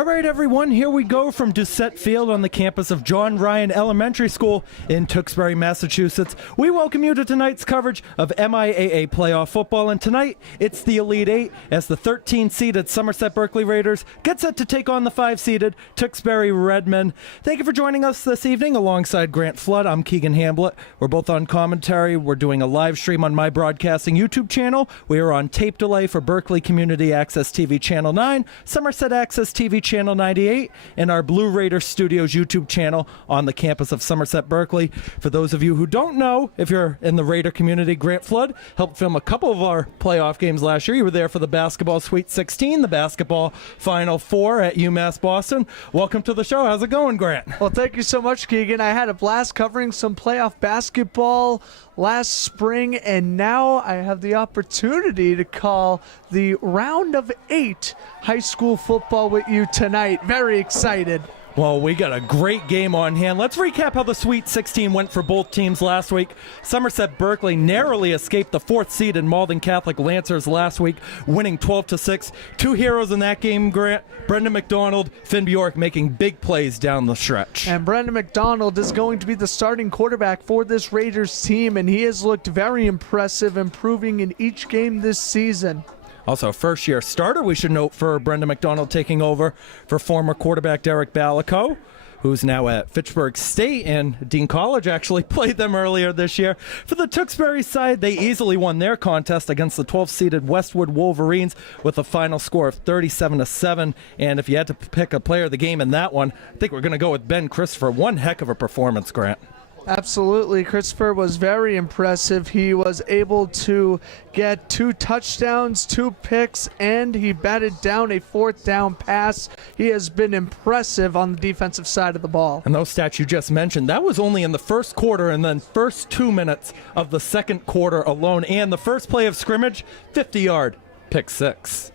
All right, everyone, here we go from Doucette Field on the campus of John Ryan Elementary School in Tewksbury, Massachusetts. We welcome you to tonight's coverage of MIAA playoff football, and tonight it's the Elite Eight as the 13-seeded Somerset Berkley Raiders get set to take on the 5-seeded Tewksbury Redmen. Thank you for joining us this evening alongside Grant Flood. I'm Keegan Hamblett. We're both on commentary. We're doing a live stream on My Broadcasting YouTube channel. We are on tape delay for Berkeley Community Access TV Channel 9, Somerset Access TV Channel 98, and our Blue Raider Studios YouTube channel on the campus of Somerset Berkley. For those of you who don't know, if you're in the Raider community, Grant Flood helped film a couple of our playoff games last year. You were there for the basketball Sweet 16, the basketball Final Four at UMass Boston. Welcome to the show. How's it going, Grant? Well, thank you so much, Keegan. I had a blast covering some playoff basketball last spring, and now I have the opportunity to call the round of 8 high school football with you tonight. Very excited. Well, we got a great game on hand. Let's recap how the Sweet 16 went for both teams last week. Somerset Berkley narrowly escaped the 4th seed in Malden Catholic Lancers last week, winning 12-6. Two heroes in that game, Grant. Brendan McDonald, Finn Bjork making big plays down the stretch. And Brendan McDonald is going to be the starting quarterback for this Raiders team, and he has looked very impressive, improving in each game this season. Also, first-year starter, we should note, for Brendan McDonald, taking over for former quarterback Derek Balico, who's now at Fitchburg State, and Dean College actually played them earlier this year. For the Tewksbury side, they easily won their contest against the 12th-seeded Westwood Wolverines with a final score of 37-7. And if you had to pick a player of the game in that one, I think we're going to go with Ben Christopher. One heck of a performance, Grant. Absolutely. Christopher was very impressive. He was able to get 2 touchdowns, 2 picks, and he batted down a 4th down pass. He has been impressive on the defensive side of the ball. And those stats you just mentioned, that was only in the first quarter and then first 2 minutes of the second quarter alone. And the first play of scrimmage, 50-yard pick 6.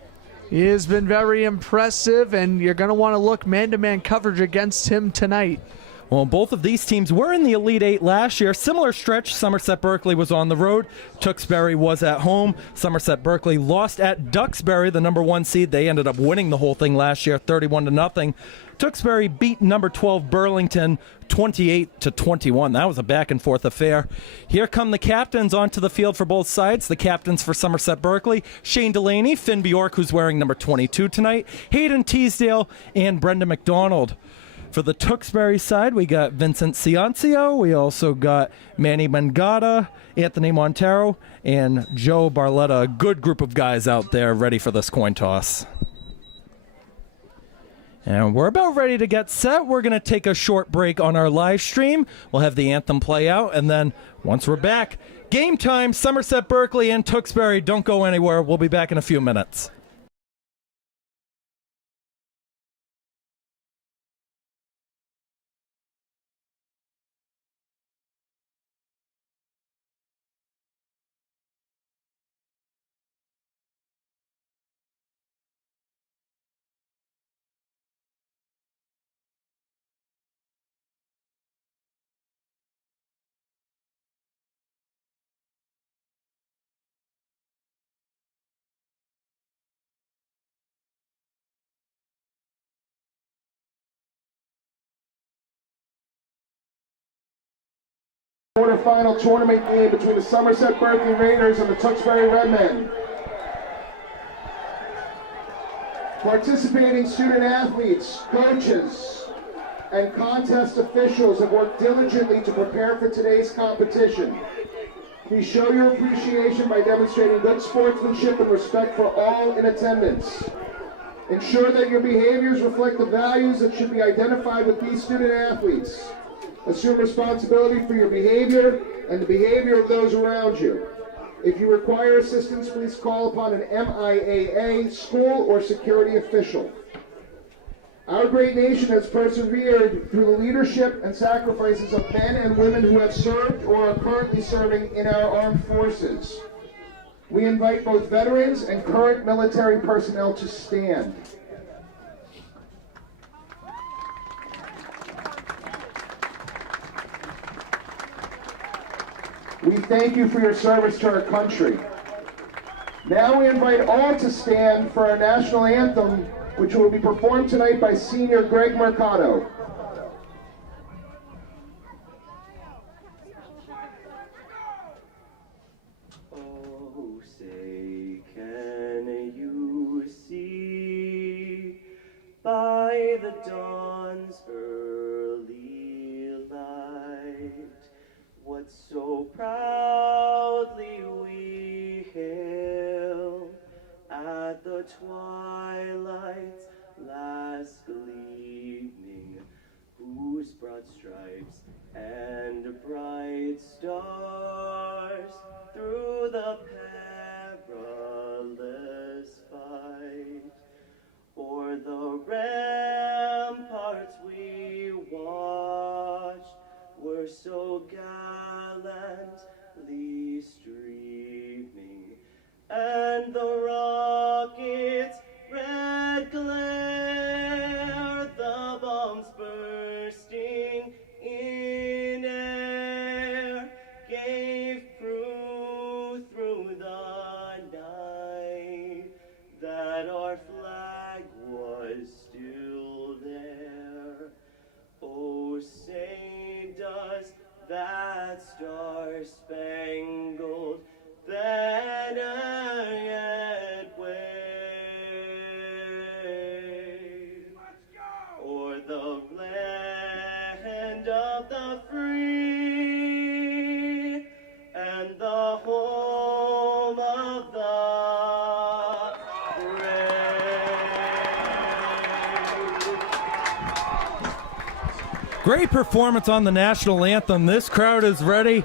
He has been very impressive, and you're going to want to look man-to-man coverage against him tonight. Well, both of these teams were in the Elite Eight last year. Similar stretch. Somerset Berkley was on the road. Tewksbury was at home. Somerset Berkley lost at Doucette, the number 1 seed. They ended up winning the whole thing last year, 31-0. Tewksbury beat number 12 Burlington 28-21. That was a back-and-forth affair. Here come the captains onto the field for both sides. The captains for Somerset Berkley, Shane Delaney, Finn Bjork, who's wearing number 22 tonight, Hayden Teasdale, and Brenda McDonald. For the Tewksbury side, we got Vincent Ciancio. We also got Manny Mangata, Anthony Montero, and Joe Barletta. A good group of guys out there ready for this coin toss. And we're about ready to get set. We're going to take a short break on our live stream. We'll have the anthem play out, and then once we're back, game time, Somerset Berkley and Tewksbury. Don't go anywhere. We'll be back in a few minutes. Quarterfinal tournament game between the Somerset Berkley Raiders and the Tewksbury Redmen. Participating student athletes, coaches, and contest officials have worked diligently to prepare for today's competition. Please show your appreciation by demonstrating good sportsmanship and respect for all in attendance. Ensure that your behaviors reflect the values that should be identified with these student athletes. Assume responsibility for your behavior and the behavior of those around you. If you require assistance, please call upon an MIAA, school, or security official. Our great nation has persevered through the leadership and sacrifices of men and women who have served or are currently serving in our armed forces. We invite both veterans and current military personnel to stand. We thank you for your service to our country. Now we invite all to stand for our national anthem, which will be performed tonight by senior Greg Mercado. Oh, say, can you see by the dawn's early light what so proudly we hailed at the twilight's last gleaming, whose broad stripes and bright stars through the perilous fight o'er the ramparts we watched were so gallantly streaming, and the rockets' red glare, the bombs bursting in air, gave proof through the night that our flag was still there. Oh, say does that star-spangled banner yet wave o'er the land of the free and the home of the brave. Great performance on the national anthem. This crowd is ready,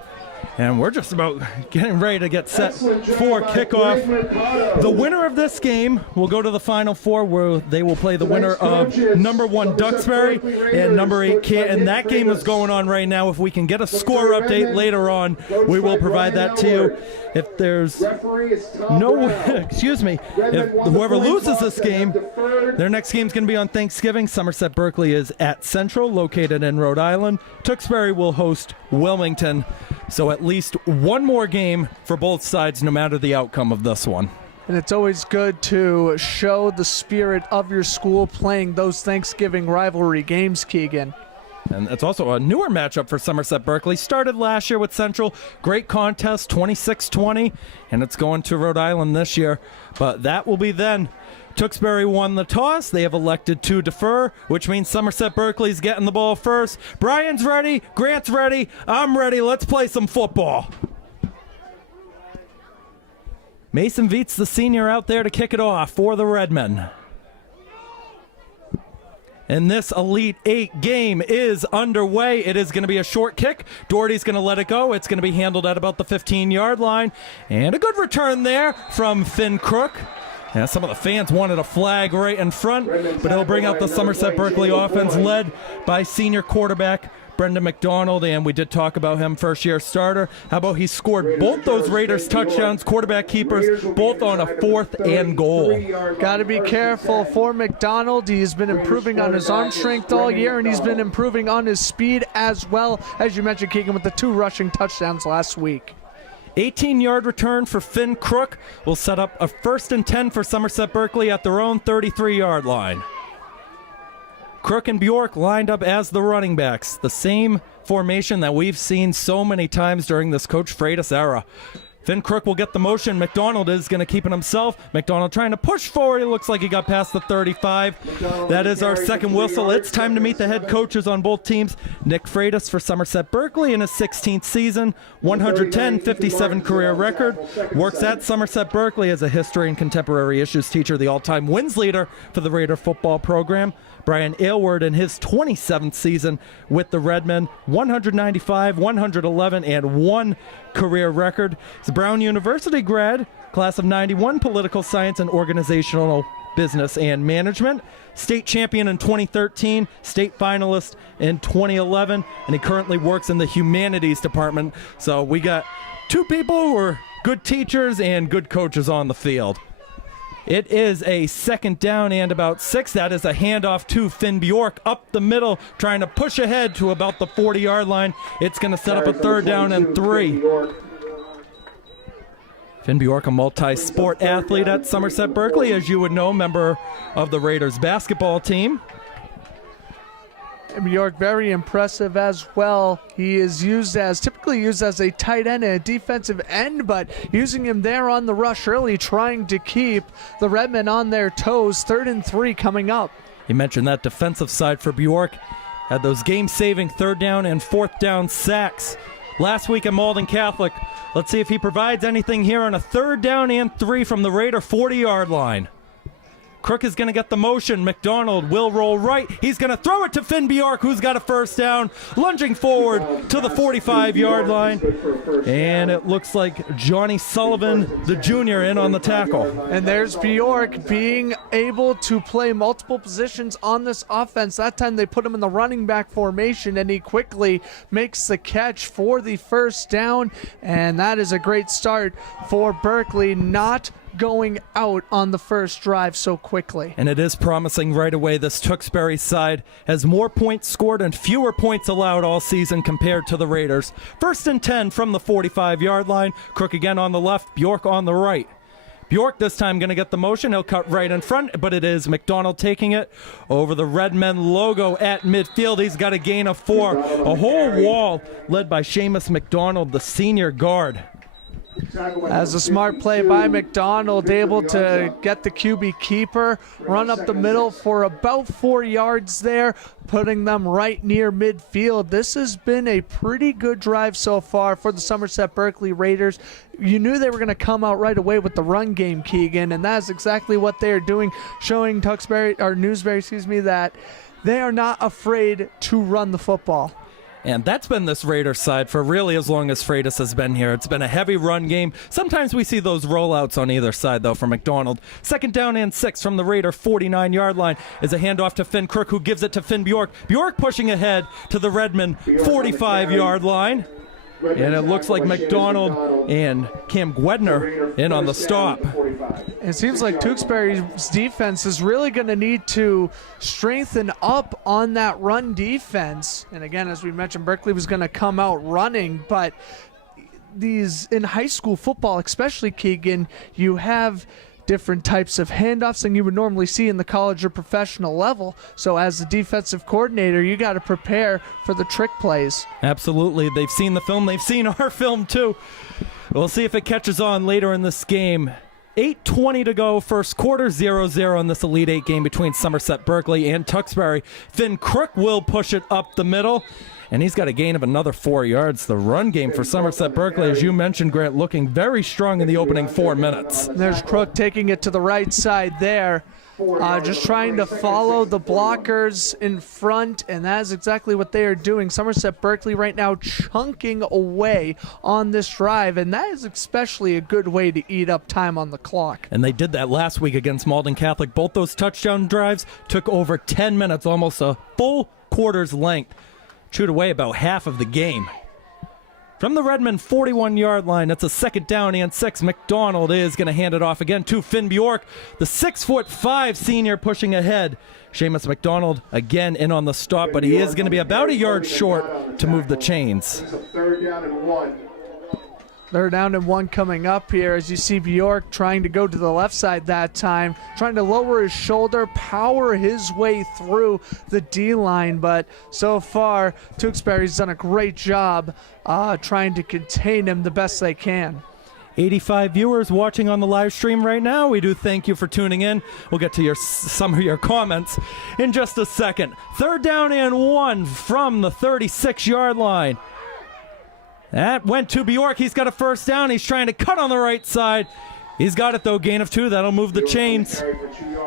and we're just about getting ready to get set for kickoff. The winner of this game will go to the Final Four, where they will play the winner of number 1 Tewksbury and number 8 Canton. That game is going on right now. If we can get a score update later on, we will provide that to you. If there's no, excuse me, if whoever loses this game, their next game is going to be on Thanksgiving. Somerset Berkley is at Central, located in Rhode Island. Tewksbury will host Wilmington. So at least one more game for both sides, no matter the outcome of this one. And it's always good to show the spirit of your school playing those Thanksgiving rivalry games, Keegan. And it's also a newer matchup for Somerset Berkley. Started last year with Central. Great contest, 26-20, and it's going to Rhode Island this year. But that will be then. Tewksbury won the toss. They have elected to defer, which means Somerset Berkley's getting the ball first. Brian's ready. Grant's ready. I'm ready. Let's play some football. Mason Veets, the senior, out there to kick it off for the Redmen. And this Elite 8 game is underway. It is going to be a short kick. Doherty's going to let it go. It's going to be handled at about the 15-yard line. And a good return there from Finn Crook. Yeah, some of the fans wanted a flag right in front, but he'll bring out the Somerset Berkley offense led by senior quarterback Brendan McDonald, and we did talk about him, first-year starter. How about he scored both those Raiders touchdowns, quarterback keepers, both on a 4th and goal. Got to be careful for McDonald. He's been improving on his arm strength all year, and he's been improving on his speed as well, as you mentioned, Keegan, with the 2 rushing touchdowns last week. 18-yard return for Finn Crook will set up a 1st and 10 for Somerset Berkley at their own 33-yard line. Crook and Bjork lined up as the running backs, the same formation that we've seen so many times during this Coach Freitas era. Finn Crook will get the motion. McDonald is going to keep it himself. McDonald trying to push forward. It looks like he got past the 35. That is our second whistle. It's time to meet the head coaches on both teams. Nick Freitas for Somerset Berkley in his 16th season, 110-57 career record. Works at Somerset Berkley as a history and contemporary issues teacher, the all-time wins leader for the Raider football program. Brian Aylward in his 27th season with the Redmen, 195, 111, and 1 career record. He's a Brown University grad, class of 91, political science and organizational business and management. State champion in 2013, state finalist in 2011, and he currently works in the humanities department. So we got 2 people who are good teachers and good coaches on the field. It is a 2nd down and about 6. That is a handoff to Finn Bjork up the middle, trying to push ahead to about the 40-yard line. It's going to set up a 3rd down and 3. Finn Bjork, a multi-sport athlete at Somerset Berkley, as you would know, member of the Raiders basketball team. Bjork, very impressive as well. He is typically used as a tight end and a defensive end, but using him there on the rush early, trying to keep the Redmen on their toes. 3rd and 3 coming up. You mentioned that defensive side for Bjork. Had those game-saving 3rd down and 4th down sacks last week at Malden Catholic. Let's see if he provides anything here on a 3rd down and 3 from the Raider 40-yard line. Crook is going to get the motion. McDonald will roll right. He's going to throw it to Finn Bjork, who's got a 1st down, lunging forward to the 45-yard line. And it looks like Johnny Sullivan, the junior, in on the tackle. And there's Bjork being able to play multiple positions on this offense. That time they put him in the running back formation, and he quickly makes the catch for the 1st down. And that is a great start for Berkley, not going out on the first drive so quickly. And it is promising right away. This Tewksbury side has more points scored and fewer points allowed all season compared to the Raiders. 1st and 10 from the 45-yard line. Crook again on the left, Bjork on the right. Bjork this time going to get the motion. He'll cut right in front, but it is McDonald taking it over the Redmen logo at midfield. He's got a gain of 4. A whole wall led by Seamus McDonald, the senior guard. As a smart play by McDonald, able to get the QB keeper, run up the middle for about 4 yards there, putting them right near midfield. This has been a pretty good drive so far for the Somerset Berkley Raiders. You knew they were going to come out right away with the run game, Keegan, and that's exactly what they're doing, showing Newsbury, that they are not afraid to run the football. And that's been this Raiders side for really as long as Freitas has been here. It's been a heavy run game. Sometimes we see those rollouts on either side, though, for McDonald. 2nd down and 6 from the Raider 49-yard line is a handoff to Finn Crook, who gives it to Finn Bjork. Bjork pushing ahead to the Redmen 45-yard line. And it looks like McDonald and Cam Gwedner in on the stop. It seems like Tewksbury's defense is really going to need to strengthen up on that run defense. And again, as we mentioned, Berkley was going to come out running, but these in high school football, especially, Keegan, you have different types of handoffs than you would normally see in the college or professional level. So as a defensive coordinator, you got to prepare for the trick plays. Absolutely. They've seen the film. They've seen our film, too. We'll see if it catches on later in this game. 8:20 to go, first quarter, 0-0 in this Elite 8 game between Somerset Berkley and Tewksbury. Finn Crook will push it up the middle, and he's got a gain of another 4 yards. The run game for Somerset Berkley, as you mentioned, Grant, looking very strong in the opening 4 minutes. There's Crook taking it to the right side there. Just trying to follow the blockers in front, and that is exactly what they are doing. Somerset Berkley right now chunking away on this drive, and that is especially a good way to eat up time on the clock. And they did that last week against Malden Catholic. Both those touchdown drives took over 10 minutes, almost a full quarter's length. Chewed away about half of the game. From the Redmen 41-yard line, it's a 2nd down and 6. McDonald is going to hand it off again to Finn Bjork, the 6'5" senior pushing ahead. Seamus McDonald again in on the stop, but he is going to be about a yard short to move the chains. It's a 3rd down and 1. 3rd down and 1 coming up here as you see Bjork trying to go to the left side that time, trying to lower his shoulder, power his way through the D-line, but so far Tewksbury's done a great job trying to contain him the best they can. 85 viewers watching on the live stream right now. We do thank you for tuning in. We'll get to some of your comments in just a second. 3rd down and 1 from the 36-yard line. That went to Bjork. He's got a 1st down. He's trying to cut on the right side. He's got it, though. Gain of 2. That'll move the chains.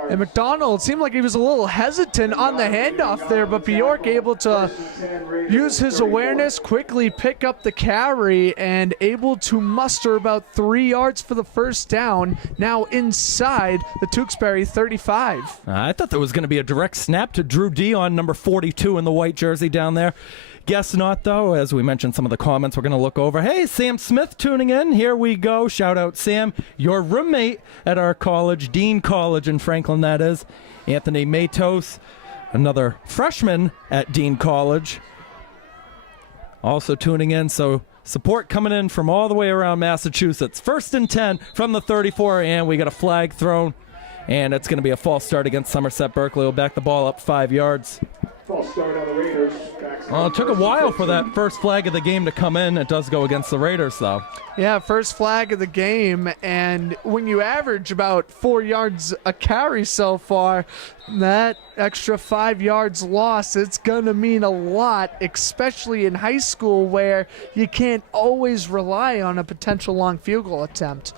And McDonald seemed like he was a little hesitant on the handoff there, but Bjork able to use his awareness, quickly pick up the carry, and able to muster about 3 yards for the 1st down, now inside the Tewksbury 35. I thought there was going to be a direct snap to Drew Dion, number 42 in the white jersey down there. Guess not, though. As we mentioned, some of the comments we're going to look over. Hey, Sam Smith tuning in. Here we go. Shout out, Sam. Your roommate at our college, Dean College in Franklin, that is. Anthony Matos, another freshman at Dean College, also tuning in. So Support coming in from all the way around Massachusetts. 1st and 10 from the 34, and we got a flag thrown, and it's going to be a false start against Somerset Berkley. We'll back the ball up 5 yards. False start on the Raiders. Well, it took a while for that first flag of the game to come in. It does go against the Raiders, though. Yeah, first flag of the game, and when you average about 4 yards a carry so far, that extra 5 yards lost, it's going to mean a lot, especially in high school where you can't always rely on a potential long field goal attempt.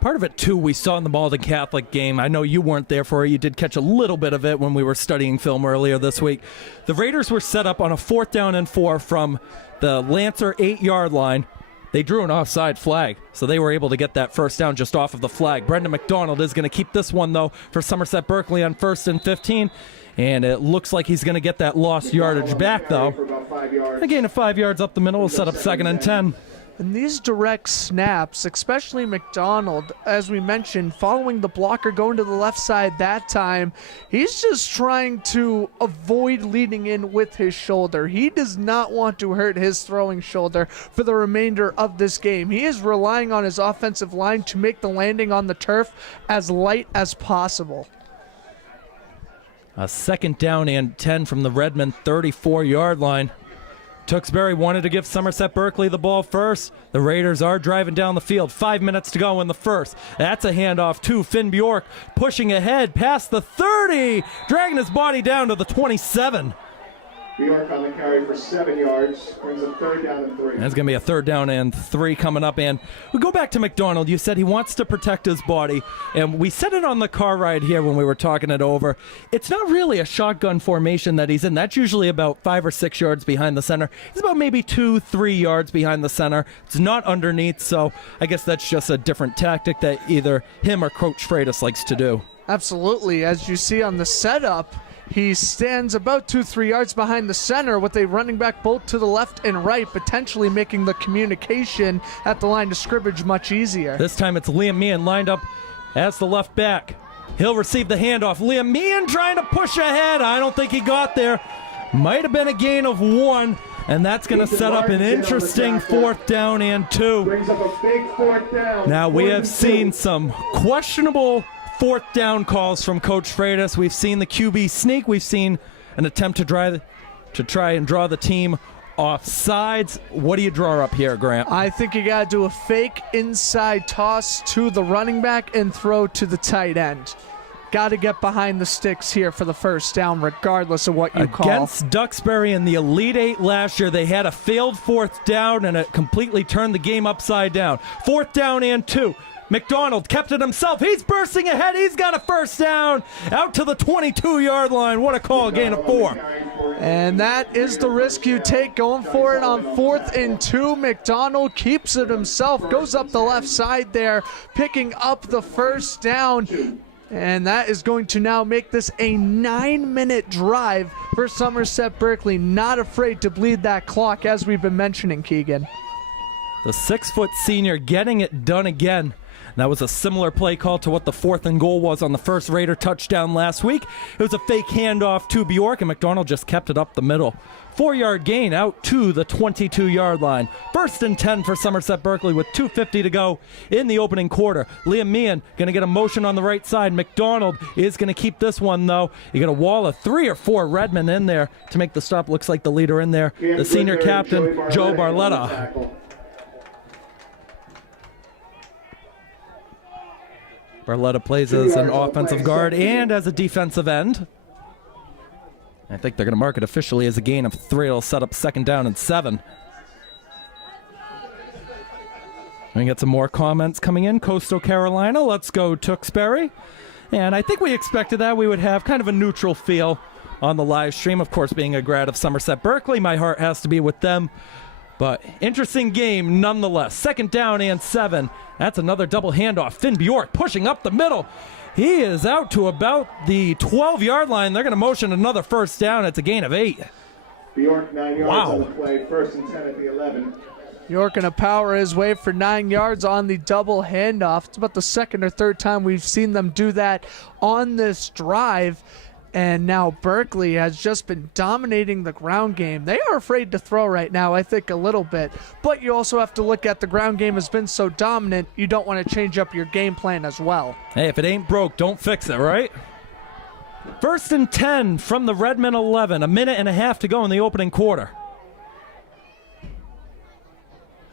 Part of it, too, we saw in the Malden Catholic game. I know you weren't there for it. You did catch a little bit of it when we were studying film earlier this week. The Raiders were set up on a 4th down and 4 from the Lancer 8-yard line. They drew an offside flag, so they were able to get that first down just off of the flag. Brendan McDonald is going to keep this one, though, for Somerset Berkley on 1st and 15. And it looks like he's going to get that lost yardage back, though. A gain of 5 yards up the middle will set up 2nd and 10. And these direct snaps, especially McDonald, as we mentioned, following the blocker going to the left side that time, he's just trying to avoid leading in with his shoulder. He does not want to hurt his throwing shoulder for the remainder of this game. He is relying on his offensive line to make the landing on the turf as light as possible. A 2nd down and 10 from the Redmen 34-yard line. Tewksbury wanted to give Somerset Berkley the ball first. The Raiders are driving down the field. 5 minutes to go in the first. That's a handoff to Finn Bjork, pushing ahead past the 30, dragging his body down to the 27. Bjork on the carry for 7 yards, brings a 3rd down and 3. And it's going to be a 3rd down and 3 coming up. And we go back to McDonald. You said he wants to protect his body. And we said it on the car ride here when we were talking it over. It's not really a shotgun formation that he's in. That's usually about 5 or 6 yards behind the center. He's about maybe 2-3 yards behind the center. It's not underneath, so I guess that's just a different tactic that either him or Coach Freitas likes to do. Absolutely. As you see on the setup, he stands about 2-3 yards behind the center with a running back both to the left and right, potentially making the communication at the line of scrimmage much easier. This time it's Liam Meehan lined up as the left back. He'll receive the handoff. Liam Meehan trying to push ahead. I don't think he got there. Might have been a gain of 1, and that's going to set up an interesting 4th down and 2. Brings up a big 4th down. Now we have seen some questionable 4th down calls from Coach Freitas. We've seen the QB sneak. We've seen an attempt to try and draw the team off sides. What do you draw up here, Grant? I think you got to do a fake inside toss to the running back and throw to the tight end. Got to get behind the sticks here for the first down, regardless of what you call. Against Duxbury in the Elite 8 last year, they had a failed 4th down, and it completely turned the game upside down. 4th down and 2. McDonald kept it himself. He's bursting ahead. He's got a first down out to the 22-yard line. What a call, gain of 4. And that is the risk you take going for it on 4th and 2. McDonald keeps it himself, goes up the left side there, picking up the first down. And that is going to now make this a 9-minute drive for Somerset Berkley. Not afraid to bleed that clock, as we've been mentioning, Keegan. The 6-foot senior getting it done again. That was a similar play call to what the 4th and goal was on the first Raider touchdown last week. It was a fake handoff to Bjork, and McDonald just kept it up the middle. 4-yard gain out to the 22-yard line. 1st and 10 for Somerset Berkley with 2:50 to go in the opening quarter. Liam Meehan going to get a motion on the right side. McDonald is going to keep this one, though. You got a wall of 3 or 4 Redmen in there to make the stop. Looks like the leader in there, the senior captain, Joe Barletta. Barletta plays as an offensive guard and as a defensive end. I think they're going to mark it officially as a gain of 3. It'll set up 2nd down and 7. We get some more comments coming in. Coastal Carolina, let's go Tewksbury. And I think we expected that. We would have kind of a neutral feel on the live stream. Of course, being a grad of Somerset Berkley, my heart has to be with them. But interesting game nonetheless. 2nd down and 7. That's another double handoff. Finn Bjork pushing up the middle. He is out to about the 12-yard line. They're going to motion another first down. It's a gain of 8. Bjork 9 yards on the play. 1st and 10 at the 11. Bjork going to power his way for 9 yards on the double handoff. It's about the 2nd or 3rd time we've seen them do that on this drive. And now Berkeley has just been dominating the ground game. They are afraid to throw right now, I think, a little bit. But you also have to look at the ground game has been so dominant, you don't want to change up your game plan as well. Hey, if it ain't broke, don't fix it, right? 1st and 10 from the Redmen 11. A minute and a half to go in the opening quarter.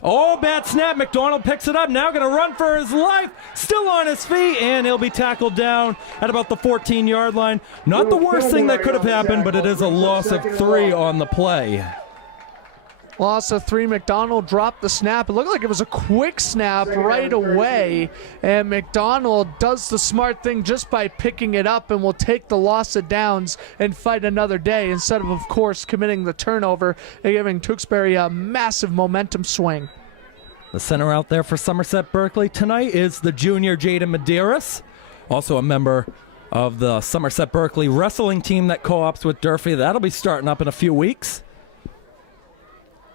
Oh, bad snap. McDonald picks it up. Now going to run for his life. Still on his feet, and he'll be tackled down at about the 14-yard line. Not the worst thing that could have happened, but it is a loss of 3 on the play. Loss of 3. McDonald dropped the snap. It looked like it was a quick snap right away, and McDonald does the smart thing just by picking it up and will take the loss of downs and fight another day instead of course, committing the turnover and giving Tewksbury a massive momentum swing. The center out there for Somerset Berkley tonight is the junior Jaden Medeiros, also a member of the Somerset Berkley wrestling team that co-ops with Durfee. That'll be starting up in a few weeks.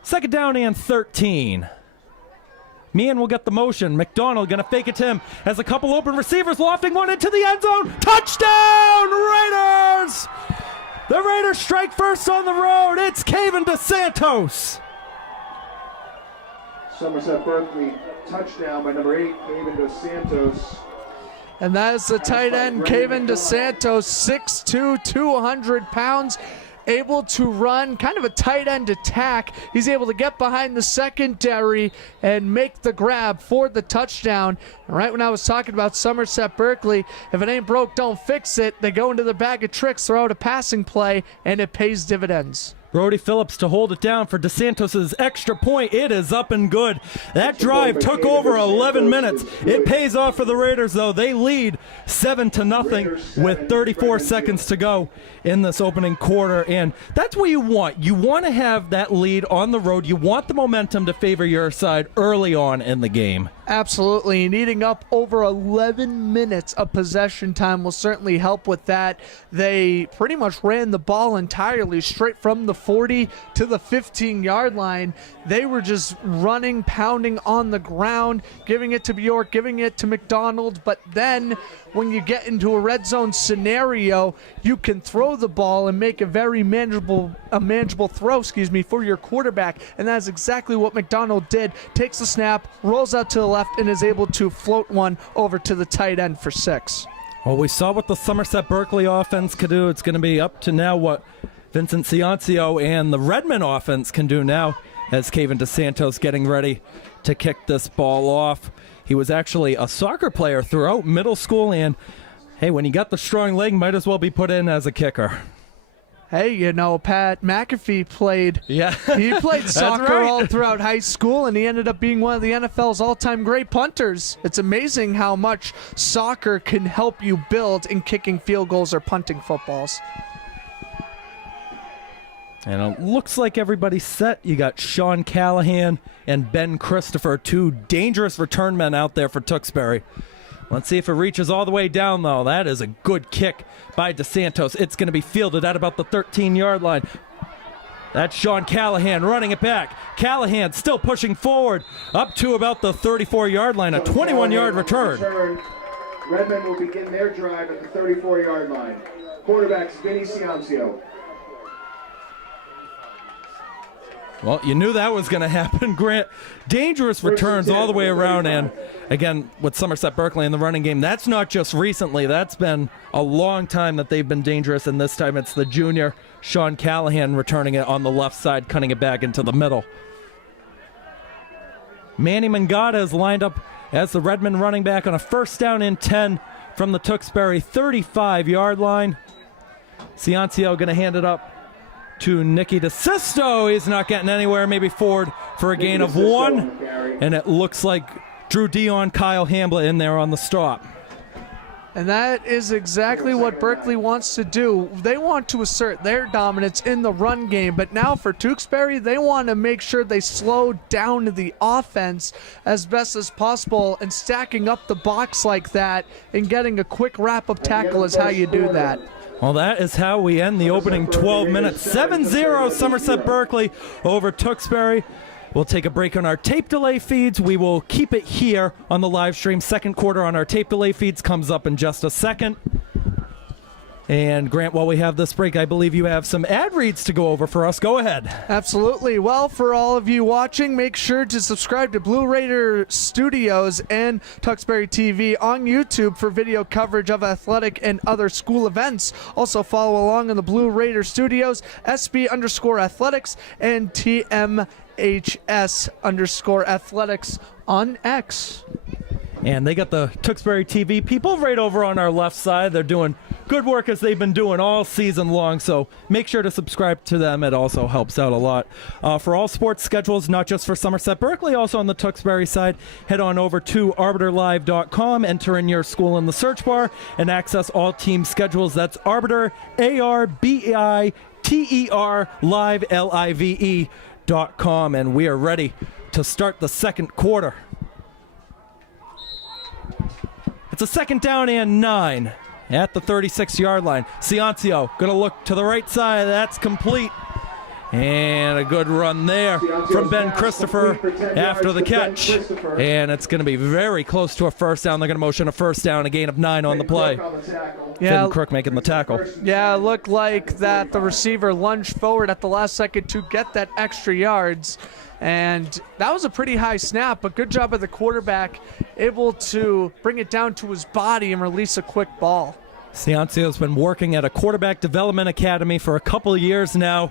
2nd down and 13. Meehan will get the motion. McDonald going to fake it to him. Has a couple open receivers, lofting one into the end zone. Touchdown, Raiders! The Raiders strike first on the road. It's Keegan DeSantos. Somerset Berkley, touchdown by number 8, Keegan DeSantos. And that is the tight end, Keegan DeSantos, 6'2", 200 pounds. Able to run kind of a tight end attack. He's able to get behind the secondary and make the grab for the touchdown. And right when I was talking about Somerset Berkley, if it ain't broke, don't fix it. They go into the bag of tricks, throw out a passing play, and it pays dividends. Brody Phillips to hold it down for DeSantos' extra point. It is up and good. That drive took over 11 minutes. It pays off for the Raiders, though. They lead 7-0 with 34 seconds to go in this opening quarter, and that's what you want. You want to have that lead on the road. You want the momentum to favor your side early on in the game. Absolutely. Needing up over 11 minutes of possession time will certainly help with that. They pretty much ran the ball entirely straight from the 40 to the 15-yard line. They were just running, pounding on the ground, giving it to Bjork, giving it to McDonald. But then when you get into a red zone scenario, you can throw the ball and make a very manageable throw, for your quarterback. And that is exactly what McDonald did. Takes the snap, rolls out to the left, and is able to float one over to the tight end for 6. Well, we saw what the Somerset Berkley offense could do. It's going to be up to now what Vincent Ciancio and the Redmen offense can do now as Keegan DeSantos getting ready to kick this ball off. He was actually a soccer player throughout middle school, and hey, when you got the strong leg, might as well be put in as a kicker. Hey, Pat McAfee played. Yeah. He played soccer right. all throughout high school, and he ended up being one of the NFL's all-time great punters. It's amazing how much soccer can help you build in kicking field goals or punting footballs. And it looks like everybody's set. You got Sean Callahan and Ben Christopher, 2 dangerous return men out there for Tewksbury. Let's see if it reaches all the way down, though. That is a good kick by DeSantos. It's going to be fielded at about the 13-yard line. That's Sean Callahan running it back. Callahan still pushing forward up to about the 34-yard line, a 21-yard return. Redmen will begin their drive at the 34-yard line. Quarterback's Vinny Ciancio. Well, you knew that was going to happen, Grant. Dangerous returns all the way around, and again, with Somerset Berkley in the running game, that's not just recently. That's been a long time that they've been dangerous, and this time it's the junior Sean Callahan returning it on the left side, cutting it back into the middle. Manny Mangata is lined up as the Redmen running back on a 1st down and 10 from the Tewksbury 35-yard line. Ciancio going to hand it up to Nicky DeSisto. He's not getting anywhere, maybe forward for a gain of 1. And it looks like Drew Dion, Kyle Hamblett in there on the stop. And that is exactly what Berkeley wants to do. They want to assert their dominance in the run game, but now for Tewksbury, they want to make sure they slow down the offense as best as possible, and stacking up the box like that and getting a quick wrap-up tackle is how you do that. Well, that is how we end the opening 12 minutes. 7-0 Somerset Berkley over Tewksbury. We'll take a break on our tape delay feeds. We will keep it here on the live stream. Second quarter on our tape delay feeds comes up in just a second. And Grant, while we have this break, I believe you have some ad reads to go over for us. Go ahead. Absolutely. Well, for all of you watching, make sure to subscribe to Blue Raider Studios and Tewksbury TV on YouTube for video coverage of athletic and other school events. Also follow along in the Blue Raider Studios, SB_athletics, and TMHS_athletics on X. And they got the Tewksbury TV people right over on our left side. They're doing good work as they've been doing all season long, so make sure to subscribe to them. It also helps out a lot. For all sports schedules, not just for Somerset Berkley, also on the Tewksbury side, head on over to arbiterlive.com, enter in your school in the search bar, and access all team schedules. That's Arbiter, ARBITER, live, LIVE.com. And we are ready to start the second quarter. It's a second down and 9 at the 36-yard line. Ciancio going to look to the right side. That's complete. And a good run there from Ben Christopher after the catch. And it's going to be very close to a first down. They're going to motion a first down, a gain of 9 on the play. Finn Crook making the tackle. Yeah, it looked like that the receiver lunged forward at the last second to get that extra yards. And that was a pretty high snap, but good job by the quarterback, able to bring it down to his body and release a quick ball. Ciancio's been working at a quarterback development academy for a couple of years now.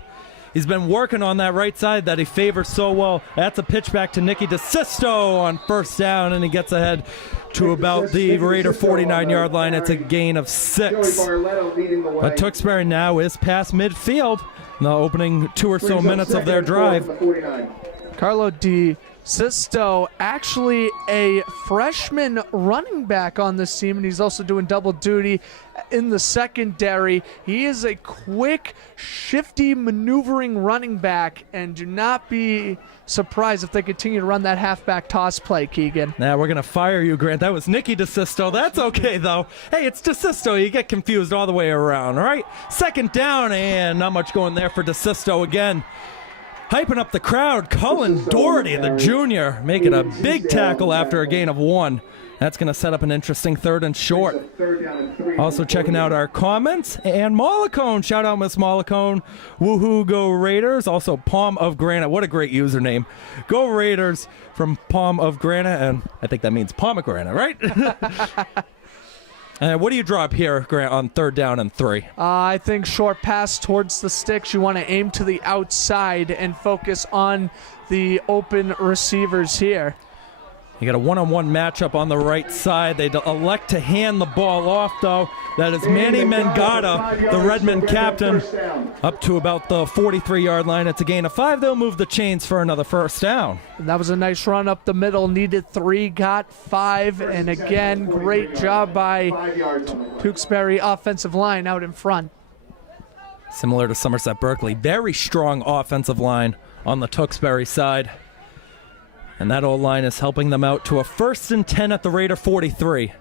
He's been working on that right side that he favors so well. That's a pitch back to Nicky DeSisto on first down, and he gets ahead to about the Raider 49-yard line. It's a gain of 6. But Tewksbury now is past midfield in the opening 2 or so minutes of their drive. Carlo DeSisto, actually a freshman running back on this team, and he's also doing double duty in the secondary. He is a quick, shifty, maneuvering running back, and do not be surprised if they continue to run that halfback toss play, Keegan. Now we're going to fire you, Grant. That was Nicky DeSisto. That's okay, though. Hey, it's DeSisto. You get confused all the way around, all right? Second down, and not much going there for DeSisto again. Hyping up the crowd, Cullen Doherty, the junior, making a big tackle after a gain of 1. That's going to set up an interesting 3rd and short. Also checking out our comments. And Mollicone, shout out Miss Mollicone. Woohoo, go Raiders. Also Palm of Granite. What a great username. Go Raiders from Palm of Granite. And I think that means pomegranate, right? What do you drop here, Grant, on 3rd down and 3? I think short pass towards the sticks. You want to aim to the outside and focus on the open receivers here. You got a one-on-one matchup on the right side. They elect to hand the ball off, though. That is Manny Mangata, the Redmen captain, up to about the 43-yard line. It's a gain of 5. They'll move the chains for another first down. And that was a nice run up the middle. Needed 3, got 5. And again, great job by Tewksbury offensive line out in front. Similar to Somerset Berkley, very strong offensive line on the Tewksbury side. And that old line is helping them out to a 1st and 10 at the Raider 43.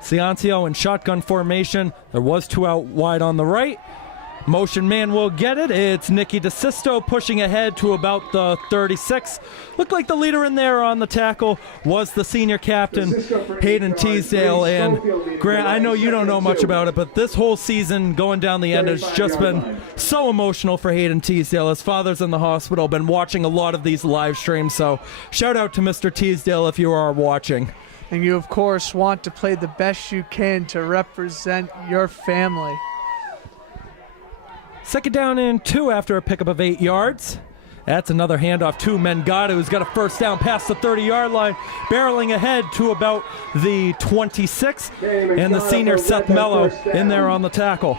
Ciancio in shotgun formation. There was 2 out wide on the right. Motion man will get it. It's Nicky DeSisto pushing ahead to about the 36. Looked like the leader in there on the tackle was the senior captain, Hayden Teasdale. And Grant, I know you don't know much about it, but this whole season going down the end has just been so emotional for Hayden Teasdale. His father's in the hospital, been watching a lot of these live streams, so shout out to Mr. Teasdale if you are watching. And you, of course, want to play the best you can to represent your family. Second down and 2 after a pickup of 8 yards. That's another handoff to Mangata, who's got a first down past the 30-yard line, barreling ahead to about the 26. And the senior Seth Mello in there on the tackle.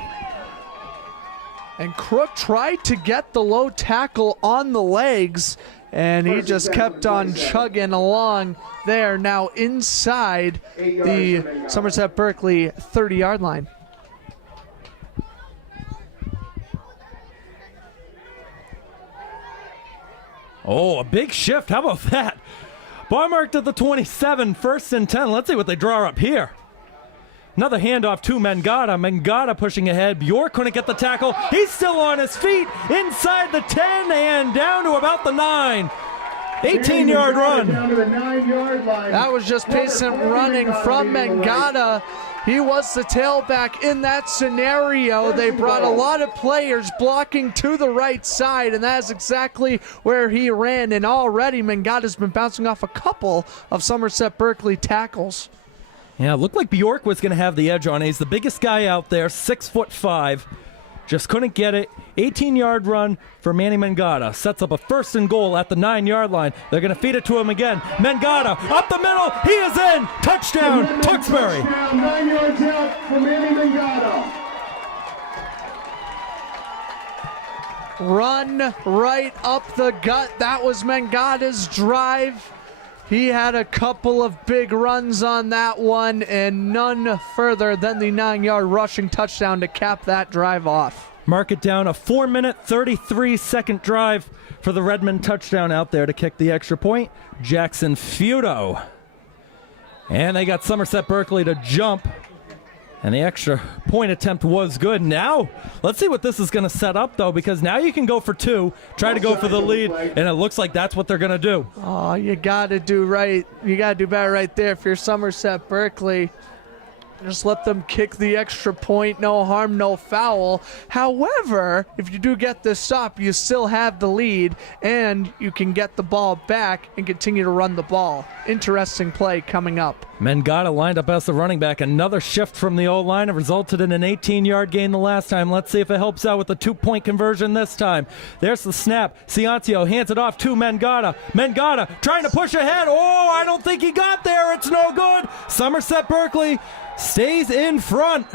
And Crook tried to get the low tackle on the legs, and he just kept on chugging along there, now inside the Somerset Berkley 30-yard line. Oh, a big shift. How about that? Ball marked at the 27, 1st and 10. Let's see what they draw up here. Another handoff to Mangata. Mangata pushing ahead. Bjork couldn't get the tackle. He's still on his feet inside the 10 and down to about the 9. 18-yard run. Down to the 9-yard line. That was just patient running from Mangata. He was the tailback in that scenario. They brought a lot of players blocking to the right side, and that is exactly where he ran. And already Mangada's been bouncing off a couple of Somerset Berkley tackles. Yeah, it looked like Bjork was going to have the edge on it. He's the biggest guy out there, 6'5". Just couldn't get it. 18-yard run for Manny Mangada. Sets up a 1st and goal at the 9-yard line. They're going to feed it to him again. Mangada up the middle. He is in. Touchdown, Tewksbury. 9 yards out for Manny Mangada. Run right up the gut. That was Mangada's drive. He had a couple of big runs on that one, and none further than the 9-yard rushing touchdown to cap that drive off. Mark it down, a 4-minute, 33-second drive for the Redmen touchdown out there to kick the extra point. Jackson Feudo. And they got Somerset Berkley to jump. And the extra point attempt was good. Now, let's see what this is going to set up, though, because now you can go for 2, try to go for the lead, and it looks like that's what they're going to do. Oh, you got to do right. You got to do better right there if you're Somerset Berkley. Just let them kick the extra point, no harm, no foul. However, if you do get this stop, you still have the lead, and you can get the ball back and continue to run the ball. Interesting play coming up. Mangada lined up as the running back. Another shift from the O-line. It resulted in an 18-yard gain the last time. Let's see if it helps out with the 2-point conversion this time. There's the snap. Ciancio hands it off to Mangada. Mangada trying to push ahead. Oh, I don't think he got there. It's no good. Somerset Berkley stays in front.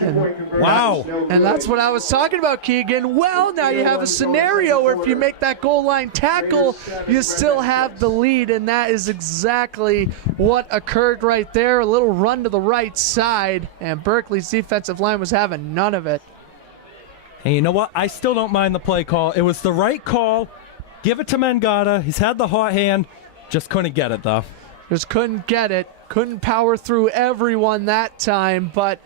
Wow. And that's what I was talking about, Keegan. Well, now you have a scenario where if you make that goal line tackle, you still have the lead, and that is exactly what occurred right there. A little run to the right side, and Berkeley's defensive line was having none of it. And you know what? I still don't mind the play call. It was the right call. Give it to Mangada. He's had the hot hand. Just couldn't get it, though. Just couldn't get it. Couldn't power through everyone that time, but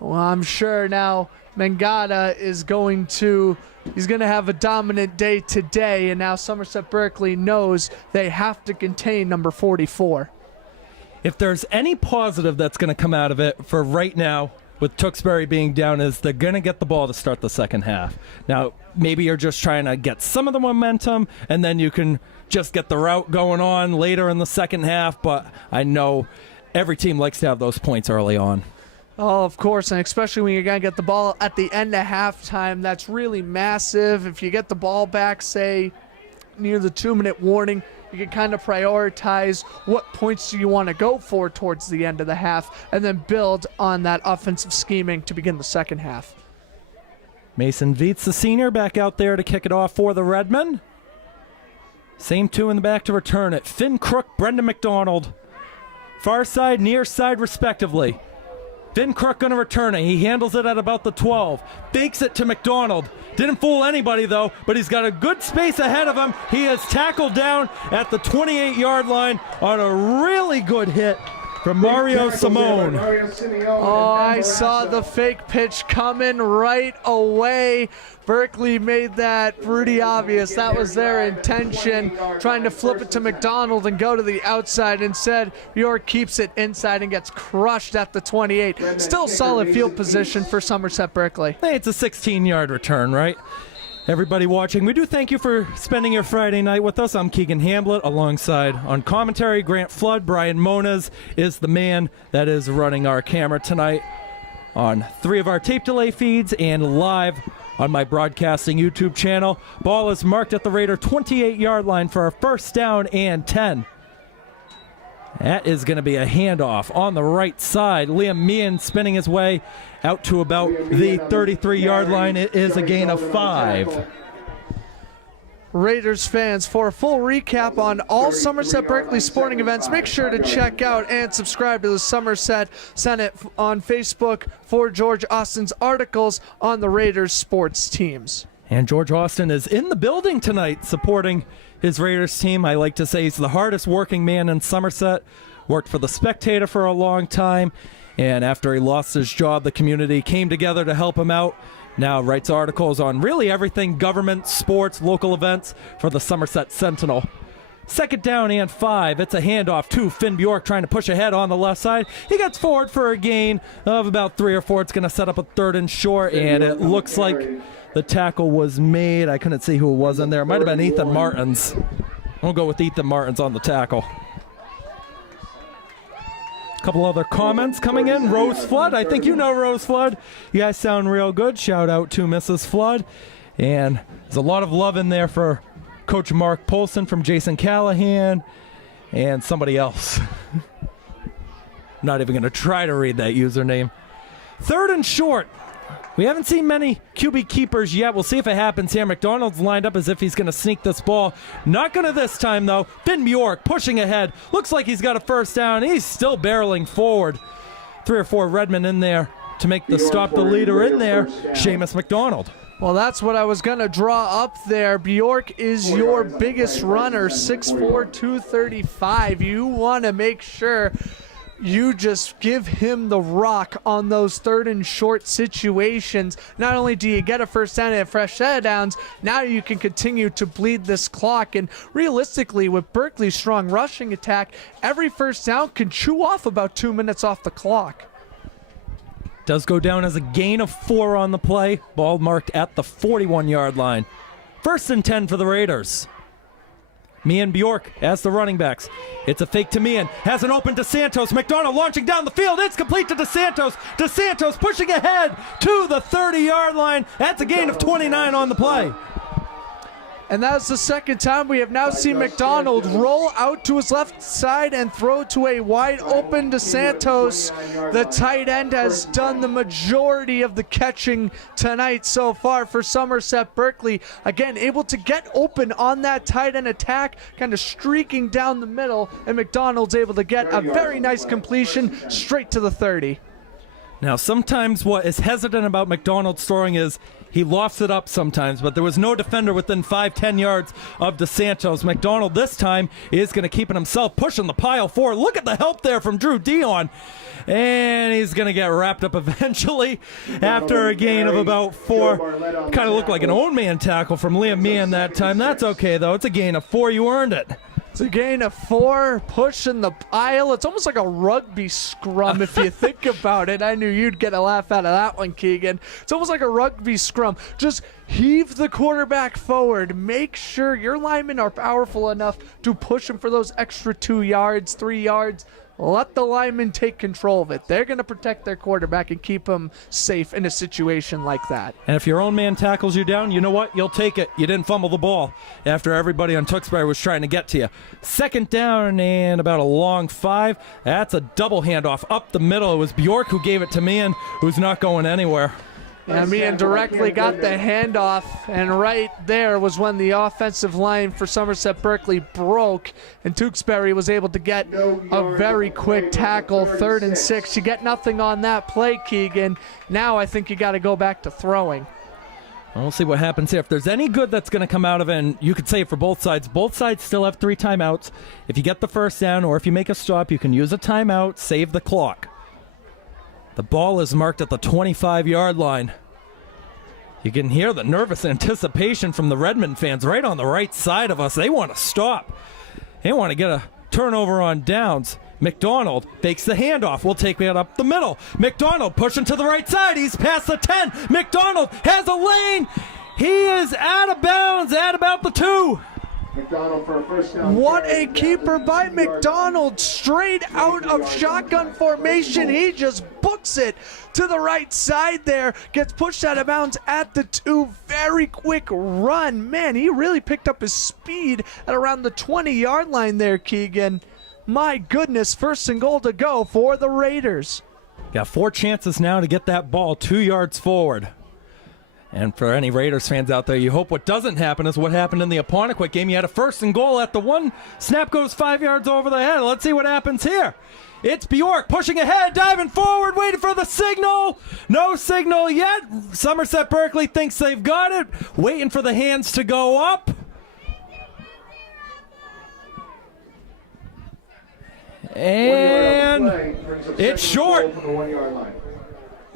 well, I'm sure now Mangada is going to have a dominant day today, and now Somerset Berkley knows they have to contain number 44. If there's any positive that's going to come out of it for right now, with Tewksbury being down, is they're going to get the ball to start the second half. Now, maybe you're just trying to get some of the momentum, and then you can just get the route going on later in the second half, but I know every team likes to have those points early on. Oh, of course, and especially when you're going to get the ball at the end of halftime, that's really massive. If you get the ball back, say, near the 2-minute warning, you can kind of prioritize what points do you want to go for towards the end of the half, and then build on that offensive scheming to begin the second half. Mason Vietz, the senior, back out there to kick it off for the Redmen. Same 2 in the back to return it. Finn Crook, Brendan McDonald. Far side, near side, respectively. Finn Crook going to return it. He handles it at about the 12. Fakes it to McDonald. Didn't fool anybody, though, but he's got a good space ahead of him. He is tackled down at the 28-yard line on a really good hit from Mario Simone. Oh, I saw the fake pitch coming right away. Berkeley made that pretty obvious. That was their intention, trying to flip it to McDonald and go to the outside. Instead, York keeps it inside and gets crushed at the 28. Still solid field position for Somerset Berkley. Hey, it's a 16-yard return, right? Everybody watching, we do thank you for spending your Friday night with us. I'm Keegan Hamblett, alongside on commentary, Grant Flood. Brian Moniz is the man that is running our camera tonight on 3 of our tape delay feeds and live on my broadcasting YouTube channel. Ball is marked at the Raider 28-yard line for a first down and 10. That is going to be a handoff on the right side. Liam Meehan spinning his way out to about the 33-yard line. It is a gain of 5. Raiders fans, for a full recap on all Somerset Berkley sporting events, make sure to check out and subscribe to the Somerset Senate on Facebook for George Austin's articles on the Raiders sports teams. And George Austin is in the building tonight supporting his Raiders team. I like to say he's the hardest working man in Somerset. Worked for the Spectator for a long time, and after he lost his job, the community came together to help him out. Now writes articles on really everything government, sports, local events for the Somerset Sentinel. Second down and 5. It's a handoff to Finn Bjork trying to push ahead on the left side. He gets forward for a gain of about 3 or 4. It's going to set up a 3rd and short, and it looks like the tackle was made. I couldn't see who it was in there. It might have been Ethan Martins. We'll go with Ethan Martins on the tackle. A couple other comments coming in. Rose Flood. I think you know Rose Flood. You guys sound real good. Shout out to Mrs. Flood. And there's a lot of love in there for Coach Mark Polson from Jason Callahan and somebody else. I'm not even going to try to read that username. 3rd and short. We haven't seen many QB keepers yet. We'll see if it happens here. McDonald's lined up as if he's going to sneak this ball. Not going to this time, though. Finn Bjork pushing ahead. Looks like he's got a 1st down. He's still barreling forward. 3 or 4 Redmen in there to make the stop. The leader in there, Seamus McDonald. Well, that's what I was going to draw up there. Bjork is your biggest runner, 6'4", 235. You want to make sure you just give him the rock on those 3rd and short situations. Not only do you get a 1st down and fresh set of downs, now you can continue to bleed this clock. And realistically, with Berkeley's strong rushing attack, every 1st down can chew off about 2 minutes off the clock. Does go down as a gain of 4 on the play. Ball marked at the 41-yard line. 1st and 10 for the Raiders. Meehan Bjork as the running backs. It's a fake to Meehan. Has an open DeSantos. McDonald launching down the field. It's complete to DeSantos. DeSantos pushing ahead to the 30-yard line. That's a gain of 29 on the play. And that's the 2nd time we have now seen McDonald roll out to his left side and throw to a wide open DeSantos. The tight end has done the majority of the catching tonight so far for Somerset Berkley. Again, able to get open on that tight end attack, kind of streaking down the middle, and McDonald's able to get a very nice completion straight to the 30. Now, sometimes what is hesitant about McDonald's throwing is he lofts it up sometimes, but there was no defender within 5-10 yards of DeSantos. McDonald this time is going to keep it himself, pushing the pile forward. Look at the help there from Drew Dion. And he's going to get wrapped up eventually after a gain of about 4. Kind of looked like an own man tackle from Liam Meehan that time. That's okay, though. It's a gain of 4. You earned it. It's a gain of 4, pushing the pile. It's almost like a rugby scrum if you think about it. I knew you'd get a laugh out of that one, Keegan. It's almost like a rugby scrum. Just heave the quarterback forward. Make sure your linemen are powerful enough to push him for those extra 2 yards, 3 yards. Let the linemen take control of it. They're going to protect their quarterback and keep him safe in a situation like that. And if your own man tackles you down, you know what? You'll take it. You didn't fumble the ball after everybody on Tewksbury was trying to get to you. 2nd down and about a long 5. That's a double handoff up the middle. It was Bjork who gave it to Meehan, who's not going anywhere. Yeah, Meehan directly got the handoff, and right there was when the offensive line for Somerset Berkley broke, and Tewksbury was able to get a very quick tackle, 3rd and 6. You get nothing on that play, Keegan. Now I think you got to go back to throwing. We'll see what happens here. If there's any good that's going to come out of it, and you could say it for both sides still have 3 timeouts. If you get the 1st down or if you make a stop, you can use a timeout, save the clock. The ball is marked at the 25-yard line. You can hear the nervous anticipation from the Redmen fans right on the right side of us. They want to stop. They want to get a turnover on downs. McDonald fakes the handoff. We'll take it up the middle. McDonald pushing to the right side. He's past the 10. McDonald has a lane. He is out of bounds at about the 2. McDonald for a 1st down. What a keeper by McDonald, straight out of shotgun formation. He just books it to the right side there, gets pushed out of bounds at the 2. Very quick run. Man, he really picked up his speed at around the 20-yard line there, Keegan. My goodness, 1st and goal to go for the Raiders. Got 4 chances now to get that ball 2 yards forward. And for any Raiders fans out there, you hope what doesn't happen is what happened in the Apponequet game. You had a 1st and goal at the 1. Snap goes 5 yards over the head. Let's see what happens here. It's Bjork pushing ahead, diving forward, waiting for the signal. No signal yet. Somerset Berkley thinks they've got it. Waiting for the hands to go up. And it's short.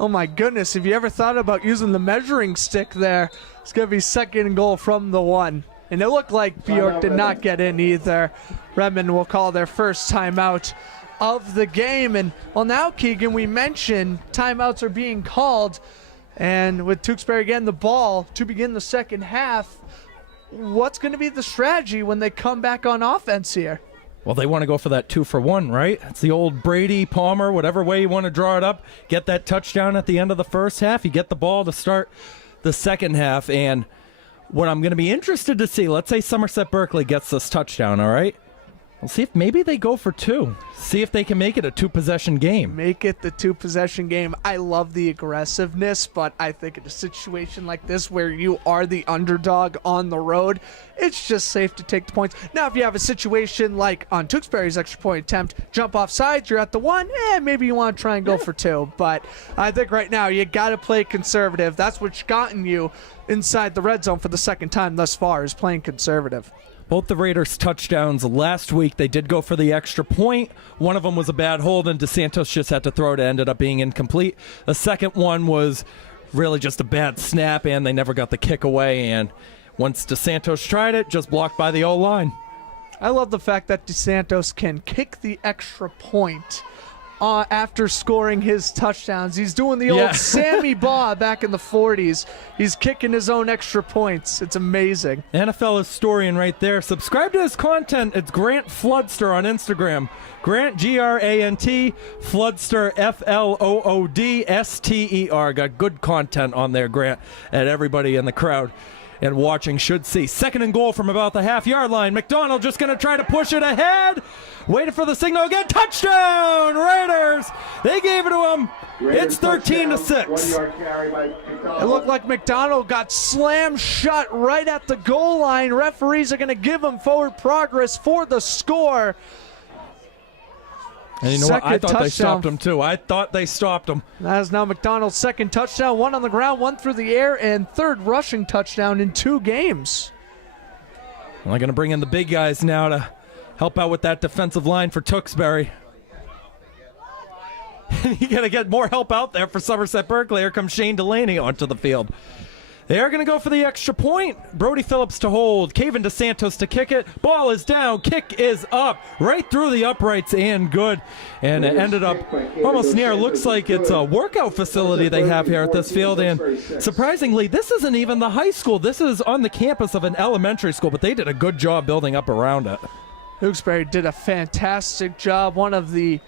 Oh my goodness, have you ever thought about using the measuring stick there? It's going to be 2nd and goal from the 1. And it looked like Bjork did not get in either. Redmen will call their first timeout of the game. And well, now, Keegan, we mentioned timeouts are being called. And with Tewksbury getting the ball to begin the second half, what's going to be the strategy when they come back on offense here? Well, they want to go for that 2-for-1, right? It's the old Brady, Palmer, whatever way you want to draw it up. Get that touchdown at the end of the first half. You get the ball to start the second half. And what I'm going to be interested to see, let's say Somerset Berkley gets this touchdown, all right? We'll see if maybe they go for 2. See if they can make it a 2-possession game. Make it the 2-possession game. I love the aggressiveness, but I think in a situation like this where you are the underdog on the road, it's just safe to take the points. Now, if you have a situation like on Tewksbury's extra point attempt, jump off sides, you're at the 1, maybe you want to try and go for 2. But I think right now you got to play conservative. That's what's gotten you inside the red zone for the second time thus far, is playing conservative. Both the Raiders' touchdowns last week, they did go for the extra point. One of them was a bad hold, and DeSantos just had to throw it. It ended up being incomplete. The second one was really just a bad snap, and they never got the kick away. And once DeSantos tried it, just blocked by the O-line. I love the fact that DeSantos can kick the extra point after scoring his touchdowns. He's doing the old Sammy Baugh back in the 40s. He's kicking his own extra points. It's amazing. NFL historian right there. Subscribe to his content. It's Grant Floodster on Instagram. Grant, Grant, Floodster, Floodster. Got good content on there, Grant, and everybody in the crowd and watching should see. 2nd and goal from about the half-yard line. McDonald just going to try to push it ahead. Waited for the signal again. Touchdown, Raiders! They gave it to him. It's 13-6. It looked like McDonald got slammed shut right at the goal line. Referees are going to give him forward progress for the score. And you know what? I thought they stopped him, too. I thought they stopped him. That is now McDonald's second touchdown. 1 on the ground, 1 through the air, and 3rd rushing touchdown in 2 games. Well, they're going to bring in the big guys now to help out with that defensive line for Tewksbury. You got to get more help out there for Somerset Berkley. Here comes Shane Delaney onto the field. They are going to go for the extra point. Brody Phillips to hold. Keegan DeSantos to kick it. Ball is down. Kick is up. Right through the uprights and good. And it ended up almost near. Looks like it's a workout facility they have here at this field. And surprisingly, this isn't even the high school. This is on the campus of an elementary school, but they did a good job building up around it. Tewksbury did a fantastic job. One of the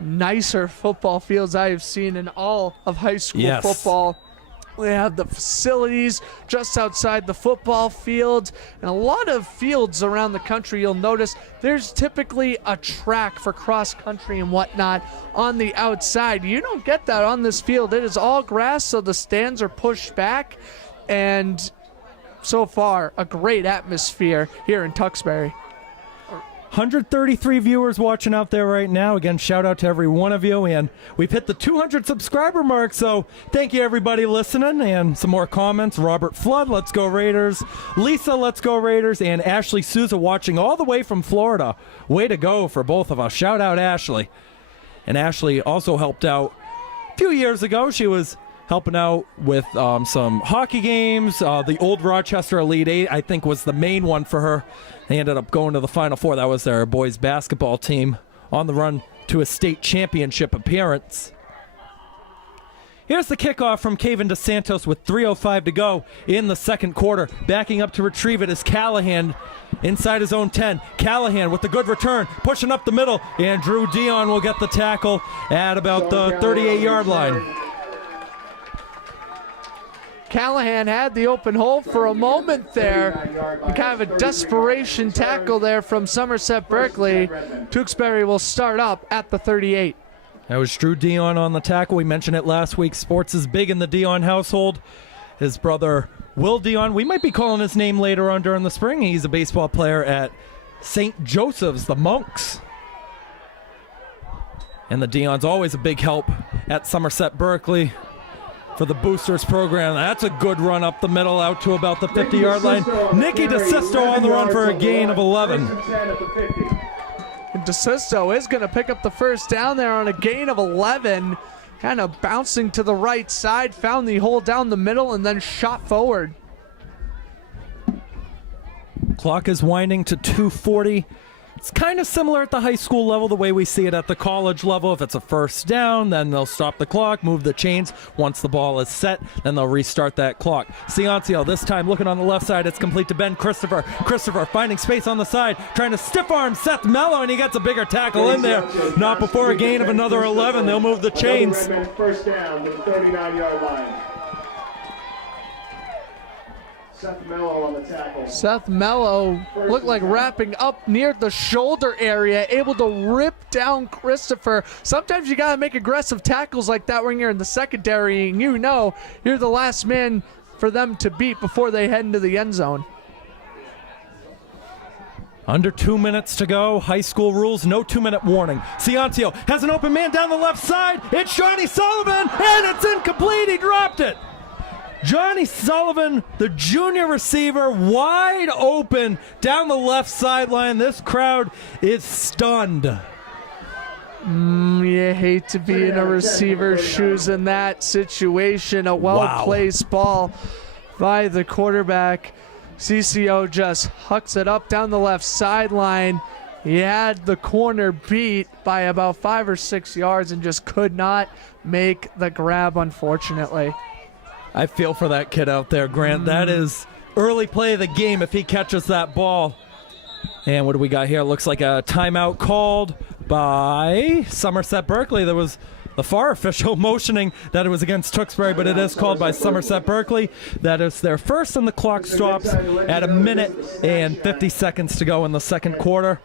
nicer football fields I have seen in all of high school football. They have the facilities just outside the football field. And a lot of fields around the country, you'll notice there's typically a track for cross country and whatnot on the outside. You don't get that on this field. It is all grass, so the stands are pushed back. And so far, a great atmosphere here in Tewksbury. 133 viewers watching out there right now. Again, shout out to every one of you. And we've hit the 200 subscriber mark, so thank you everybody listening. And some more comments. Robert Flood, let's go Raiders. Lisa, let's go Raiders. And Ashley Souza watching all the way from Florida. Way to go for both of us. Shout out Ashley. And Ashley also helped out a few years ago. She was helping out with some hockey games. The old Rochester Elite 8, I think, was the main one for her. They ended up going to the Final Four. That was their boys basketball team on the run to a state championship appearance. Here's the kickoff from Keegan DeSantos with 3:05 to go in the second quarter. Backing up to retrieve it is Callahan inside his own 10. Callahan with the good return, pushing up the middle, and Drew Dion will get the tackle at about the 38-yard line. Callahan had the open hole for a moment there. And kind of a desperation tackle there from Somerset Berkley. Tewksbury will start up at the 38. That was Drew Dion on the tackle. We mentioned it last week. Sports is big in the Dion household. His brother, Will Dion, we might be calling his name later on during the spring. He's a baseball player at St. Joseph's, the Monks. And the Dion's always a big help at Somerset Berkley for the Boosters program. That's a good run up the middle out to about the 50-yard line. Nicky DeSisto on the run for a gain of 11. And DeSisto is going to pick up the first down there on a gain of 11. Kind of bouncing to the right side, found the hole down the middle, and then shot forward. Clock is winding to 2:40. It's kind of similar at the high school level, the way we see it at the college level. If it's a first down, then they'll stop the clock, move the chains. Once the ball is set, then they'll restart that clock. Ciancio this time looking on the left side. It's complete to Ben Christopher. Christopher finding space on the side, trying to stiff arm Seth Mello, and he gets a bigger tackle in there. Not before a gain of another 11. They'll move the chains. Redmen first down to the 39-yard line. Seth Mello on the tackle. Seth Mello looked like wrapping up near the shoulder area, able to rip down Christopher. Sometimes you got to make aggressive tackles like that when you're in the secondary, and you know you're the last man for them to beat before they head into the end zone. Under 2 minutes to go. High school rules, no 2-minute warning. Ciancio has an open man down the left side. It's Johnny Sullivan, and it's incomplete. He dropped it. Johnny Sullivan, the junior receiver, wide open down the left sideline. This crowd is stunned. You hate to be in a receiver's shoes in that situation. A well-placed ball by the quarterback. CCO just hucks it up down the left sideline. He had the corner beat by about 5 or 6 yards and just could not make the grab, unfortunately. I feel for that kid out there, Grant. That is early play of the game if he catches that ball. And what do we got here? Looks like a timeout called by Somerset Berkley. There was the FAR official motioning that it was against Tewksbury, but it is called by Somerset Berkley. That is their first, and the clock stops at 1 minute and 50 seconds to go in the second quarter.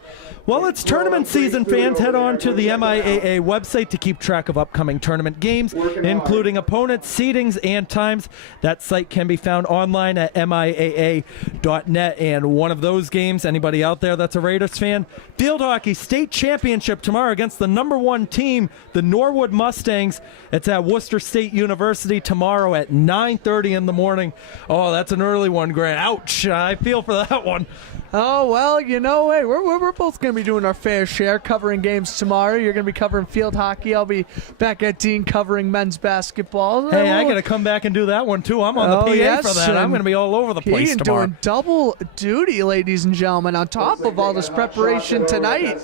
Well, it's tournament season, fans. Head on to the MIAA website to keep track of upcoming tournament games, including opponents, seedings, and times. That site can be found online at MIAA.net. And one of those games, anybody out there that's a Raiders fan, field hockey state championship tomorrow against the #1 team, the Norwood Mustangs. It's at Worcester State University tomorrow at 9:30 in the morning. Oh, that's an early one, Grant. Ouch. I feel for that one. Oh, well, you know, hey, we're both going to be doing our fair share covering games tomorrow. You're going to be covering field hockey. I'll be back at Dean covering men's basketball. Hey, I got to come back and do that one, too. I'm on the PA for that. I'm going to be all over the place Keegan tomorrow. Doing double duty, ladies and gentlemen, on top of all this preparation tonight.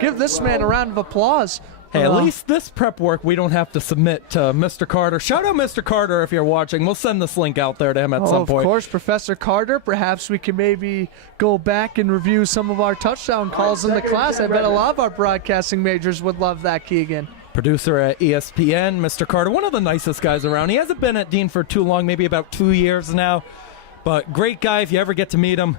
Give this man a round of applause. Hey, at least this prep work we don't have to submit to Mr. Carter. Shout out Mr. Carter if you're watching. We'll send this link out there to him at some point. Of course, Professor Carter. Perhaps we can maybe go back and review some of our touchdown calls in the class. I bet a lot of our broadcasting majors would love that, Keegan. Producer at ESPN, Mr. Carter, one of the nicest guys around. He hasn't been at Dean for too long, maybe about 2 years now. But great guy if you ever get to meet him.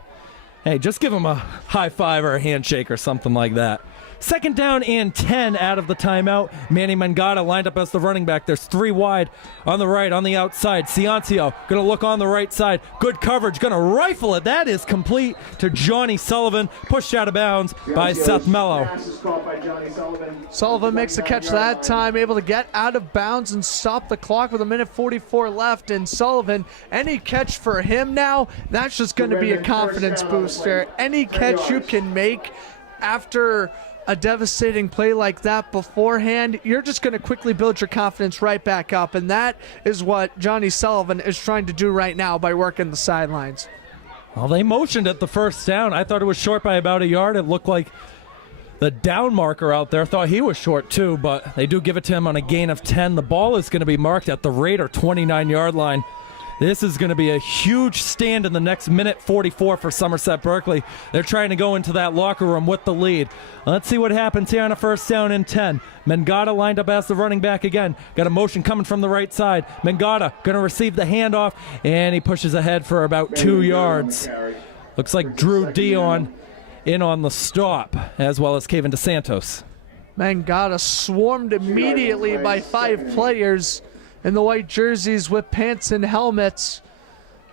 Hey, just give him a high five or a handshake or something like that. Second down and 10 out of the timeout. Manny Mangata lined up as the running back. There's 3 wide on the right, on the outside. Ciancio going to look on the right side. Good coverage, going to rifle it. That is complete to Johnny Sullivan. Pushed out of bounds by Seth Mello. Sullivan makes the catch that time, able to get out of bounds and stop the clock with 1:44 left. And Sullivan, any catch for him now, that's just going to be a confidence booster. Any catch you can make after a devastating play like that beforehand, you're just going to quickly build your confidence right back up, and that is what Johnny Sullivan is trying to do right now by working the sidelines. Well, they motioned at the first down. I thought it was short by about a yard. It looked like the down marker out there thought he was short too, but they do give it to him on a gain of 10. The ball is going to be marked at the Raider 29-yard line. This is going to be a huge stand in the next 1:44 for Somerset Berkley. They're trying to go into that locker room with the lead. Let's see what happens here on a first down and 10. Mangata lined up as the running back again. Got a motion coming from the right side. Mangata going to receive the handoff, and he pushes ahead for about 2 yards. Looks like Drew Dion in on the stop, as well as Kevin DeSantos. Mangata swarmed immediately by 5 players in the white jerseys with pants and helmets.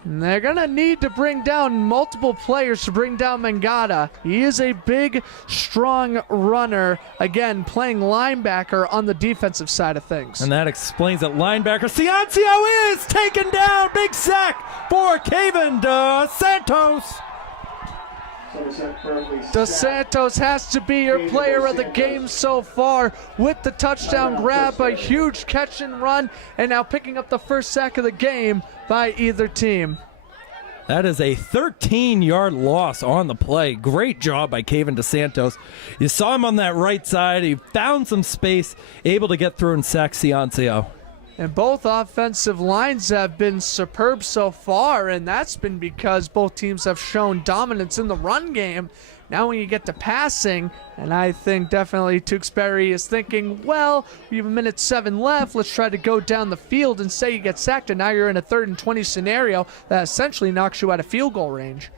And they're going to need to bring down multiple players to bring down Mangata. He is a big, strong runner. Again, playing linebacker on the defensive side of things. And that explains that linebacker Ciancio is taken down. Big sack for Kevin DeSantos. DeSantos has to be your player of the game so far with the touchdown grab, a huge catch and run, and now picking up the first sack of the game by either team. That is a 13-yard loss on the play. Great job by Keegan DeSantos. You saw him on that right side. He found some space, able to get through and sack Ciancio. And both offensive lines have been superb so far, and that's been because both teams have shown dominance in the run game. Now when you get to passing, and I think definitely Tewksbury is thinking, well, we have 1:07 left. Let's try to go down the field and say you get sacked, and now you're in a 3rd and 20 scenario that essentially knocks you out of field goal range.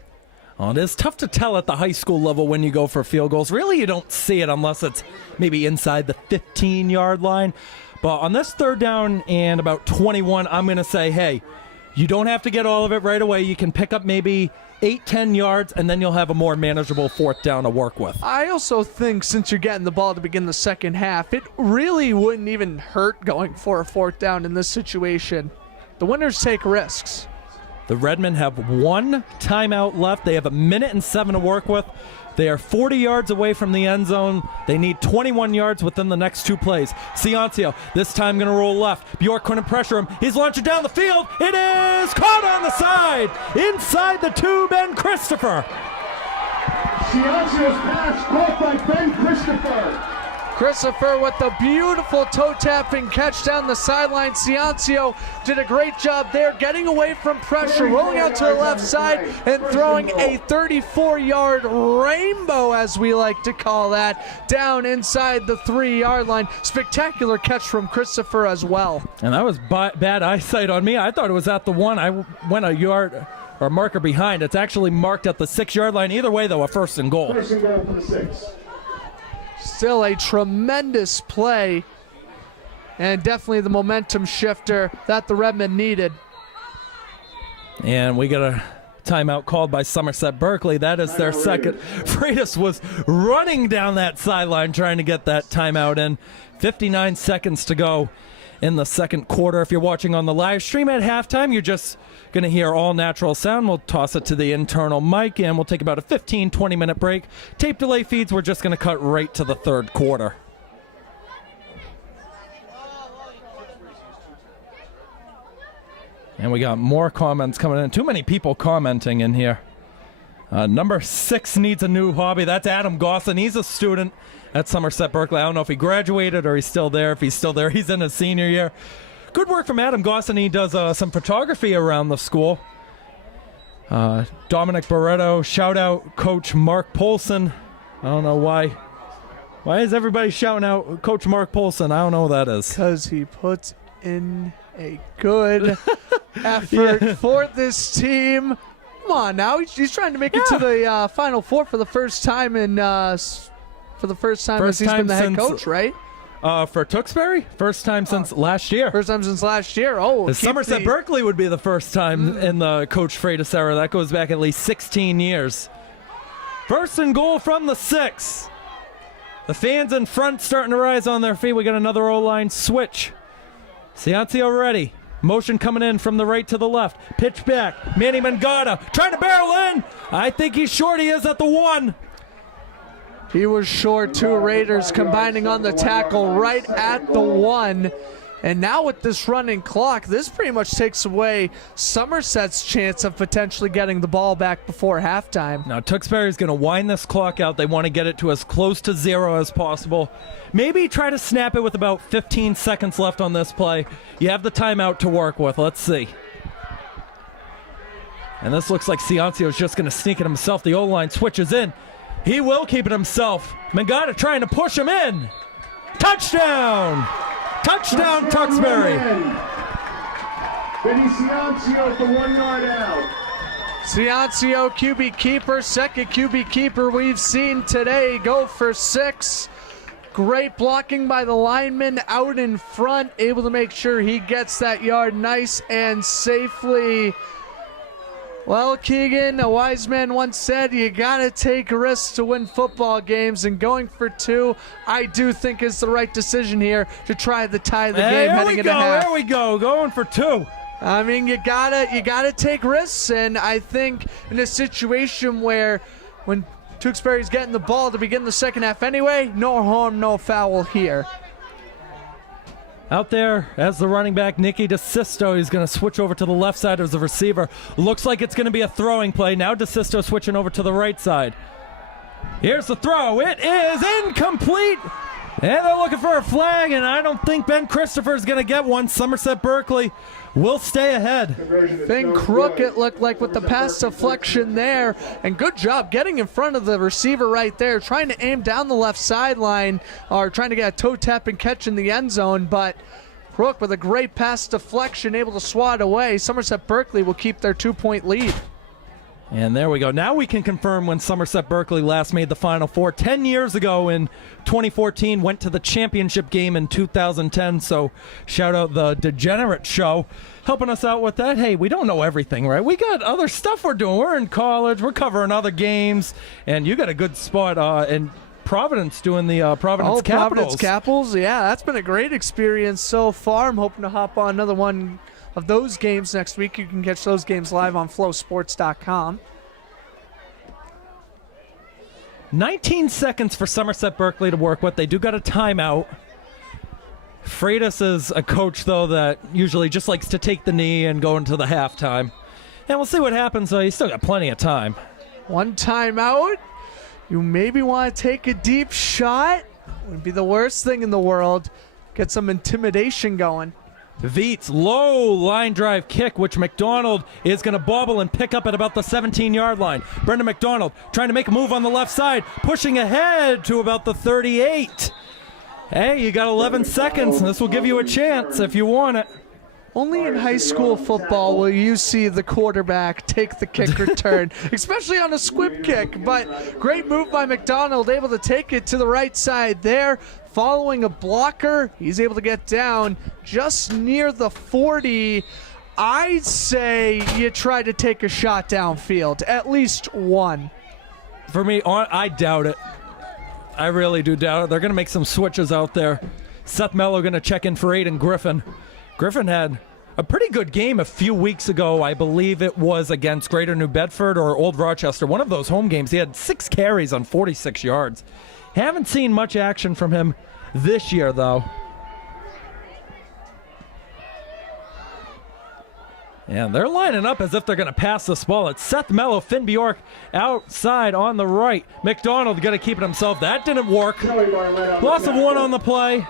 Oh, it is tough to tell at the high school level when you go for field goals. Really, you don't see it unless it's maybe inside the 15-yard line. But on this 3rd down and about 21, I'm going to say, hey, you don't have to get all of it right away. You can pick up maybe 8-10 yards, and then you'll have a more manageable 4th down to work with. I also think since you're getting the ball to begin the second half, it really wouldn't even hurt going for a 4th down in this situation. The winners take risks. The Redmen have 1 timeout left. They have 1:07 to work with. They are 40 yards away from the end zone. They need 21 yards within the next 2 plays. Ciancio, this time going to roll left. Bjork couldn't pressure him. He's launching down the field. It is caught on the side. Inside the tube, and Christopher. Ciancio's pass caught by Ben Christopher. Christopher with the beautiful toe-tapping catch down the sideline. Ciancio did a great job there, getting away from pressure, rolling out to the left side, and throwing a 34-yard rainbow, as we like to call that, down inside the 3-yard line. Spectacular catch from Christopher as well. And that was bad eyesight on me. I thought it was at the 1. I went a yard or marker behind. It's actually marked at the 6-yard line. Either way, though, a 1st and goal. 1st and goal for the 6. Still a tremendous play, and definitely the momentum shifter that the Redmen needed. And we got a timeout called by Somerset Berkley. That is their second. Freitas was running down that sideline trying to get that timeout in. 59 seconds to go in the second quarter. If you're watching on the live stream at halftime, you're just going to hear all natural sound. We'll toss it to the internal mic, and we'll take about a 15-20 minute break. Tape delay feeds, we're just going to cut right to the 3rd quarter. And we got more comments coming in. Too many people commenting in here. Number 6 needs a new hobby. That's Adam Gosselin. He's a student at Somerset Berkley. I don't know if he graduated or he's still there. If he's still there, he's in his senior year. Good work from Adam Gosselin. He does some photography around the school. Dominic Barretto, shout out Coach Mark Polson. I don't know why. Why is everybody shouting out Coach Mark Polson? I don't know who that is. Because he puts in a good effort for this team. Come on now, he's trying to make it to the Final Four for the first time in as he's been the head coach, right? For Tewksbury, first time since last year. First time since last year. Oh, Somerset Berkley would be the first time in the Coach Freitas era. That goes back at least 16 years. 1st and goal from the 6. The fans in front starting to rise on their feet. We got another O-line switch. Ciancio ready. Motion coming in from the right to the left. Pitch back. Manny Mangata trying to barrel in. I think he's short. He is at the 1. He was short. 2 Raiders combining on the tackle right at the 1. And now with this running clock, this pretty much takes away Somerset's chance of potentially getting the ball back before halftime. Now Tewksbury's going to wind this clock out. They want to get it to as close to 0 as possible. Maybe try to snap it with about 15 seconds left on this play. You have the timeout to work with. Let's see. And this looks like Ciancio's just going to sneak it himself. The O-line switches in. He will keep it himself. Mangata trying to push him in. Touchdown! Touchdown, Tewksbury! Benny Ciancio at the 1-yard out. Ciancio, QB keeper, second QB keeper we've seen today, go for 6. Great blocking by the lineman out in front, able to make sure he gets that yard nice and safely. Well, Keegan, a wise man once said, you got to take risks to win football games, and going for 2, I do think is the right decision here to try to tie the game heading into half. There we go, going for 2. I mean, you gotta take risks, and I think in a situation where when Tewksbury's getting the ball to begin the second half anyway, no harm, no foul here. Out there as the running back, Nicky DeSisto. He's going to switch over to the left side as the receiver. Looks like it's going to be a throwing play. Now DeSisto switching over to the right side. Here's the throw. It is incomplete. And they're looking for a flag, and I don't think Ben Christopher is going to get one. Somerset Berkley will stay ahead. Finn Crook, it looked like, with the pass deflection there. And good job getting in front of the receiver right there, trying to aim down the left sideline, or trying to get a toe tap and catch in the end zone. But Crook with a great pass deflection, able to swat away. Somerset Berkley will keep their 2-point lead. And there we go. Now we can confirm when Somerset Berkley last made the Final Four 10 years ago in 2014, went to the championship game in 2010. So shout out the Degenerate Show helping us out with that. Hey, we don't know everything, right? We got other stuff we're doing. We're in college. We're covering other games. And you got a good spot in Providence doing the Providence Capitals. Providence Capitals. Yeah, that's been a great experience so far. I'm hoping to hop on another one of those games next week. You can catch those games live on flowsports.com. 19 seconds for Somerset Berkley to work with. They do got a timeout. Freitas is a coach, though, that usually just likes to take the knee and go into the halftime. And we'll see what happens. He's still got plenty of time. One timeout. You maybe want to take a deep shot. Wouldn't be the worst thing in the world. Get some intimidation going. Veets, low line drive kick, which McDonald is going to bobble and pick up at about the 17-yard line. Brendan McDonald trying to make a move on the left side, pushing ahead to about the 38. Hey, you got 11 seconds. This will give you a chance if you want it. Only in high school football will you see the quarterback take the kick return, especially on a squib kick. But great move by McDonald, able to take it to the right side there. Following a blocker, he's able to get down just near the 40. I'd say you try to take a shot downfield, at least one. For me, I doubt it. I really do doubt it. They're going to make some switches out there. Seth Mello going to check in for Aiden Griffin. Griffin had a pretty good game a few weeks ago. I believe it was against Greater New Bedford or Old Rochester, one of those home games. He had 6 carries on 46 yards. Haven't seen much action from him this year, though. And they're lining up as if they're going to pass this ball. It's Seth Mello, Finn Bjork outside on the right. McDonald got to keep it himself. That didn't work. Loss of 1 on the play.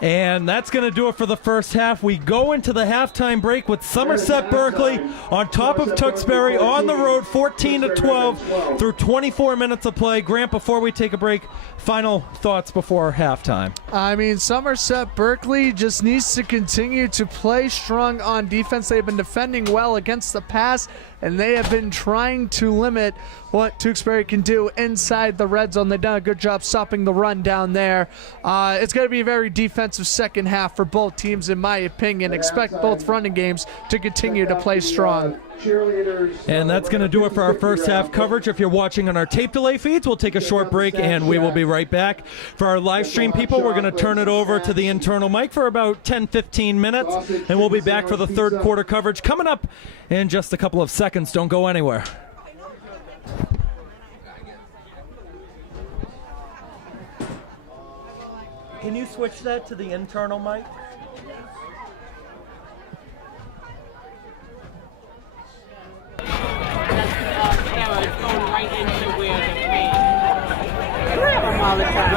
And that's going to do it for the first half. We go into the halftime break with Somerset Berkley on top of Tewksbury on the road, 14-12 through 24 minutes of play. Grant, before we take a break, final thoughts before halftime. I mean, Somerset Berkley just needs to continue to play strong on defense. They've been defending well against the pass, and they have been trying to limit what Tewksbury can do inside the red zone. They've done a good job stopping the run down there. It's going to be a very defensive second half for both teams, in my opinion. Expect both running games to continue to play strong. And that's going to do it for our first half coverage. If you're watching on our tape delay feeds, we'll take a short break and we will be right back. For our live stream people, we're going to turn it over to the internal mic for about 10-15 minutes, and we'll be back for the third quarter coverage coming up in just a couple of seconds. Don't go anywhere. Can you switch that to the internal mic? All the time.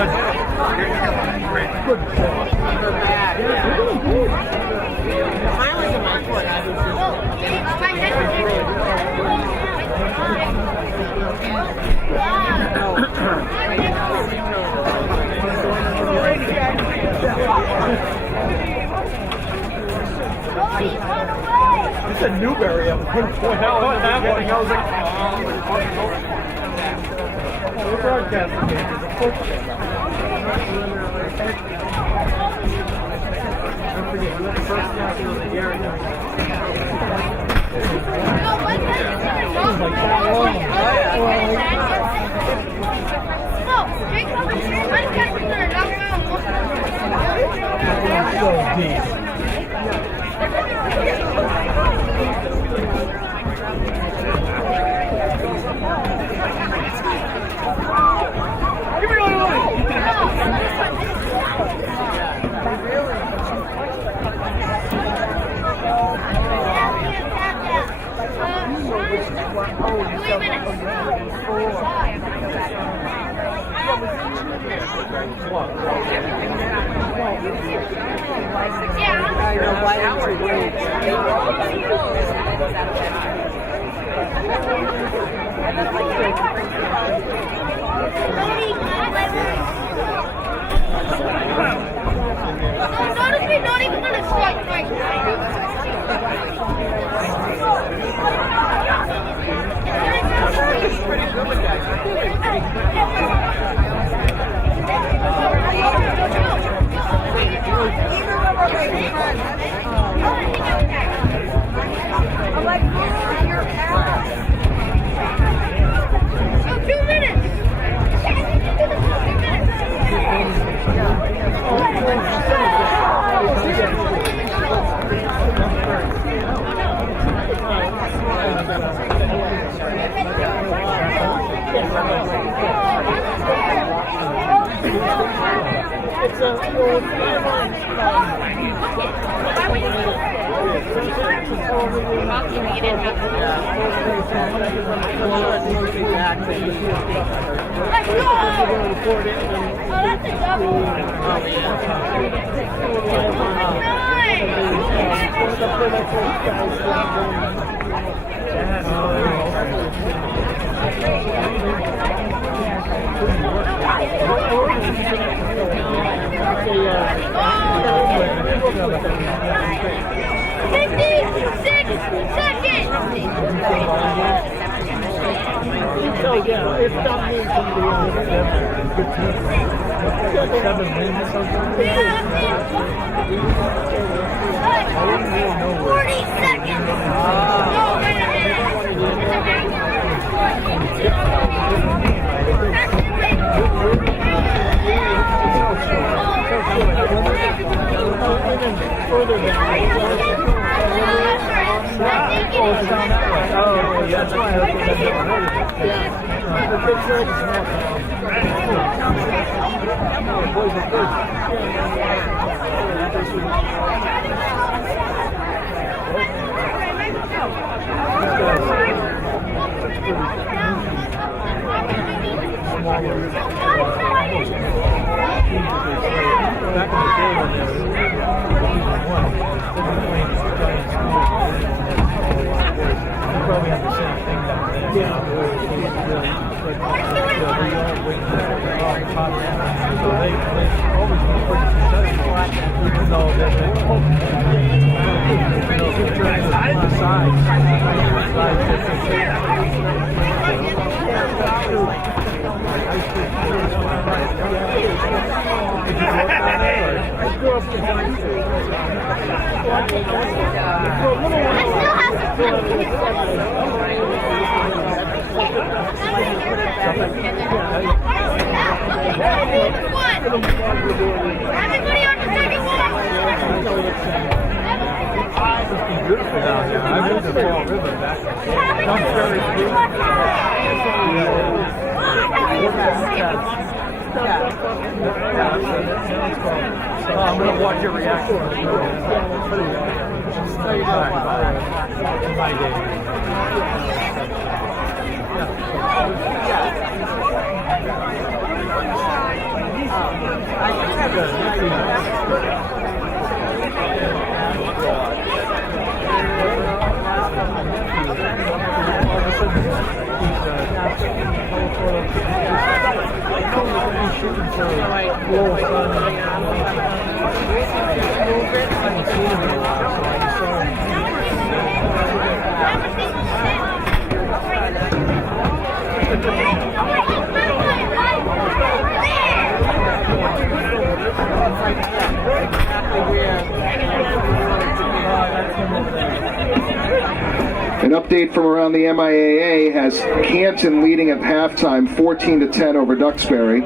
Good. They're bad. Mine was in my foot. You said Newberry. I couldn't point out what that was. I was like, we're broadcasting games. It's a football game. Don't forget, we're the first half of the year. So deep. Give me Notice me not even gonna strike right I'm like, oh, your ass. Oh, 2 minutes. 56 seconds! So yeah, it's not me to be on good team. 7 wins or something. 40 seconds! No, wait a minute. Further than oh, that's why I back in the day when they were probably had the same thing back then. Yeah. So they always been pretty successful, even though they're the sides. I grew up in Everybody on the second one! It's beautiful down here. I moved to Fall River back in Tewksbury. I'm going to watch your reaction. My day. An update from around the MIAA has Canton leading at halftime 14-10 over Doucesbury.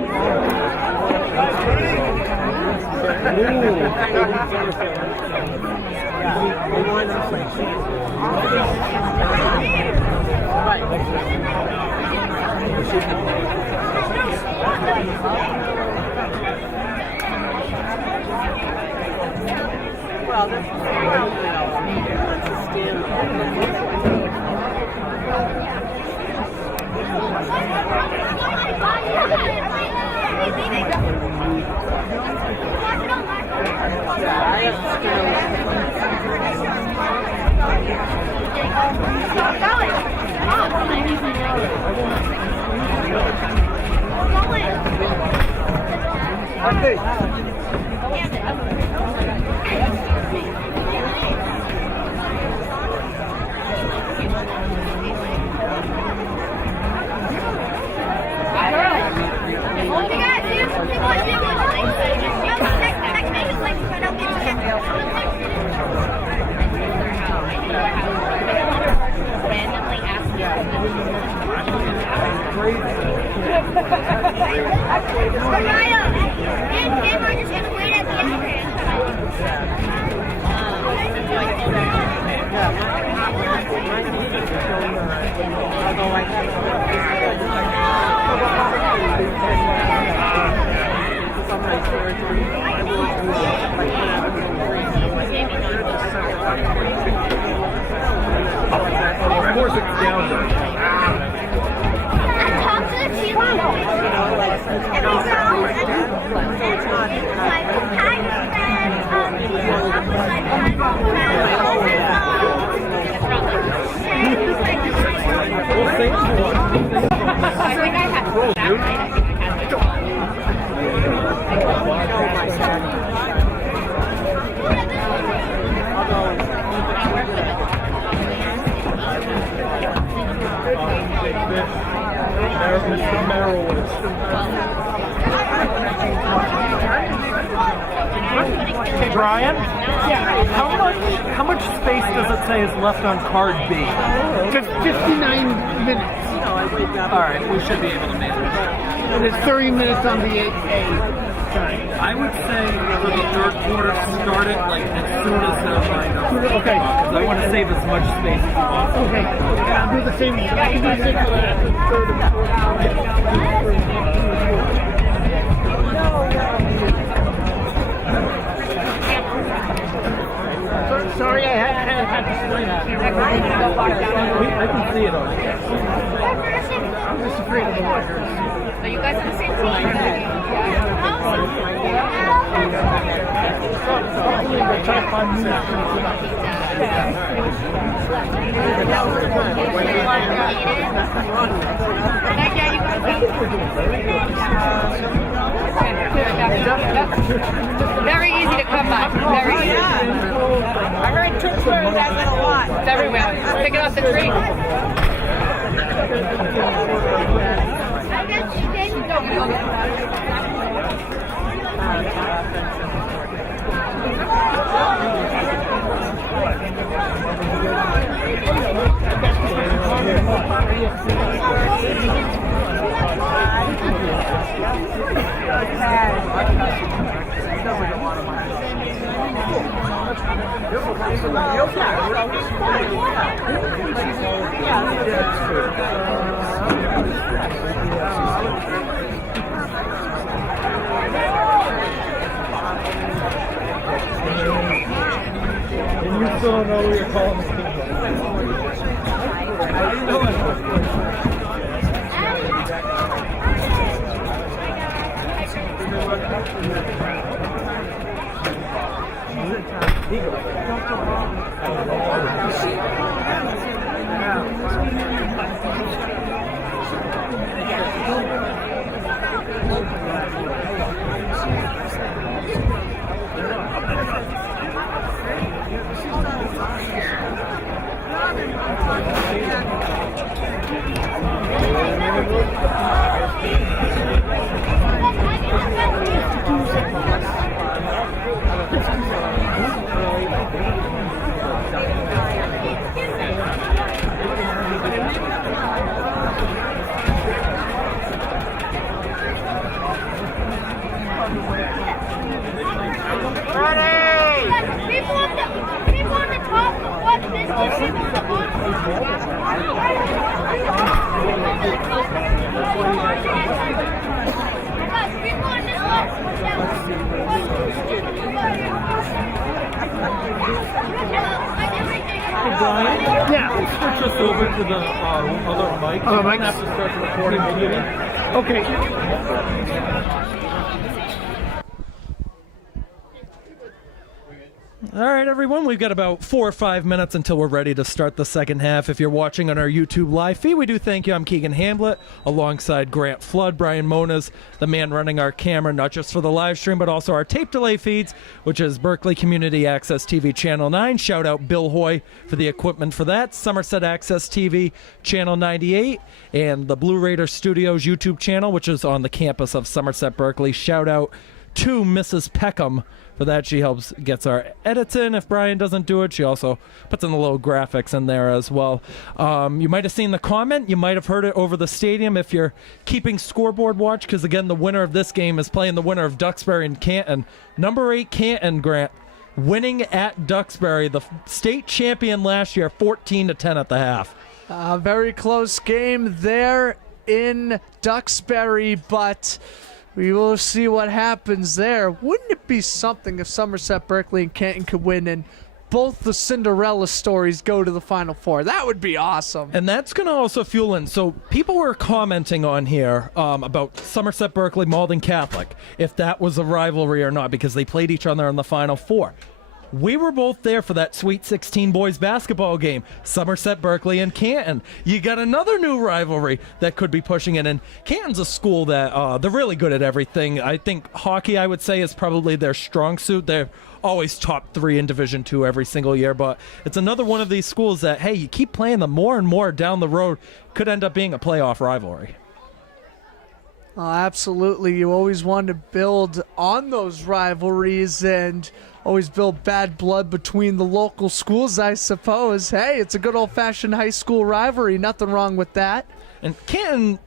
Well, that's Of course it's down there. Hey Brian, how much space does it say is left on card B? Just 59 minutes. All right, we should be able to manage. And it's 30 minutes on the 8A side. I would say for the third quarter, start it like as soon as they're lined up. Okay. Because I want to save as much space as possible. Okay. I'll do the same. I can do the same for that. Third and fourth. Sorry, I had to explain that. I can see it on here. I'm just afraid of the waters. So you guys are the same team? Very easy to come by. Very easy. I heard Tewksbury has it a lot. It's everywhere. Pick it off the tree. And you still don't know who you're calling the kickoff. How you doing? People on the top of what business people on the Hey Brian, Yeah. switch us over to the other mic. Other You don't mics? have to start the recording immediately. Okay. All right, everyone, we've got about 4 or 5 minutes until we're ready to start the second half. If you're watching on our YouTube live feed, we do thank you. I'm Keegan Hamblett, alongside Grant Flood, Brian Moniz, the man running our camera, not just for the live stream, but also our tape delay feeds, which is Berkeley Community Access TV Channel 9. Shout out Bill Hoy for the equipment for that. Somerset Access TV Channel 98, and the Blue Raider Studios YouTube channel, which is on the campus of Somerset Berkley. Shout out to Mrs. Peckham for that. She gets our edits in. If Brian doesn't do it, she also puts in the little graphics in there as well. You might have seen the comment. You might have heard it over the stadium if you're keeping scoreboard watch, because, again, the winner of this game is playing the winner of Tewksbury and Canton. Number 8 Canton, Grant, winning at Tewksbury, the state champion last year, 14-10 at the half. Very close game there in Tewksbury, but we will see what happens there. Wouldn't it be something if Somerset Berkley and Canton could win and both the Cinderella stories go to the Final Four? That would be awesome. And that's going to also fuel in. So people were commenting on here about Somerset Berkley, Malden Catholic, if that was a rivalry or not, because they played each other in the Final Four. We were both there for that Sweet 16 boys basketball game, Somerset Berkley and Canton. You got another new rivalry that could be pushing in. And Canton's a school that they're really good at everything. I think hockey, I would say, is probably their strong suit. They're always top 3 in Division II every single year. But it's another one of these schools that, hey, you keep playing them more and more down the road, could end up being a playoff rivalry. Absolutely. You always want to build on those rivalries and always build bad blood between the local schools, I suppose. Hey, it's a good old-fashioned high school rivalry. Nothing wrong with that. And Canton,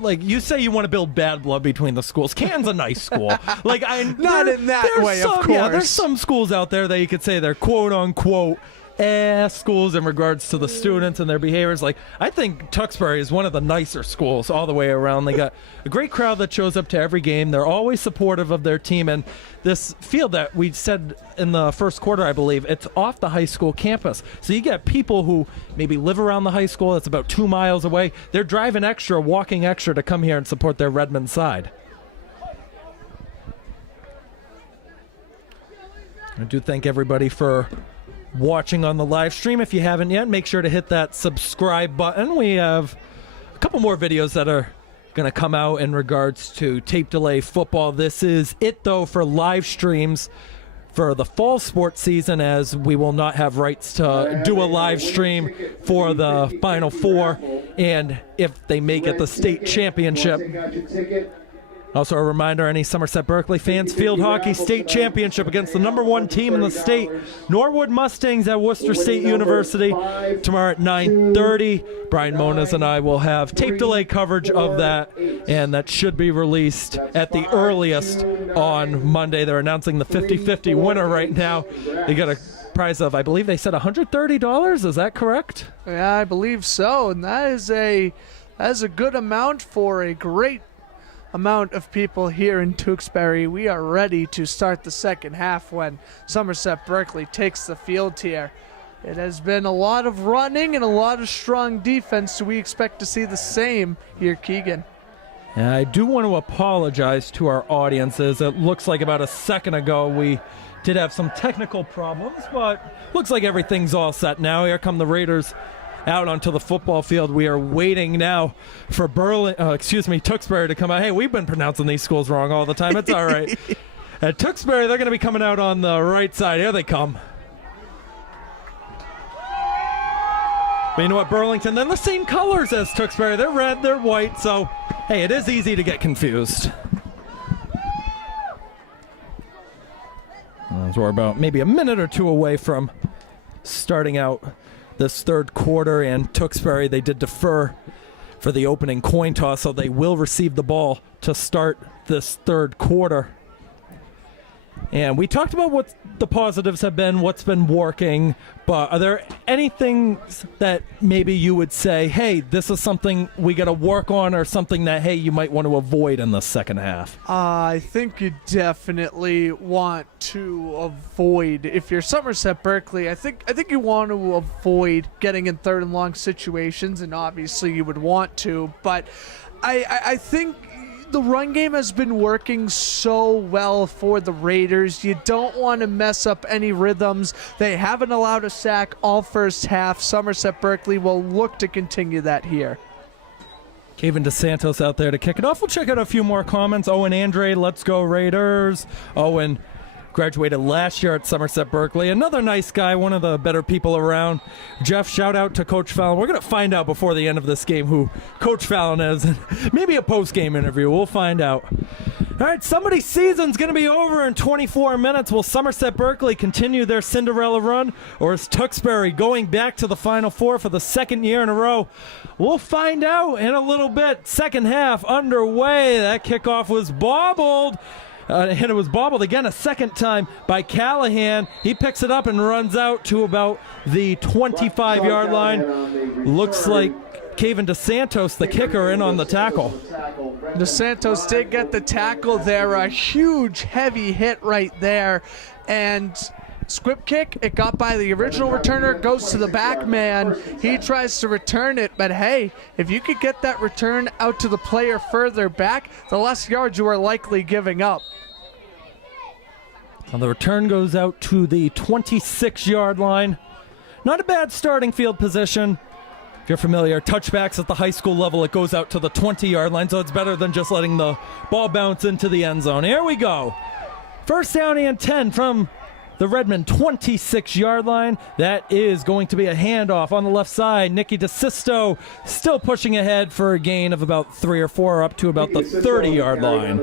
like, you say you want to build bad blood between the schools. Canton's a nice school. Like, Not in that way, of course. Yeah, there's some schools out there that you could say they're quote-unquote schools in regards to the students and their behaviors. Like, I think Tewksbury is one of the nicer schools all the way around. They got a great crowd that shows up to every game. They're always supportive of their team. And this field that we said in the first quarter, I believe, it's off the high school campus. So you get people who maybe live around the high school. That's about 2 miles away. They're driving extra, walking extra to come here and support their Redmen side. I do thank everybody for watching on the live stream. If you haven't yet, make sure to hit that subscribe button. We have a couple more videos that are going to come out in regards to tape delay football. This is it, though, for live streams for the fall sports season, as we will not have rights to do a live stream for the Final Four, and if they make it the state championship. Also a reminder, any Somerset Berkley fans, field hockey state championship against the number 1 team in the state, Norwood Mustangs at Worcester State University, tomorrow at 9:30. Brian Moniz and I will have tape delay coverage of that, and that should be released at the earliest on Monday. They're announcing the 50-50 winner right now. They got a prize of, I believe they said $130. Is that correct? Yeah, I believe so, and that is a good amount for a great amount of people here in Tewksbury. We are ready to start the second half when Somerset Berkley takes the field here. It has been a lot of running and a lot of strong defense, so we expect to see the same here, Keegan. And I do want to apologize to our audiences. It looks like about a second ago we did have some technical problems, but looks like everything's all set now. Here come the Raiders out onto the football field. We are waiting now for Tewksbury to come out. Hey, we've been pronouncing these schools wrong all the time. It's all right. At Tewksbury, they're going to be coming out on the right side. Here they come. But you know what, Burlington, they're the same colors as Tewksbury. They're red, they're white, so, hey, it is easy to get confused. So we're about maybe a minute or two away from starting out this third quarter, and Tewksbury, they did defer for the opening coin toss, so they will receive the ball to start this third quarter. And we talked about what the positives have been, what's been working, but are there anything that maybe you would say, hey, this is something we got to work on, or something that, hey, you might want to avoid in the second half? I think you definitely want to avoid, if you're Somerset Berkley, I think you want to avoid getting in third and long situations, and obviously you would want to, but I think the run game has been working so well for the Raiders. You don't want to mess up any rhythms. They haven't allowed a sack all first half. Somerset Berkley will look to continue that here. Keegan DeSantos out there to kick it off. We'll check out a few more comments. Owen Andre, let's go Raiders. Owen graduated last year at Somerset Berkley. Another nice guy, one of the better people around. Jeff, shout out to Coach Fallon. We're going to find out before the end of this game who Coach Fallon is. Maybe a post-game interview. We'll find out. All right, somebody's season's going to be over in 24 minutes. Will Somerset Berkley continue their Cinderella run, or is Tewksbury going back to the Final Four for the second year in a row? We'll find out in a little bit. Second half underway. That kickoff was bobbled. And it was bobbled again a second time by Callahan. He picks it up and runs out to about the 25-yard line. Looks like Keegan DeSantos, the kicker, in on the tackle. DeSantos did get the tackle there. A huge, heavy hit right there. And squib kick, it got by the original returner, goes to the back man. He tries to return it, but hey, if you could get that return out to the player further back, the less yards you are likely giving up. Well, the return goes out to the 26-yard line. Not a bad starting field position. If you're familiar, touchbacks at the high school level, it goes out to the 20-yard line, so it's better than just letting the ball bounce into the end zone. Here we go. First down and 10 from the Redmen 26-yard line. That is going to be a handoff on the left side. Nicky DeSisto still pushing ahead for a gain of about 3 or 4 up to about the 30-yard line.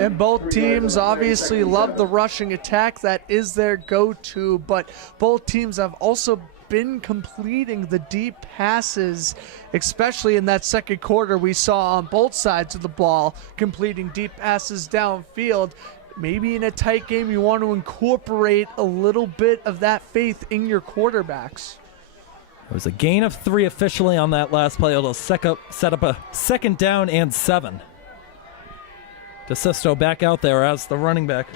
And both teams obviously love the rushing attack. That is their go-to, but both teams have also been completing the deep passes, especially in that second quarter. We saw on both sides of the ball completing deep passes downfield. Maybe in a tight game, you want to incorporate a little bit of that faith in your quarterbacks. It was a gain of 3 officially on that last play. It'll set up a second down and 7. DeSisto back out there as the running back.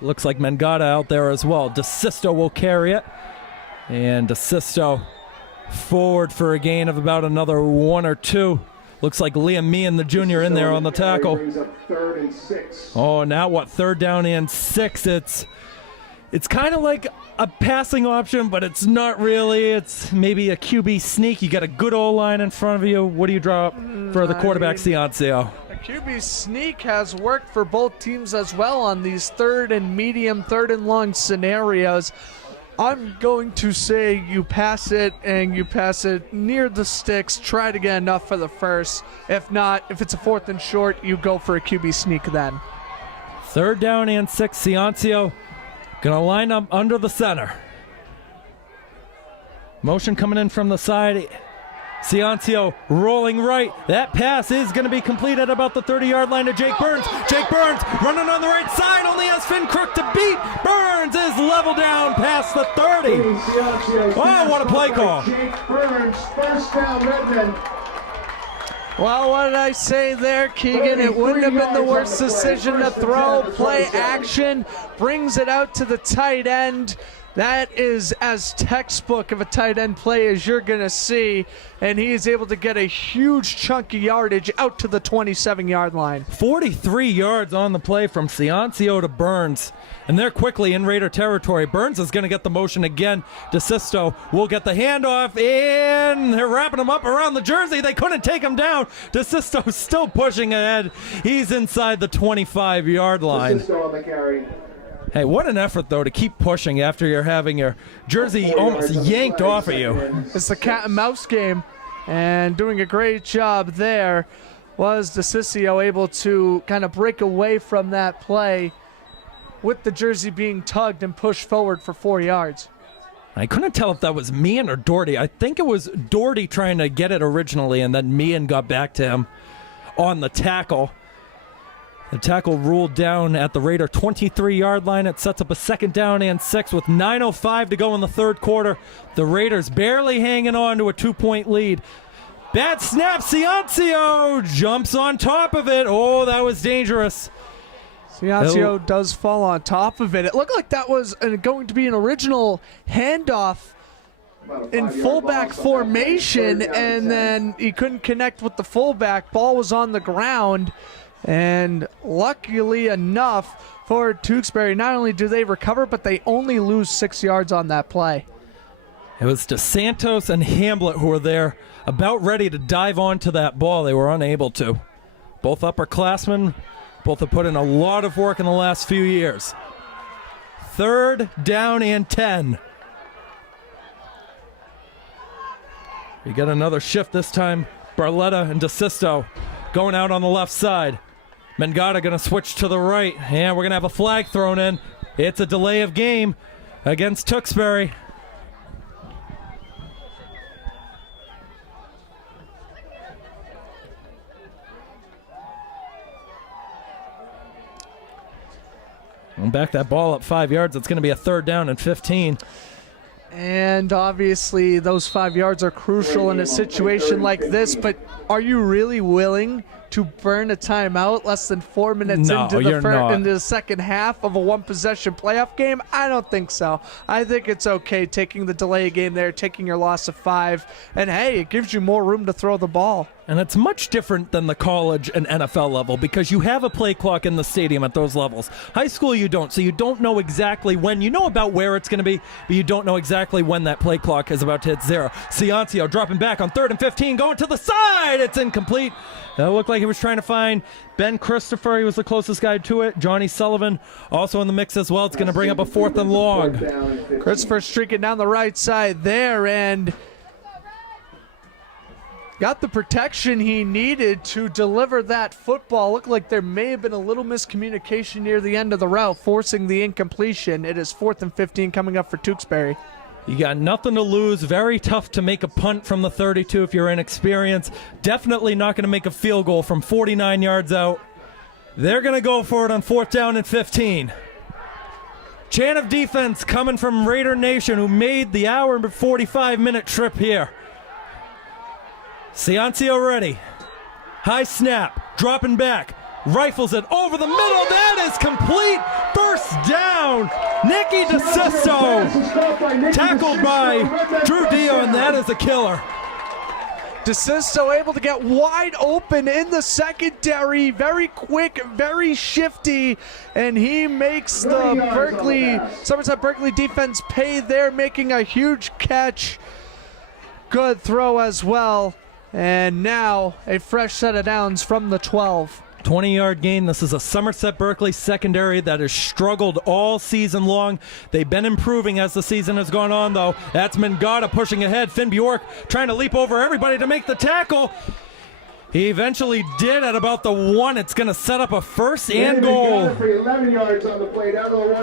Looks like Mangata out there as well. DeSisto will carry it. And DeSisto forward for a gain of about another 1 or 2. Looks like Liam Meehan, the junior, in there on the tackle. Oh, now what? Third down and 6. It's kind of like a passing option, but it's not really. It's maybe a QB sneak. You got a good O-line in front of you. What do you draw up for the quarterback, Ciancio? A QB sneak has worked for both teams as well on these third and medium, third and long scenarios. I'm going to say you pass it, and you pass it near the sticks. Try to get enough for the first. If not, if it's a 4th and short, you go for a QB sneak then. Third down and 6. Ciancio going to line up under the center. Motion coming in from the side. Ciancio rolling right. That pass is going to be complete at about the 30-yard line to Jake Burns. Jake Burns running on the right side. Only has Finn Crook to beat. Burns is level down past the 30. Oh, what a play call. Jake Burns, first down, Redmen. Well, what did I say there, Keegan? It wouldn't have been the worst decision to throw. Play action, brings it out to the tight end. That is as textbook of a tight end play as you're going to see, and he is able to get a huge chunk of yardage out to the 27-yard line. 43 yards on the play from Ciancio to Burns, and they're quickly in Raider territory. Burns is going to get the motion again. DeSisto will get the handoff, and they're wrapping him up around the jersey. They couldn't take him down. DeSisto still pushing ahead. He's inside the 25-yard line. DeSisto on the carry. Hey, what an effort, though, to keep pushing after you're having your jersey almost yanked off of you. It's the cat and mouse game, and doing a great job there was DeSisto able to kind of break away from that play with the jersey being tugged and pushed forward for 4 yards. I couldn't tell if that was Meehan or Doherty. I think it was Doherty trying to get it originally, and then Meehan got back to him on the tackle. The tackle ruled down at the Raider 23-yard line. It sets up a second down and 6 with 9:05 to go in the third quarter. The Raiders barely hanging on to a 2-point lead. Bad snap. Ciancio jumps on top of it. Oh, that was dangerous. Ciancio does fall on top of it. It looked like that was going to be an original handoff in fullback formation, and then he couldn't connect with the fullback. Ball was on the ground, and luckily enough for Tewksbury, not only do they recover, but they only lose 6 yards on that play. It was DeSantos and Hamblett who were there about ready to dive onto that ball. They were unable to. Both upperclassmen, both have put in a lot of work in the last few years. 3rd down and 10. We get another shift this time. Barletta and DeSisto going out on the left side. Mangata going to switch to the right. And we're going to have a flag thrown in. It's a delay of game against Tewksbury. And back that ball up 5 yards. It's going to be a 3rd down and 15. And obviously those 5 yards are crucial in a situation like this, but are you really willing to burn a timeout less than 4 minutes into the second half of a one-possession playoff game? I don't think so. I think it's okay taking the delay game there, taking your loss of 5, and hey, it gives you more room to throw the ball. And it's much different than the college and NFL level because you have a play clock in the stadium at those levels. High school you don't, so you don't know exactly when. You know about where it's going to be, but you don't know exactly when that play clock is about to hit 0. Ciancio dropping back on 3rd and 15, going to the side. It's incomplete. That looked like he was trying to find Ben Christopher. He was the closest guy to it. Johnny Sullivan also in the mix as well. It's going to bring up a 4th and long. Christopher streaking down the right side there and got the protection he needed to deliver that football. Looked like there may have been a little miscommunication near the end of the route, forcing the incompletion. It is 4th and 15 coming up for Tewksbury. You got nothing to lose. Very tough to make a punt from the 32 if you're inexperienced. Definitely not going to make a field goal from 49 yards out. They're going to go for it on 4th down and 15. Chant of defense coming from Raider Nation, who made the hour and 45-minute trip here. Ciancio ready. High snap. Dropping back. Rifles it over the middle. That is complete. 1st down. Nicky DeSisto. Tackled by Drew Dion. That is a killer. DeSisto able to get wide open in the secondary. Very quick, very shifty. And he makes the Somerset Berkley defense pay there, making a huge catch. Good throw as well. And now a fresh set of downs from the 12. 20-yard gain. This is a Somerset Berkley secondary that has struggled all season long. They've been improving as the season has gone on, though. That's Mangata pushing ahead. Finn Bjork trying to leap over everybody to make the tackle. He eventually did at about the 1. It's going to set up a 1st and goal.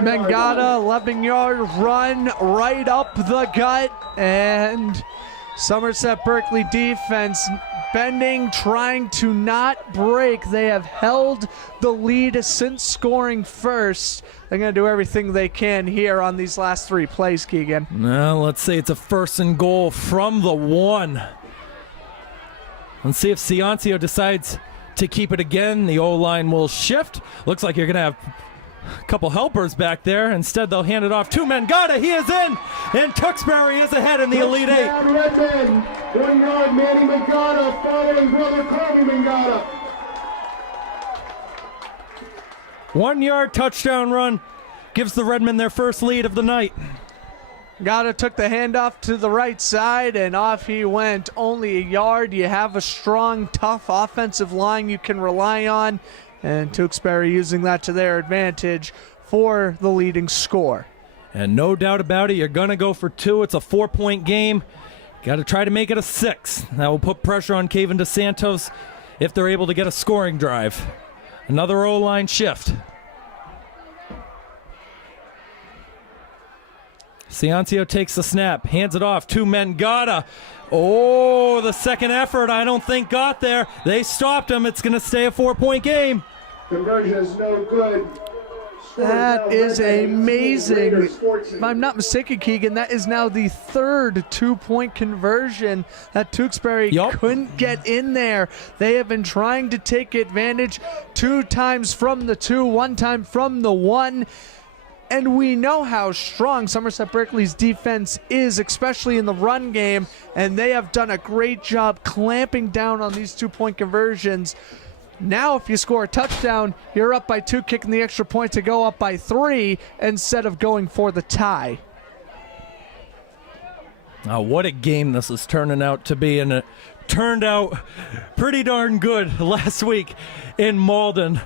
Mangata, 11-yard run right up the gut. And Somerset Berkley defense bending, trying to not break. They have held the lead since scoring first. They're going to do everything they can here on these last 3 plays, Keegan. Well, let's say it's a 1st and goal from the 1. Let's see if Ciancio decides to keep it again. The O-line will shift. Looks like you're going to have a couple helpers back there. Instead, they'll hand it off to Mangata. He is in, and Tewksbury is ahead in the Elite 8. Redmen, 1 yard, Manny Mangata following brother Kobe Mangata. 1 yard touchdown run gives the Redmen their first lead of the night. Mangata took the handoff to the right side, and off he went. Only a yard. You have a strong, tough offensive line you can rely on. And Tewksbury using that to their advantage for the leading score. And no doubt about it, you're going to go for 2. It's a 4-point game. Got to try to make it a 6. That will put pressure on Keegan DeSantos if they're able to get a scoring drive. Another O-line shift. Ciancio takes the snap, hands it off to Mangata. Oh, the second effort I don't think got there. They stopped him. It's going to stay a 4-point game. Conversion is no good. That is amazing. If I'm not mistaken, Keegan, that is now the 3rd 2-point conversion that Tewksbury couldn't get in there. They have been trying to take advantage 2 times from the 2, 1 time from the 1. And we know how strong Somerset Berkley's defense is, especially in the run game, and they have done a great job clamping down on these 2-point conversions. Now, if you score a touchdown, you're up by 2, kicking the extra point to go up by 3 instead of going for the tie. What a game this is turning out to be, and it turned out pretty darn good last week in Malden.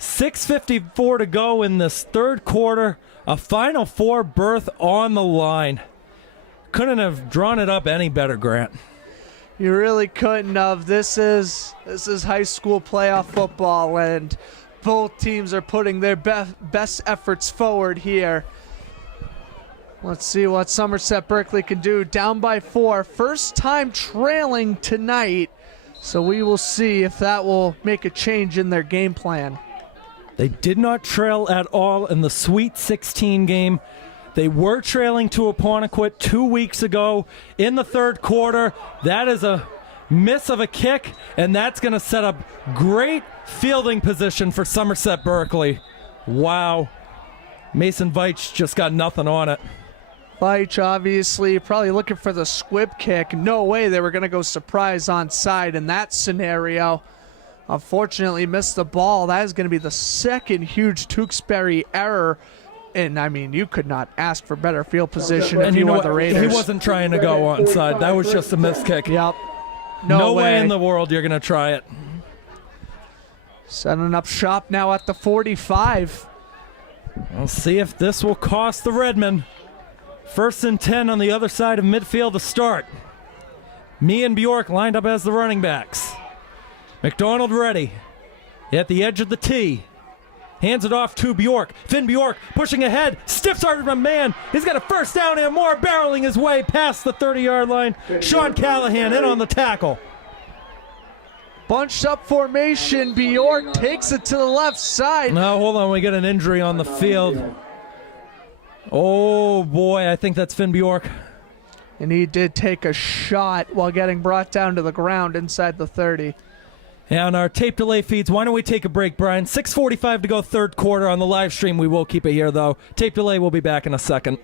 6:54 to go in this third quarter. A Final Four berth on the line. Couldn't have drawn it up any better, Grant. You really couldn't have. This is high school playoff football, and both teams are putting their best efforts forward here. Let's see what Somerset Berkley can do. Down by 4. First time trailing tonight, so we will see if that will make a change in their game plan. They did not trail at all in the Sweet 16 game. They were trailing to Apponequet 2 weeks ago in the third quarter. That is a miss of a kick, and that's going to set up great fielding position for Somerset Berkley. Wow. Mason Veitch just got nothing on it. Veitch obviously probably looking for the squib kick. No way they were going to go surprise onside in that scenario. Unfortunately missed the ball. That is going to be the second huge Tewksbury error. And, I mean, you could not ask for better field position if you were the Raiders. He wasn't trying to go onside. That was just a missed kick. Yep. No way in the world you're going to try it. Setting up shop now at the 45. We'll see if this will cost the Redmen. 1st and 10 on the other side of midfield to start. Me and Bjork lined up as the running backs. McDonald ready. At the edge of the tee. Hands it off to Bjork. Finn Bjork pushing ahead. Stiff-armed a man. He's got a first down and more, barreling his way past the 30-yard line. Sean Callahan in on the tackle. Bunched up formation. Bjork takes it to the left side. Now, hold on. We get an injury on the field. Oh, boy. I think that's Finn Bjork. And he did take a shot while getting brought down to the ground inside the 30. Yeah, on our tape delay feeds, why don't we take a break, Brian? 6:45 to go third quarter on the live stream. We will keep it here, though. Tape delay, we'll be back in a second.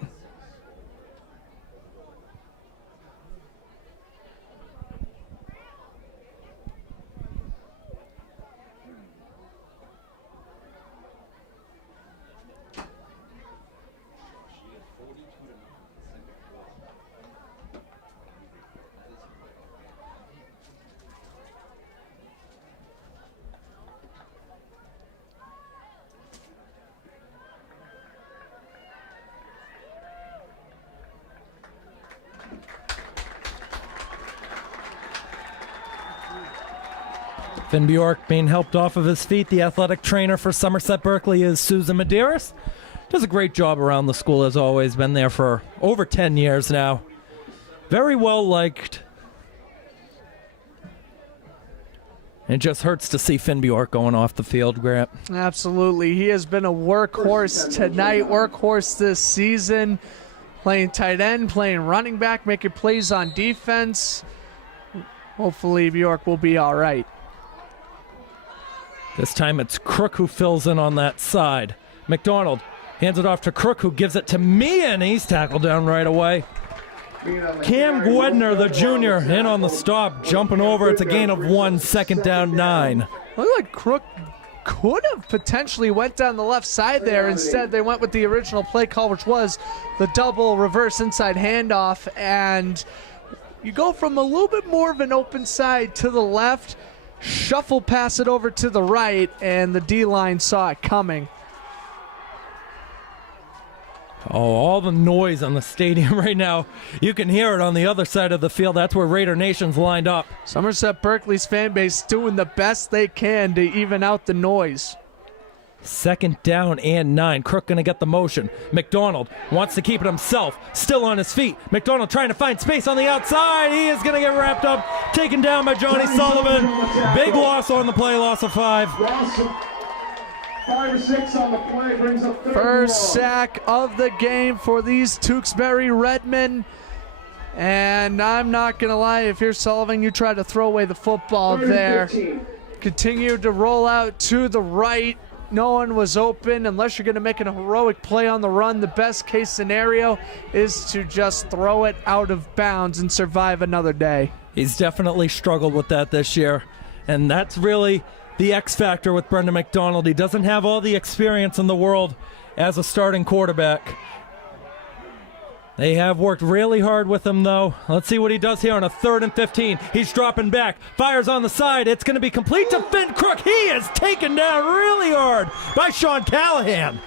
Finn Bjork being helped off of his feet. The athletic trainer for Somerset Berkley is Susan Medeiros. Does a great job around the school, as always. Been there for over 10 years now. Very well liked. It just hurts to see Finn Bjork going off the field, Grant. Absolutely. He has been a workhorse tonight, workhorse this season. Playing tight end, playing running back, making plays on defense. Hopefully Bjork will be all right. This time it's Crook who fills in on that side. McDonald hands it off to Crook, who gives it to Meehan. He's tackled down right away. Cam Gwedner, the junior, in on the stop, jumping over. It's a gain of 1, 2nd down 9. Looked like Crook could have potentially went down the left side there. Instead, they went with the original play call, which was the double reverse inside handoff. And you go from a little bit more of an open side to the left, shuffle pass it over to the right, and the D-line saw it coming. Oh, all the noise on the stadium right now. You can hear it on the other side of the field. That's where Raider Nation's lined up. Somerset Berkley's fan base doing the best they can to even out the noise. 2nd down and 9. Crook going to get the motion. McDonald wants to keep it himself. Still on his feet. McDonald trying to find space on the outside. He is going to get wrapped up. Taken down by Johnny Sullivan. Big loss on the play. Loss of 5. 5 or 6 on the play brings up 31. First sack of the game for these Tewksbury Redmen. And I'm not going to lie, if you're Sullivan, you try to throw away the football there. 15. Continue to roll out to the right. no one was open. Unless you're going to make a heroic play on the run, the best case scenario is to just throw it out of bounds and survive another day. He's definitely struggled with that this year, and that's really the X factor with Brendan McDonald. He doesn't have all the experience in the world as a starting quarterback. They have worked really hard with him, though. Let's see what he does here on a 3rd and 15. He's dropping back, fires on the side. It's going to be complete to Finn Crook. He is taken down really hard by Sean Callahan.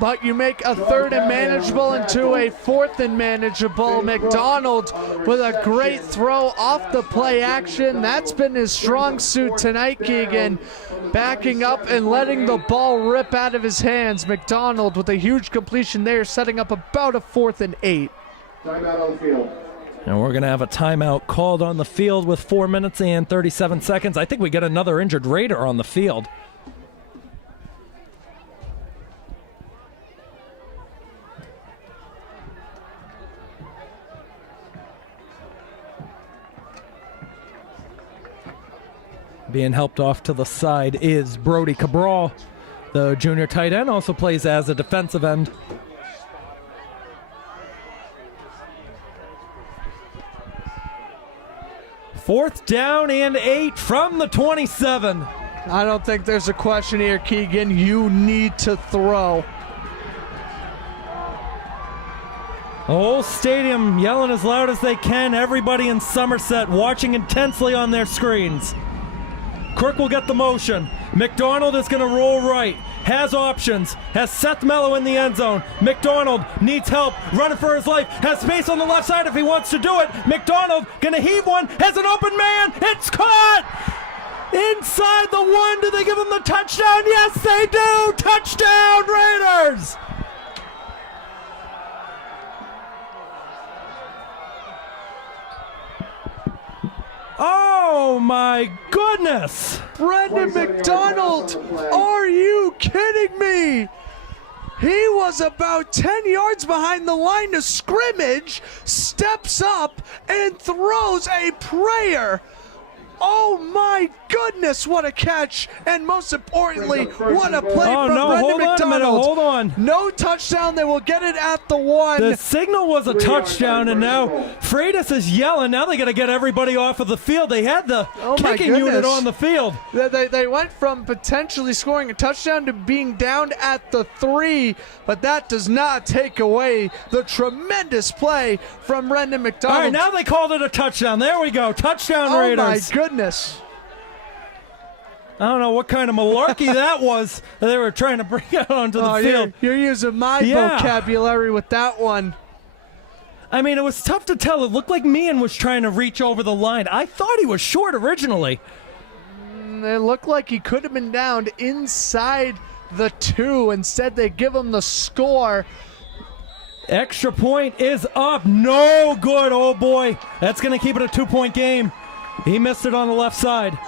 But you make a 3rd and manageable into a 4th and manageable. McDonald with a great throw off the play action. That's been his strong suit tonight, Keegan. Backing up and letting the ball rip out of his hands. McDonald with a huge completion there, setting up about a 4th and 8. Timeout on the field. And we're going to have a timeout called on the field with 4 minutes and 37 seconds. I think we get another injured Raider on the field. Being helped off to the side is Brody Cabral. The junior tight end also plays as a defensive end. Fourth down and 8 from the 27. I don't think there's a question here, Keegan. You need to throw. The whole stadium yelling as loud as they can. Everybody in Somerset watching intensely on their screens. Crook will get the motion. McDonald is going to roll right. Has options. Has Seth Mello in the end zone. McDonald needs help. Running for his life. Has space on the left side if he wants to do it. McDonald going to heave one. Has an open man. It's caught! Inside the 1. Do they give him the touchdown? Yes, they do! Touchdown, Raiders! Oh my goodness! Brendan McDonald, are you kidding me? He was about 10 yards behind the line of scrimmage, steps up and throws a prayer. Oh my goodness, what a catch, and most importantly, what a play from Brendan McDonald. Hold on. No touchdown, they will get it at the 1. The signal was a touchdown, and now Freitas is yelling. Now they got to get everybody off of the field. They had the kicking unit on the field. They went from potentially scoring a touchdown to being down at the 3, but that does not take away the tremendous play from Brendan McDonald. All right, now they called it a touchdown. There we go. Touchdown, Raiders. Oh, my goodness. I don't know what kind of malarkey that was that they were trying to bring out onto the field. You're using my vocabulary with that one. I mean, it was tough to tell. It looked like Meehan was trying to reach over the line. I thought he was short originally. It looked like he could have been down inside the 2. Instead, they give him the score. Extra point is up. No good, oh boy. That's going to keep it a 2-point game. He missed it on the left side.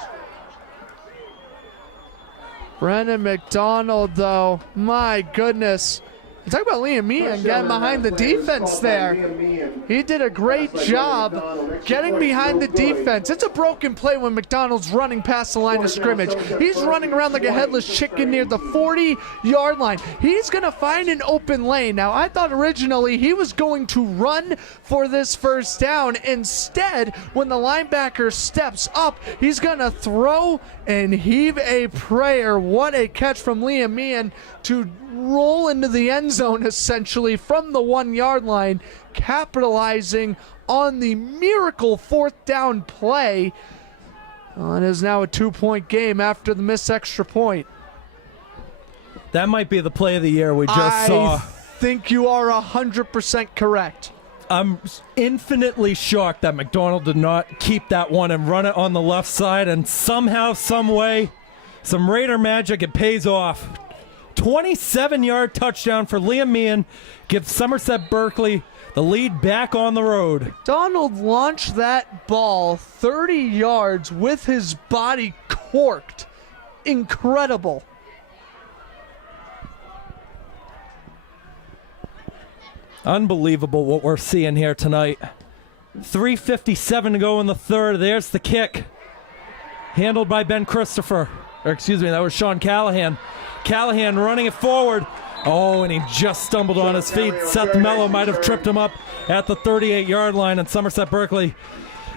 Brendan McDonald, though, my goodness. You talk about Liam Meehan getting behind the defense there. He did a great job getting behind the defense. It's a broken play when McDonald's running past the line of scrimmage. He's running around like a headless chicken near the 40-yard line. He's going to find an open lane. Now, I thought originally he was going to run for this first down. Instead, when the linebacker steps up, he's going to throw and heave a prayer. What a catch from Liam Meehan to roll into the end zone essentially from the 1-yard line, capitalizing on the miracle 4th down play. It is now a 2-point game after the missed extra point. That might be the play of the year we just saw. I think you are 100% correct. I'm infinitely shocked that McDonald did not keep that one and run it on the left side, and somehow, some way, some Raider magic, it pays off. 27-yard touchdown for Liam Meehan gives Somerset Berkley the lead back on the road. Donald launched that ball 30 yards with his body corked. Incredible. Unbelievable what we're seeing here tonight. 3:57 to go in the 3rd. There's the kick. Handled by Ben Christopher. or excuse me, that was Sean Callahan. Callahan running it forward. Oh, and he just stumbled on his feet. Seth Mello might have tripped him up at the 38-yard line, and Somerset Berkley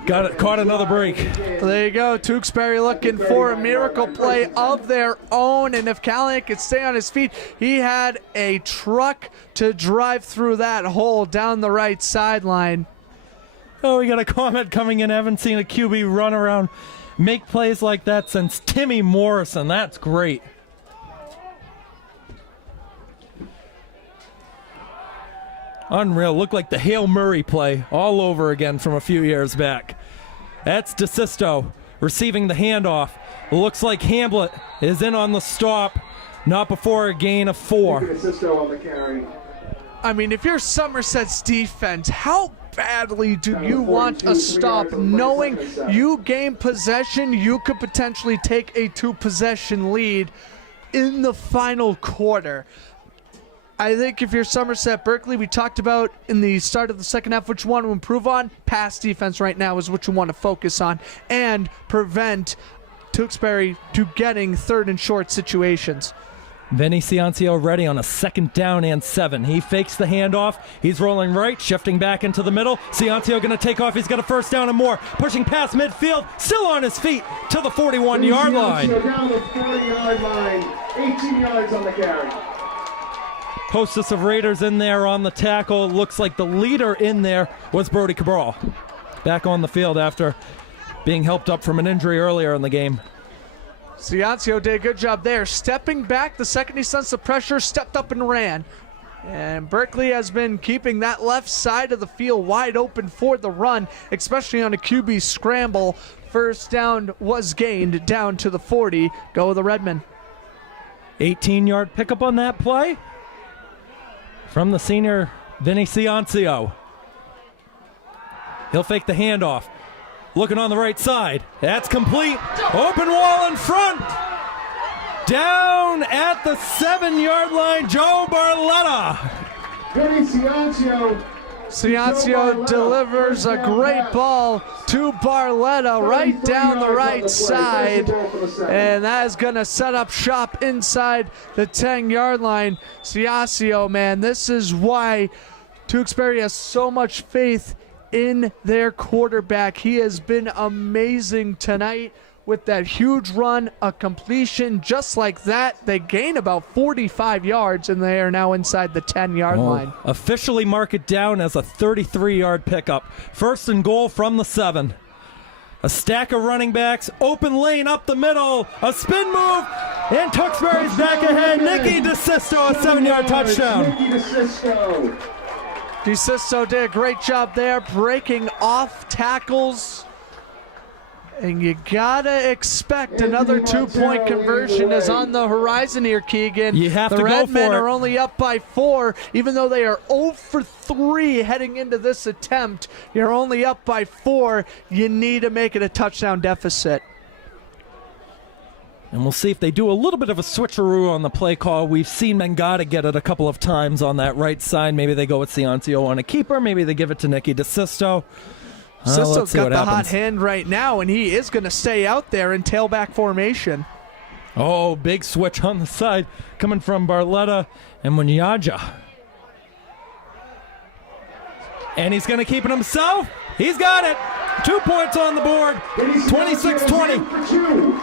caught another break. There you go. Tewksbury looking for a miracle play of their own, and if Callahan could stay on his feet, he had a truck to drive through that hole down the right sideline. Oh, we got a comment coming in. Haven't seen a QB run around, make plays like that since Timmy Morrison. That's great. Unreal. Looked like the Hail Murray play all over again from a few years back. That's DeSisto receiving the handoff. Looks like Hamblett is in on the stop. Not before a gain of 4. DeSisto on the carry. I mean, if you're Somerset's defense, how badly do you want a stop, knowing you gain possession, you could potentially take a 2-possession lead in the final quarter? I think if you're Somerset Berkley, we talked about in the start of the second half what you want to improve on. Pass defense right now is what you want to focus on and prevent Tewksbury to getting 3rd and short situations. Vinny Ciancio ready on a 2nd down and 7. He fakes the handoff. He's rolling right, shifting back into the middle. Ciancio going to take off. He's got a 1st down and more. Pushing past midfield, still on his feet to the 41-yard line. Down the 40-yard line, 18 yards on the carry. Hostess of Raiders in there on the tackle. Looks like the leader in there was Brody Cabral. Back on the field after being helped up from an injury earlier in the game. Ciancio did a good job there. Stepping back the second he sensed the pressure, stepped up and ran. And Berkley has been keeping that left side of the field wide open for the run, especially on a QB scramble. 1st down was gained down to the 40. Go the Redmen. 18-yard pickup on that play from the senior Vinny Ciancio. He'll fake the handoff. Looking on the right side. That's complete. Open wall in front. Down at the 7-yard line, Joe Barletta. Vinny Ciancio. Ciancio delivers a great ball to Barletta right down the right side, and that is going to set up shop inside the 10-yard line. Ciancio, man, this is why Tewksbury has so much faith in their quarterback. He has been amazing tonight with that huge run, a completion just like that. They gain about 45 yards, and they are now inside the 10-yard line. Officially mark it down as a 33-yard pickup. 1st and goal from the 7. A stack of running backs, open lane up the middle, a spin move, and Tewksbury's back ahead. Nicky DeSisto, a 7-yard touchdown. Nicky DeSisto. DeSisto did a great job there, breaking off tackles. And you gotta expect another 2-point conversion is on the horizon here, Keegan. You have to the go Redmen for it. are only up by 4, even though they are 0 for 3 heading into this attempt. You're only up by 4. You need to make it a touchdown deficit. And we'll see if they do a little bit of a switcheroo on the play call. We've seen Mangata get it a couple of times on that right side. Maybe they go with Ciancio on a keeper. Maybe they give it to Nicky DeSisto. Sisto's got the hot hand right now, and he is going to stay out there in tailback formation. Oh, big switch on the side coming from Barletta and Munyaja. And he's going to keep it himself. He's got it. 2 points on the board. 26-20.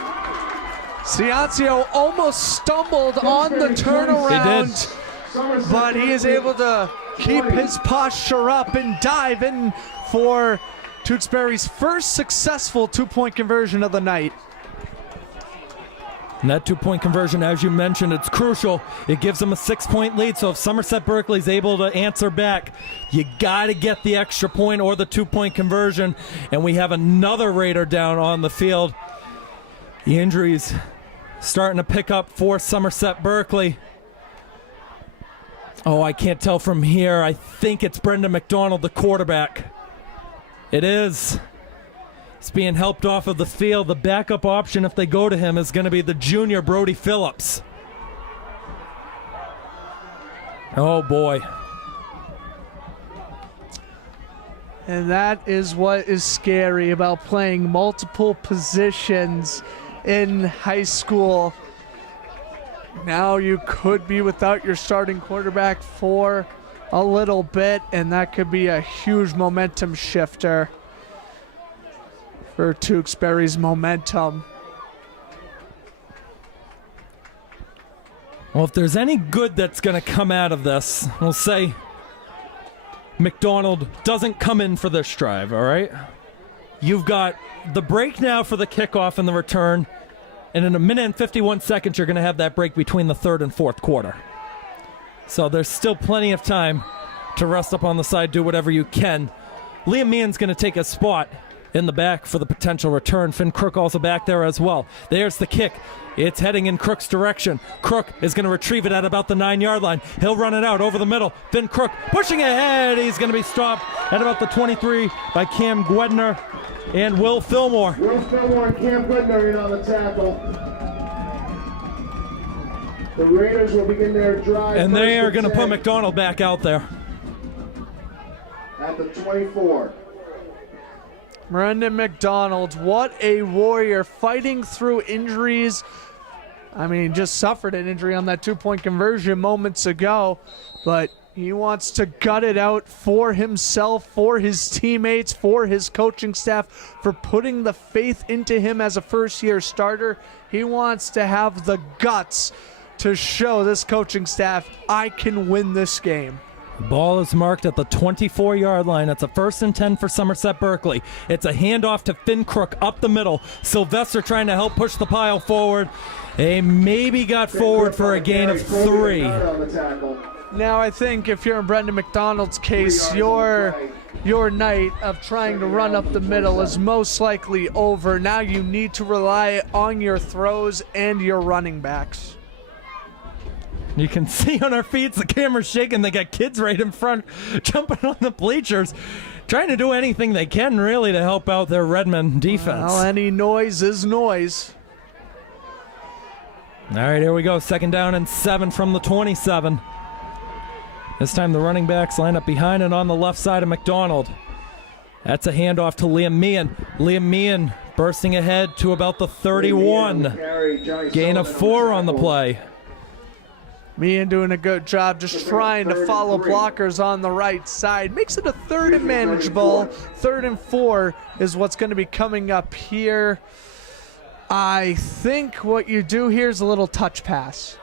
Ciancio almost stumbled on the turnaround, but he is able to keep his posture up and dive in for Tewksbury's first successful 2-point conversion of the night. And that 2-point conversion, as you mentioned, it's crucial. It gives them a 6-point lead, so if Somerset Berkley's able to answer back, you got to get the extra point or the 2-point conversion. And we have another Raider down on the field. The injuries starting to pick up for Somerset Berkley. Oh, I can't tell from here. I think it's Brendan McDonald, the quarterback. It is. He's being helped off of the field. The backup option, if they go to him, is going to be the junior Brody Phillips. Oh, boy. And that is what is scary about playing multiple positions in high school. Now you could be without your starting quarterback for a little bit, and that could be a huge momentum shifter for Tewksbury's momentum. Well, if there's any good that's going to come out of this, we'll say McDonald doesn't come in for this drive, all right? You've got the break now for the kickoff and the return, and in a minute and 51 seconds, you're going to have that break between the third and fourth quarter. So there's still plenty of time to rest up on the side, do whatever you can. Liam Meehan's going to take a spot in the back for the potential return. Finn Crook also back there as well. There's the kick. It's heading in Crook's direction. Crook is going to retrieve it at about the 9-yard line. He'll run it out over the middle. Finn Crook pushing ahead. He's going to be stopped at about the 23 by Cam Gwedner and Will Fillmore. Will Fillmore and Cam Gwedner in on the tackle. The Raiders will begin their drive. And they are going to put McDonald back out there. At the 24. Brendan McDonald, what a warrior, fighting through injuries. I mean, just suffered an injury on that 2-point conversion moments ago, but he wants to gut it out for himself, for his teammates, for his coaching staff, for putting the faith into him as a first-year starter. He wants to have the guts to show this coaching staff, I can win this game. Ball is marked at the 24-yard line. It's a 1st and 10 for Somerset Berkley. It's a handoff to Finn Crook up the middle. Sylvester trying to help push the pile forward. They maybe got forward for a gain of 3. Now I think if you're in Brendan McDonald's case, your night of trying to run up the middle is most likely over. Now you need to rely on your throws and your running backs. You can see on our feeds the camera's shaking. They got kids right in front jumping on the bleachers, trying to do anything they can really to help out their Redmen defense. Well, any noise is noise. All right, here we go. 2nd down and 7 from the 27. This time the running backs line up behind and on the left side of McDonald. That's a handoff to Liam Meehan. Liam Meehan bursting ahead to about the 31. Gain of 4 on the play. Meehan doing a good job just trying to follow blockers on the right side. Makes it a 3rd and manageable. 3rd and 4 is what's going to be coming up here. I think what you do here is a little touch pass.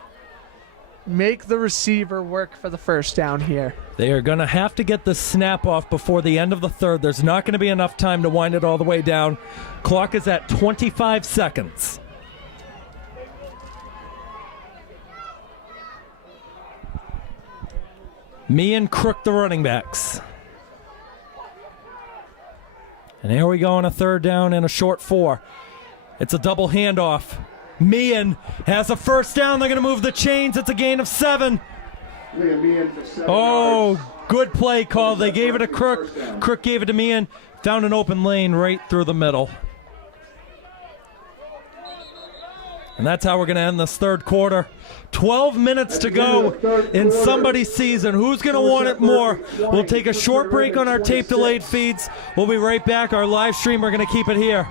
Make the receiver work for the first down here. They are going to have to get the snap off before the end of the 3rd. There's not going to be enough time to wind it all the way down. Clock is at 25 seconds. Meehan, Crook, the running backs. And here we go on a 3rd down and a short 4. It's a double handoff. Meehan has a 1st down. They're going to move the chains. It's a gain of 7. Oh, good play call. They gave it to Crook. Crook gave it to Meehan. Found an open lane right through the middle. And that's how we're going to end this 3rd quarter. 12 minutes to go in somebody's season. Who's going to want it more? We'll take a short break on our tape-delayed feeds. We'll be right back. Our live stream, we're going to keep it here.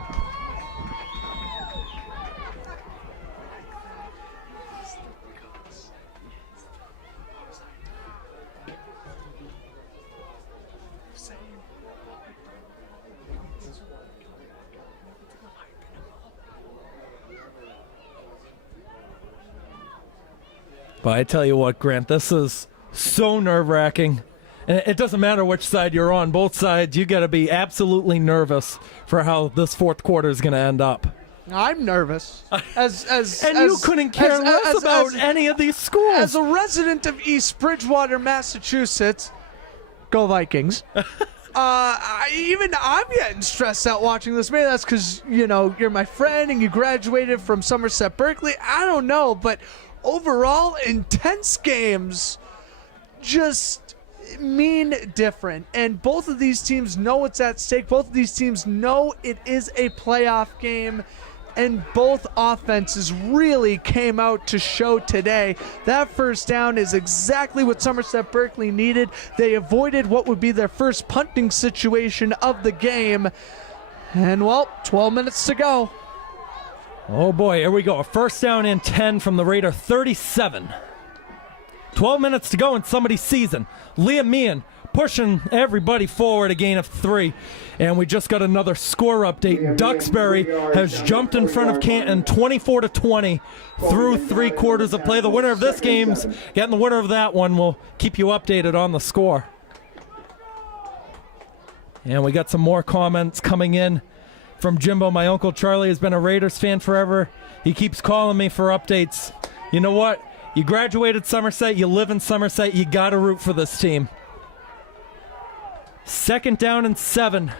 But I tell you what, Grant, this is so nerve-wracking. And it doesn't matter which side you're on. Both sides, you got to be absolutely nervous for how this 4th quarter is going to end up. I'm nervous. You couldn't care less about any of these schools. As a resident of East Bridgewater, Massachusetts, go Vikings. I'm getting stressed out watching this. Maybe that's because, you're my friend and you graduated from Somerset Berkley. I don't know, but overall, intense games just mean different. And both of these teams know it's at stake. Both of these teams know it is a playoff game. And both offenses really came out to show today. That 1st down is exactly what Somerset Berkley needed. They avoided what would be their first punting situation of the game. And, 12 minutes to go. Oh boy, here we go. A first down and 10 from the Raider 37. 12 minutes to go in somebody's season. Liam Meehan pushing everybody forward, a gain of 3. And we just got another score update. Duxbury has jumped in front of Canton 24-20 through 3 quarters of play. The winner of this game's getting the winner of that one. We'll keep you updated on the score. And we got some more comments coming in from Jimbo. My Uncle Charlie has been a Raiders fan forever. He keeps calling me for updates. You know what? You graduated Somerset, you live in Somerset, you gotta root for this team. Second down and 7.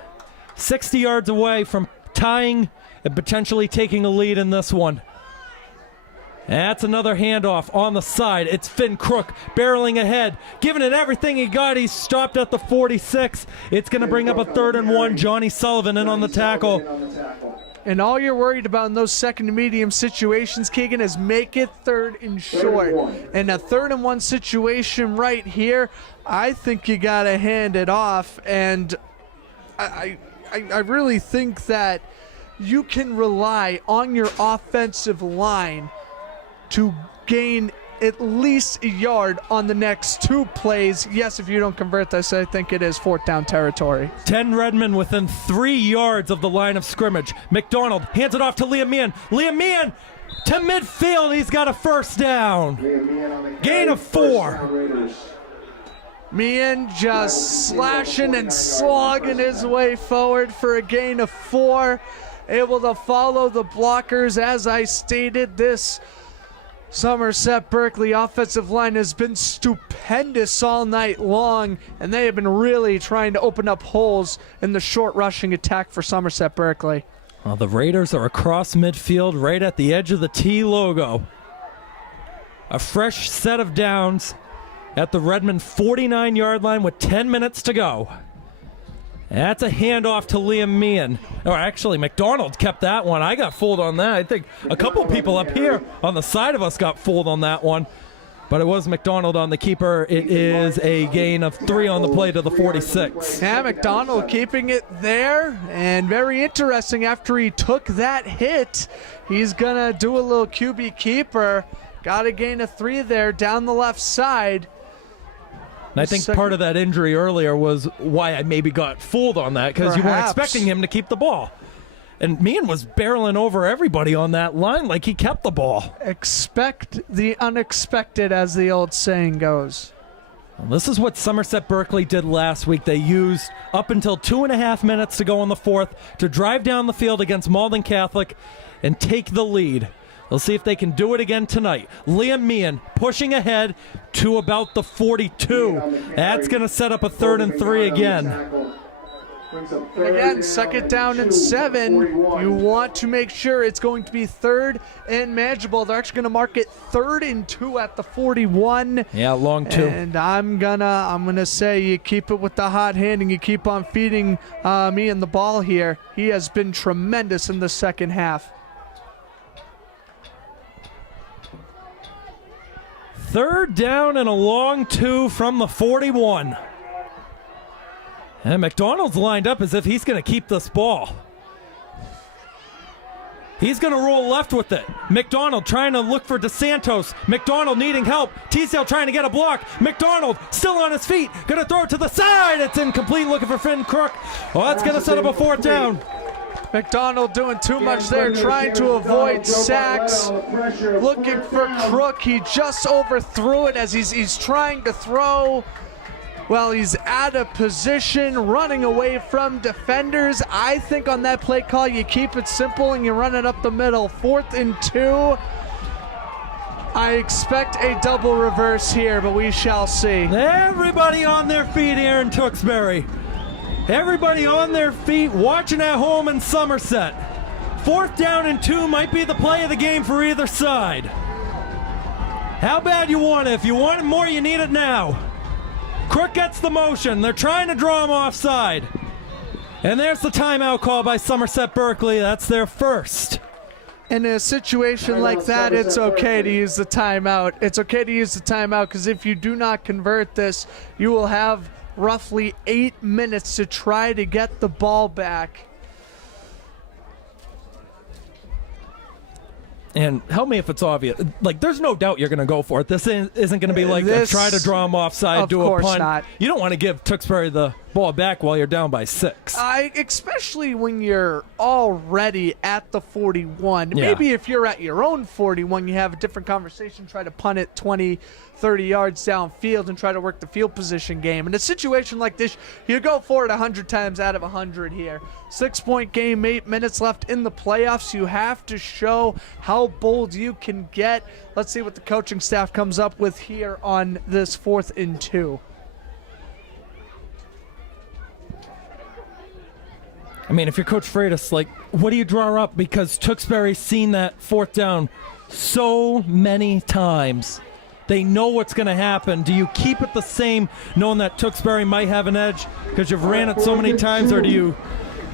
60 yards away from tying and potentially taking a lead in this one. That's another handoff on the side. It's Finn Crook barreling ahead, giving it everything he got. He's stopped at the 46. It's going to bring up a 3rd and 1. Johnny Sullivan in on the tackle. And all you're worried about in those second and medium situations, Keegan, is make it 3rd and short. In a 3rd and 1 situation right here, I think you got to hand it off. And I really think that you can rely on your offensive line to gain at least a yard on the next 2 plays. Yes, if you don't convert this, I think it is 4th down territory. 10 Redmen within 3 yards of the line of scrimmage. McDonald hands it off to Liam Meehan. Liam Meehan to midfield. He's got a first down. Gain of 4. Meehan just slashing and slogging his way forward for a gain of 4. Able to follow the blockers. As I stated, this Somerset Berkley offensive line has been stupendous all night long, and they have been really trying to open up holes in the short rushing attack for Somerset Berkley. Well, the Raiders are across midfield right at the edge of the T logo. A fresh set of downs at the Redmen 49-yard line with 10 minutes to go. That's a handoff to Liam Meehan. Or actually, McDonald kept that one. I got fooled on that. I think a couple people up here on the side of us got fooled on that one. But it was McDonald on the keeper. It is a gain of 3 on the play to the 46. Yeah, McDonald keeping it there. And very interesting, after he took that hit, he's going to do a little QB keeper. Got a gain of 3 there down the left side. And I think part of that injury earlier was why I maybe got fooled on that, because you weren't expecting him to keep the ball. And Meehan was barreling over everybody on that line like he kept the ball. Expect the unexpected, as the old saying goes. Well, this is what Somerset Berkley did last week. They used up until 2.5 minutes to go in the 4th to drive down the field against Malden Catholic and take the lead. We'll see if they can do it again tonight. Liam Meehan pushing ahead to about the 42. That's going to set up a 3rd and 3 again. And again, 2nd down and 7. You want to make sure it's going to be 3rd and manageable. They're actually going to mark it 3rd and 2 at the 41. Yeah, long 2. And I'm gonna say you keep it with the hot hand and you keep on feeding Meehan the ball here. He has been tremendous in the second half. 3rd down and a long 2 from the 41. And McDonald's lined up as if he's going to keep this ball. He's going to roll left with it. McDonald trying to look for DeSantos. McDonald needing help. Teasdale trying to get a block. McDonald still on his feet. Going to throw it to the side. It's incomplete, looking for Finn Crook. Oh, that's going to set up a 4th down. McDonald doing too much there, trying to avoid sacks, looking for Crook. He just overthrew it as he's trying to throw. Well, he's out of position, running away from defenders. I think on that play call, you keep it simple and you run it up the middle. 4th and 2. I expect a double reverse here, but we shall see. Everybody on their feet here in Tewksbury. Everybody on their feet, watching at home in Somerset. 4th down and 2 might be the play of the game for either side. How bad you want it? If you want it more, you need it now. Crook gets the motion. They're trying to draw him offside. And there's the timeout call by Somerset Berkley. That's their first. In a situation like that, it's okay to use the timeout. It's okay to use the timeout because if you do not convert this, you will have roughly 8 minutes to try to get the ball back. And help me if it's obvious. Like, there's no doubt you're going to go for it. This isn't going to be like try to draw him offside, do a punt. Not. You don't want to give Tewksbury the ball back while you're down by 6. Especially when you're already at the 41. Yeah. Maybe if you're at your own 41, you have a different conversation, try to punt it 20, 30 yards downfield and try to work the field position game. In a situation like this, you go for it 100 times out of 100 here. 6-point game, 8 minutes left in the playoffs. You have to show how bold you can get. Let's see what the coaching staff comes up with here on this 4th and 2. I mean, if you're Coach Freitas, like, what do you draw up? Because Tewksbury's seen that 4th down so many times. They know what's going to happen. Do you keep it the same, knowing that Tewksbury might have an edge because you've ran it so many times, or do you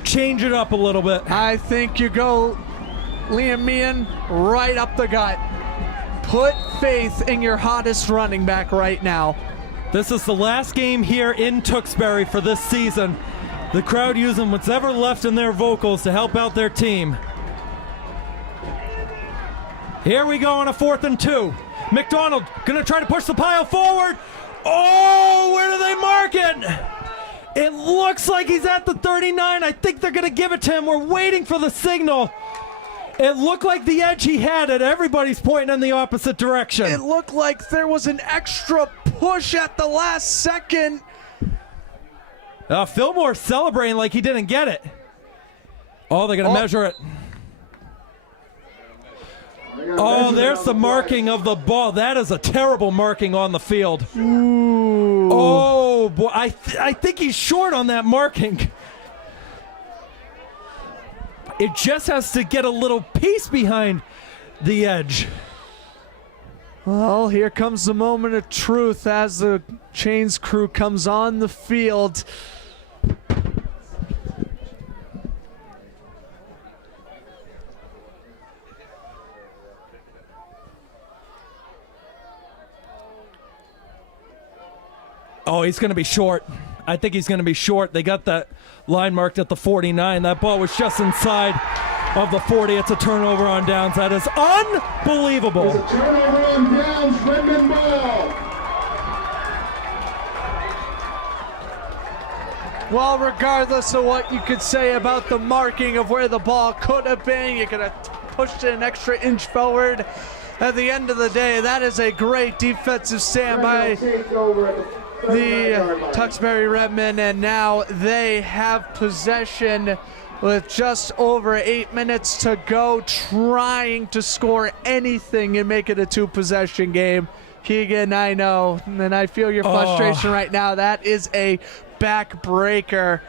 change it up a little bit? I think you go Liam Meehan right up the gut. Put faith in your hottest running back right now. This is the last game here in Tewksbury for this season. The crowd using what's ever left in their vocals to help out their team. Here we go on a 4th and 2. McDonald gonna try to push the pile forward. Oh, where do they mark it? It looks like he's at the 39. I think they're gonna give it to him. We're waiting for the signal. It looked like the edge he had it. Everybody's pointing in the opposite direction. It looked like there was an extra push at the last second. Fillmore celebrating like he didn't get it. Oh, they're going to measure it. Oh, there's the marking of the ball. That is a terrible marking on the field. Ooh. Oh, boy. I think he's short on that marking. It just has to get a little piece behind the edge. Well, here comes the moment of truth as the Chains crew comes on the field. Oh, he's going to be short. I think he's going to be short. They got that line marked at the 49. That ball was just inside of the 40. It's a turnover on downs. That is unbelievable. It's a turnover on downs, Redmen ball. Well, regardless of what you could say about the marking of where the ball could have been, you could have pushed it an extra inch forward. At the end of the day, that is a great defensive stand by the Tewksbury Redmen, and now they have possession with just over 8 minutes to go, trying to score anything and make it a 2-possession game. Keegan, I know, and I feel your frustration right now. That is a backbreaker.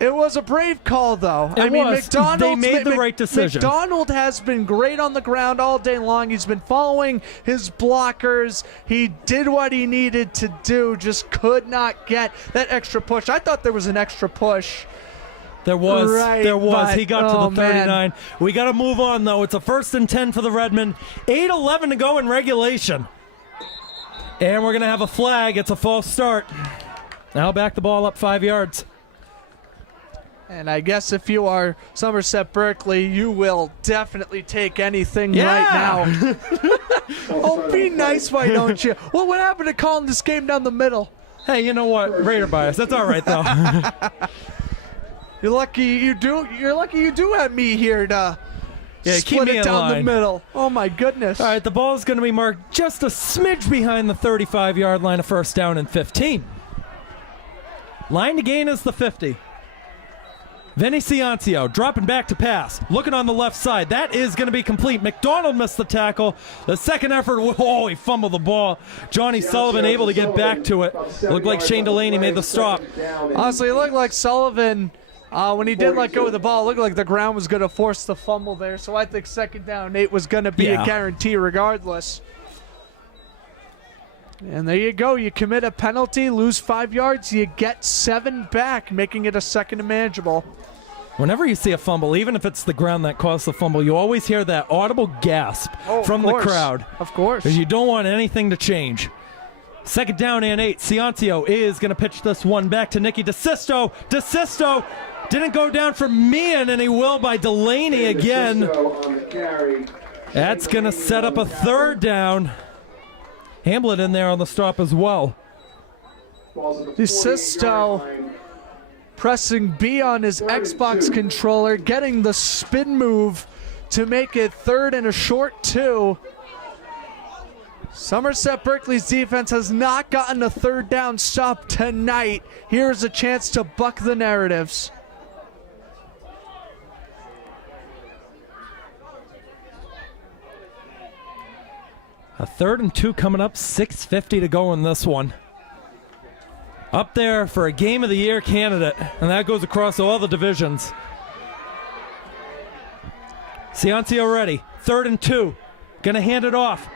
It was a brave call, though. They made the right decision. McDonald has been great on the ground all day long. He's been following his blockers. He did what he needed to do, just could not get that extra push. I thought there was an extra push. There was. Right, there was. but, He got to the 39. Man. We got to move on, though. It's a 1st and 10 for the Redmen. 8:11 to go in regulation. And we're going to have a flag. It's a false start. Now back the ball up 5 yards. And I guess if you are Somerset Berkley, you will definitely take anything right now. Oh, be nice, why don't you? Well, what happened to calling this game down the middle? Hey, you know what? Raider bias. That's all right, though. You're lucky you do have me here to keep split me it in down line. the middle. Oh, my goodness. All right, the ball is going to be marked just a smidge behind the 35-yard line of 1st down and 15. Line to gain is the 50. Vinny Ciancio dropping back to pass, looking on the left side. That is going to be complete. McDonald missed the tackle. The second effort, he fumbled the ball. Johnny Sullivan able to get back to it. Looked like Shane Delaney made the stop. Honestly, it looked like Sullivan, when he did let go of the ball, it looked like the ground was going to force the fumble there. So I think 2nd down, 8 was going to be a guarantee regardless. And there you go. You commit a penalty, lose 5 yards, you get 7 back, making it a 2nd and manageable. Whenever you see a fumble, even if it's the ground that caused the fumble, you always hear that audible gasp from the crowd. Of course. Because you don't want anything to change. 2nd down and 8. Ciancio is going to pitch this one back to Nicky DeSisto. DeSisto didn't go down for Meehan, and he will by Delaney again. That's going to set up a third down. Hamblett in there on the stop as well. Doucette pressing B on his Xbox controller, getting the spin move to make it 3rd and a short 2. Somerset Berkley's defense has not gotten a 3rd down stop tonight. Here's a chance to buck the narratives. A 3rd and 2 coming up, 6:50 to go in this one. Up there for a Game of the Year candidate, and that goes across all the divisions. Ciancio ready, 3rd and 2, gonna hand it off.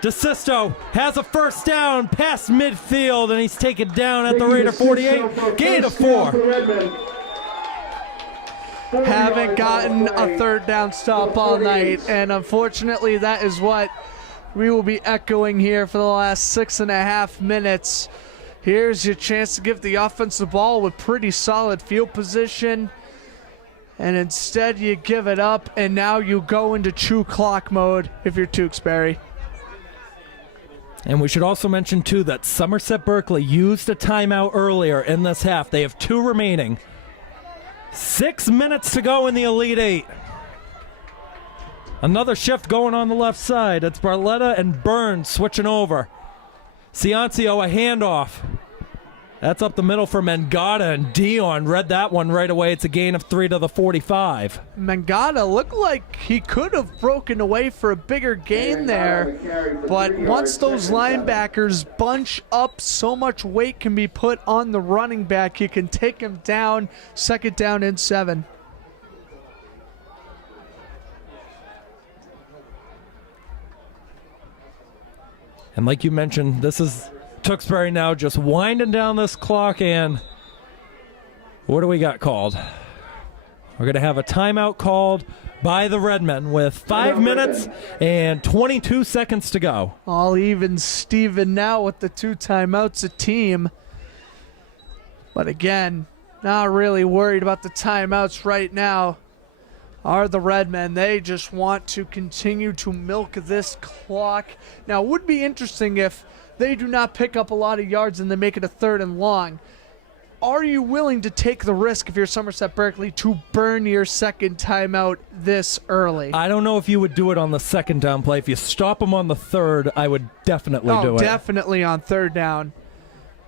Doucette has a first down past midfield, and he's taken down at the Raider 48, gain of 4. Haven't gotten a 3rd down stop all night, and unfortunately that is what we will be echoing here for the last 6.5 minutes. Here's your chance to give the offense the ball with pretty solid field position, and instead you give it up, and now you go into true clock mode if you're Tewksbury. And we should also mention, too, that Somerset Berkley used a timeout earlier in this half. They have 2 remaining. 6 minutes to go in the Elite 8. Another shift going on the left side. It's Barletta and Burns switching over. Ciancio, a handoff. That's up the middle for Mangata, and Dion read that one right away. It's a gain of 3 to the 45. Mangata looked like he could have broken away for a bigger gain there, but once those linebackers bunch up, so much weight can be put on the running back. You can take him down. 2nd down and 7. And like you mentioned, this is Tewksbury now just winding down this clock, and what do we got called? We're going to have a timeout called by the Redmen with 5 minutes and 22 seconds to go. All even Steven now with the 2 timeouts a team. But again, not really worried about the timeouts right now. Are the Redmen. They just want to continue to milk this clock. Now, it would be interesting if they do not pick up a lot of yards and they make it a 3rd and long. Are you willing to take the risk if you're Somerset Berkley to burn your 2nd timeout this early? I don't know if you would do it on the 2nd down play. If you stop them on the 3rd, I would definitely do it. Definitely on 3rd down.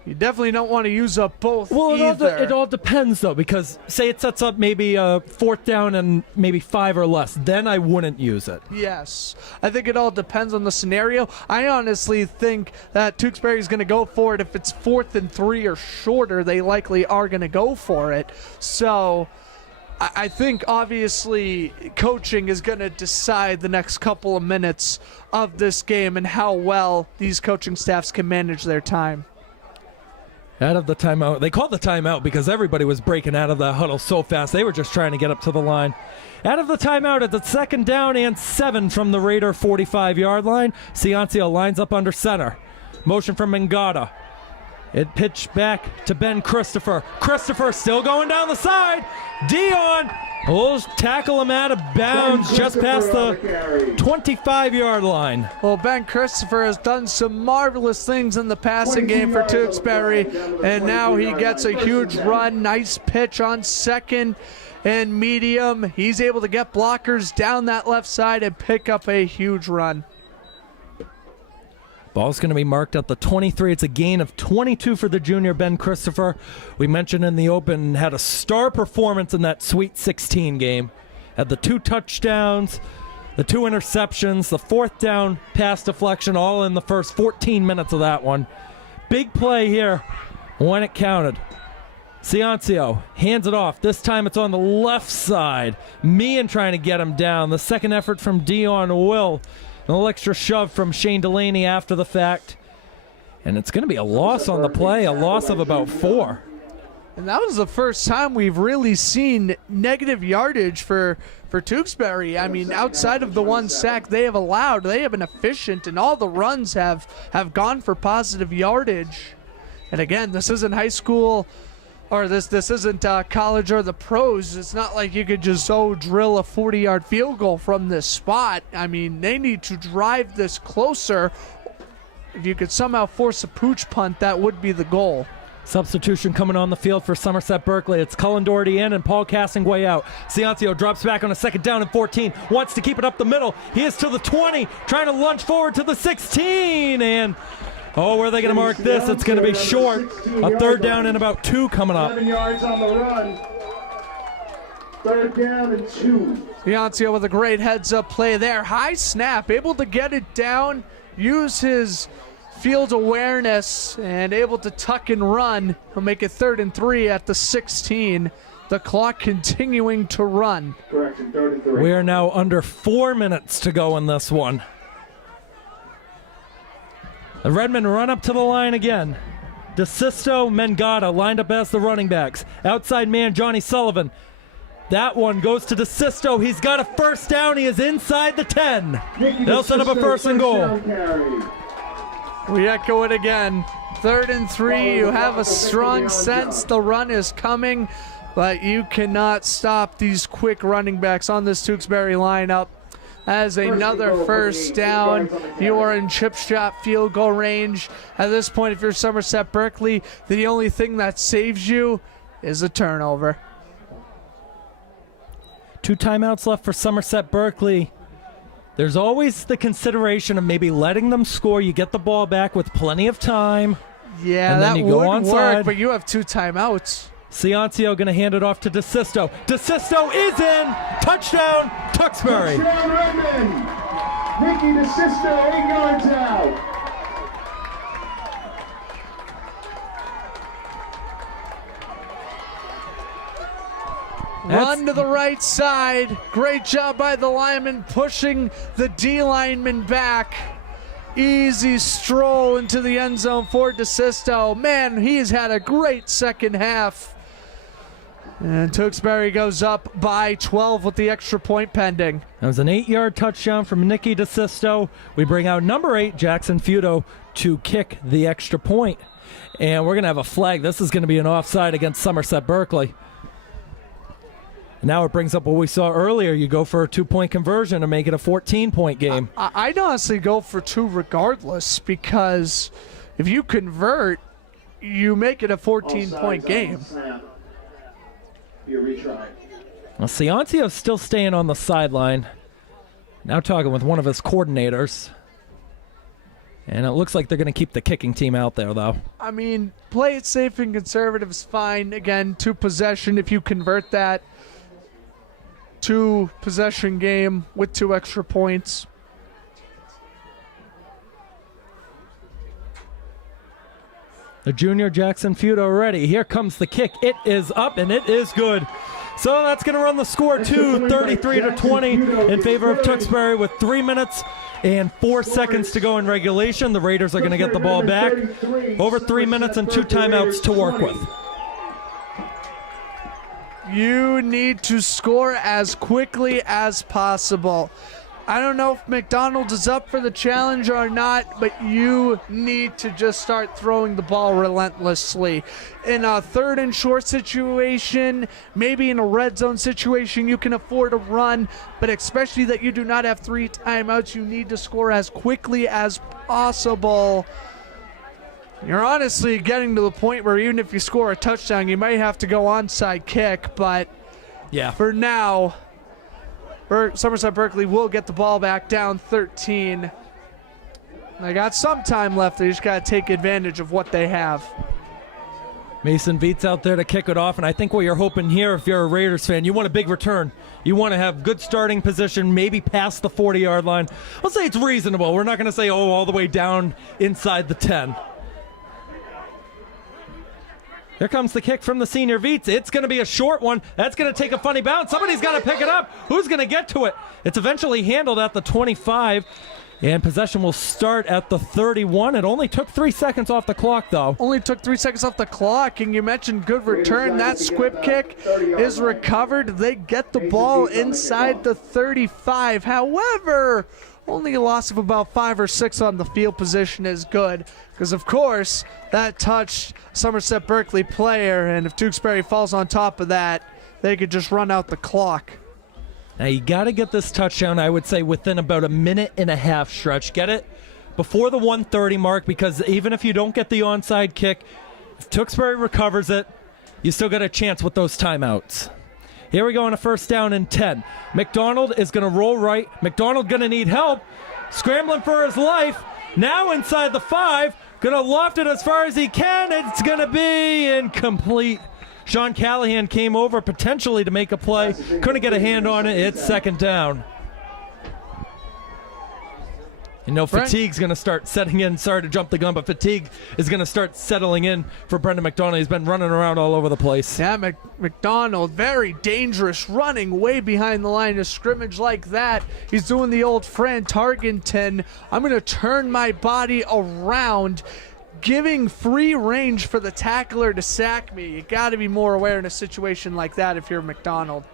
You definitely don't want to use up both either. It all depends, though, because say it sets up maybe a 4th down and maybe 5 or less. Then I wouldn't use it. Yes. I think it all depends on the scenario. I honestly think that Tewksbury is going to go for it. If it's 4th and 3 or shorter, they likely are going to go for it. So I think, obviously, coaching is going to decide the next couple of minutes of this game and how well these coaching staffs can manage their time. Out of the timeout. They called the timeout because everybody was breaking out of the huddle so fast. They were just trying to get up to the line. Out of the timeout at the 2nd down and 7 from the Raider 45-yard line. Ciancio lines up under center. Motion from Mangata. It pitched back to Ben Christopher. Christopher still going down the side. Dion will tackle him out of bounds just past the 25-yard line. Well, Ben Christopher has done some marvelous things in the passing game for Tewksbury, and now he gets a huge run. Nice pitch on 2nd and medium. He's able to get blockers down that left side and pick up a huge run. Ball's going to be marked at the 23. It's a gain of 22 for the junior Ben Christopher. We mentioned in the open, had a star performance in that Sweet 16 game. Had the 2 touchdowns, the 2 interceptions, the 4th down pass deflection, all in the first 14 minutes of that one. Big play here when it counted. Ciancio hands it off. This time it's on the left side. Meehan trying to get him down. The second effort from Dion Will. A little extra shove from Shane Delaney after the fact. And it's going to be a loss on the play, a loss of about 4. And that was the first time we've really seen negative yardage for Tewksbury. I mean, outside of the 1 sack they have allowed, they have been efficient, and all the runs have gone for positive yardage. And again, this isn't high school or this isn't college or the pros. It's not like you could just drill a 40-yard field goal from this spot. I mean, they need to drive this closer. If you could somehow force a pooch punt, that would be the goal. Substitution coming on the field for Somerset Berkley. It's Cullen Doherty in and Paul Castingway out. Ciancio drops back on a 2nd down and 14. Wants to keep it up the middle. He is to the 20, trying to lunge forward to the 16. And, where are they going to mark this? It's going to be short. A 3rd down and about 2 coming up. 7 yards on the run. 3rd down and 2. Ciancio with a great heads-up play there. High snap, able to get it down, use his field awareness, and able to tuck and run. He'll make it 3rd and 3 at the 16. The clock continuing to run. Correction, 3rd and 3. We are now under 4 minutes to go in this one. The Redmen run up to the line again. DeSisto, Mengata lined up as the running backs. Outside man, Johnny Sullivan. That one goes to DeSisto. He's got a 1st down. He is inside the 10. They'll set up a 1st and goal. We echo it again. 3rd and 3. You have a strong sense the run is coming, but you cannot stop these quick running backs on this Tewksbury lineup. As another 1st down, you are in chip shot field goal range. At this point, if you're Somerset Berkley, the only thing that saves you is a turnover. 2 timeouts left for Somerset Berkley. There's always the consideration of maybe letting them score. You get the ball back with plenty of time. Yeah, and then that you go would work, onside. but you have 2 timeouts. Ciancio going to hand it off to DeSisto. DeSisto is in. Touchdown, Tewksbury. Touchdown, Redmen. Nicky DeSisto, 8 yards out. Run to the right side. Great job by the lineman pushing the D lineman back. Easy stroll into the end zone for DeSisto. Man, he's had a great 2nd half. And Tewksbury goes up by 12 with the extra point pending. That was an 8-yard touchdown from Nicky DeSisto. We bring out number 8, Jackson Feudo, to kick the extra point. And we're going to have a flag. This is going to be an offside against Somerset Berkley. Now it brings up what we saw earlier. You go for a 2-point conversion to make it a 14-point game. I'd honestly go for 2 regardless, because if you convert, you make it a 14-point game. You retry. Well, Ciancio's still staying on the sideline. Now talking with one of his coordinators. And it looks like they're going to keep the kicking team out there, though. I mean, play it safe and conservative is fine. Again, 2 possession if you convert that. 2 possession game with 2 extra points. The junior Jackson Feudo ready. Here comes the kick. It is up and it is good. So that's going to run the score to 33-20 in favor of Tewksbury with 3 minutes and 4 seconds to go in regulation. The Raiders are going to get the ball back. Over 3 minutes and 2 timeouts to work with. You need to score as quickly as possible. I don't know if McDonald's is up for the challenge or not, but you need to just start throwing the ball relentlessly. In a 3rd and short situation, maybe in a red zone situation, you can afford a run, but especially that you do not have 3 timeouts, you need to score as quickly as possible. You're honestly getting to the point where even if you score a touchdown, you might have to go onside kick, but yeah, for now, Somerset Berkley will get the ball back down 13. They got some time left. They just got to take advantage of what they have. Mason Veets out there to kick it off, and I think what you're hoping here, if you're a Raiders fan, you want a big return. You want to have good starting position, maybe past the 40-yard line. I'll say it's reasonable. We're not going to say, all the way down inside the 10. Here comes the kick from the senior Veets. It's going to be a short one. That's going to take a funny bounce. Somebody's got to pick it up. Who's going to get to it? It's eventually handled at the 25, and possession will start at the 31. It only took 3 seconds off the clock, though. Only took 3 seconds off the clock, and you mentioned good return. That squib kick is recovered. They get the ball inside the 35. However, only a loss of about 5 or 6 on the field position is good, because of course that touched Somerset Berkley player, and if Tewksbury falls on top of that, they could just run out the clock. Now you got to get this touchdown, I would say, within about a minute and a half stretch. Get it before the 1:30 mark, because even if you don't get the onside kick, if Tewksbury recovers it, you still got a chance with those timeouts. Here we go on a 1st down and 10. McDonald is going to roll right. McDonald going to need help. Scrambling for his life. Now inside the 5. Going to loft it as far as he can. It's going to be incomplete. Sean Callahan came over potentially to make a play. Couldn't get a hand on it. It's 2nd down. You know, fatigue's going to start setting in. Sorry to jump the gun, but fatigue is going to start settling in for Brendan McDonald. He's been running around all over the place. Yeah, McDonald, very dangerous, running way behind the line of scrimmage like that. He's doing the old Fran Tarkenton, I'm going to turn my body around, giving free range for the tackler to sack me. You got to be more aware in a situation like that if you're McDonald.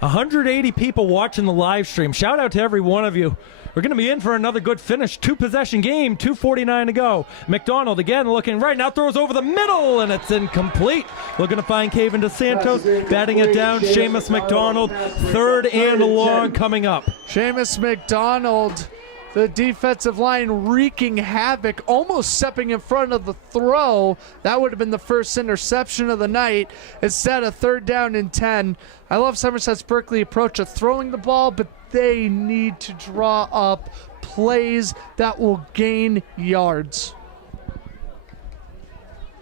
180 people watching the live stream. Shout out to every one of you. We're going to be in for another good finish. 2-possession game, 2:49 to go. McDonald again looking right now, throws over the middle, and it's incomplete. Looking to find Keegan DeSantos, batting it down. Seamus McDonald, 3rd and long coming up. Seamus McDonald, the defensive line wreaking havoc, almost stepping in front of the throw. That would have been the first interception of the night. Instead of 3rd down and 10. I love Somerset Berkley approach of throwing the ball, but they need to draw up plays that will gain yards.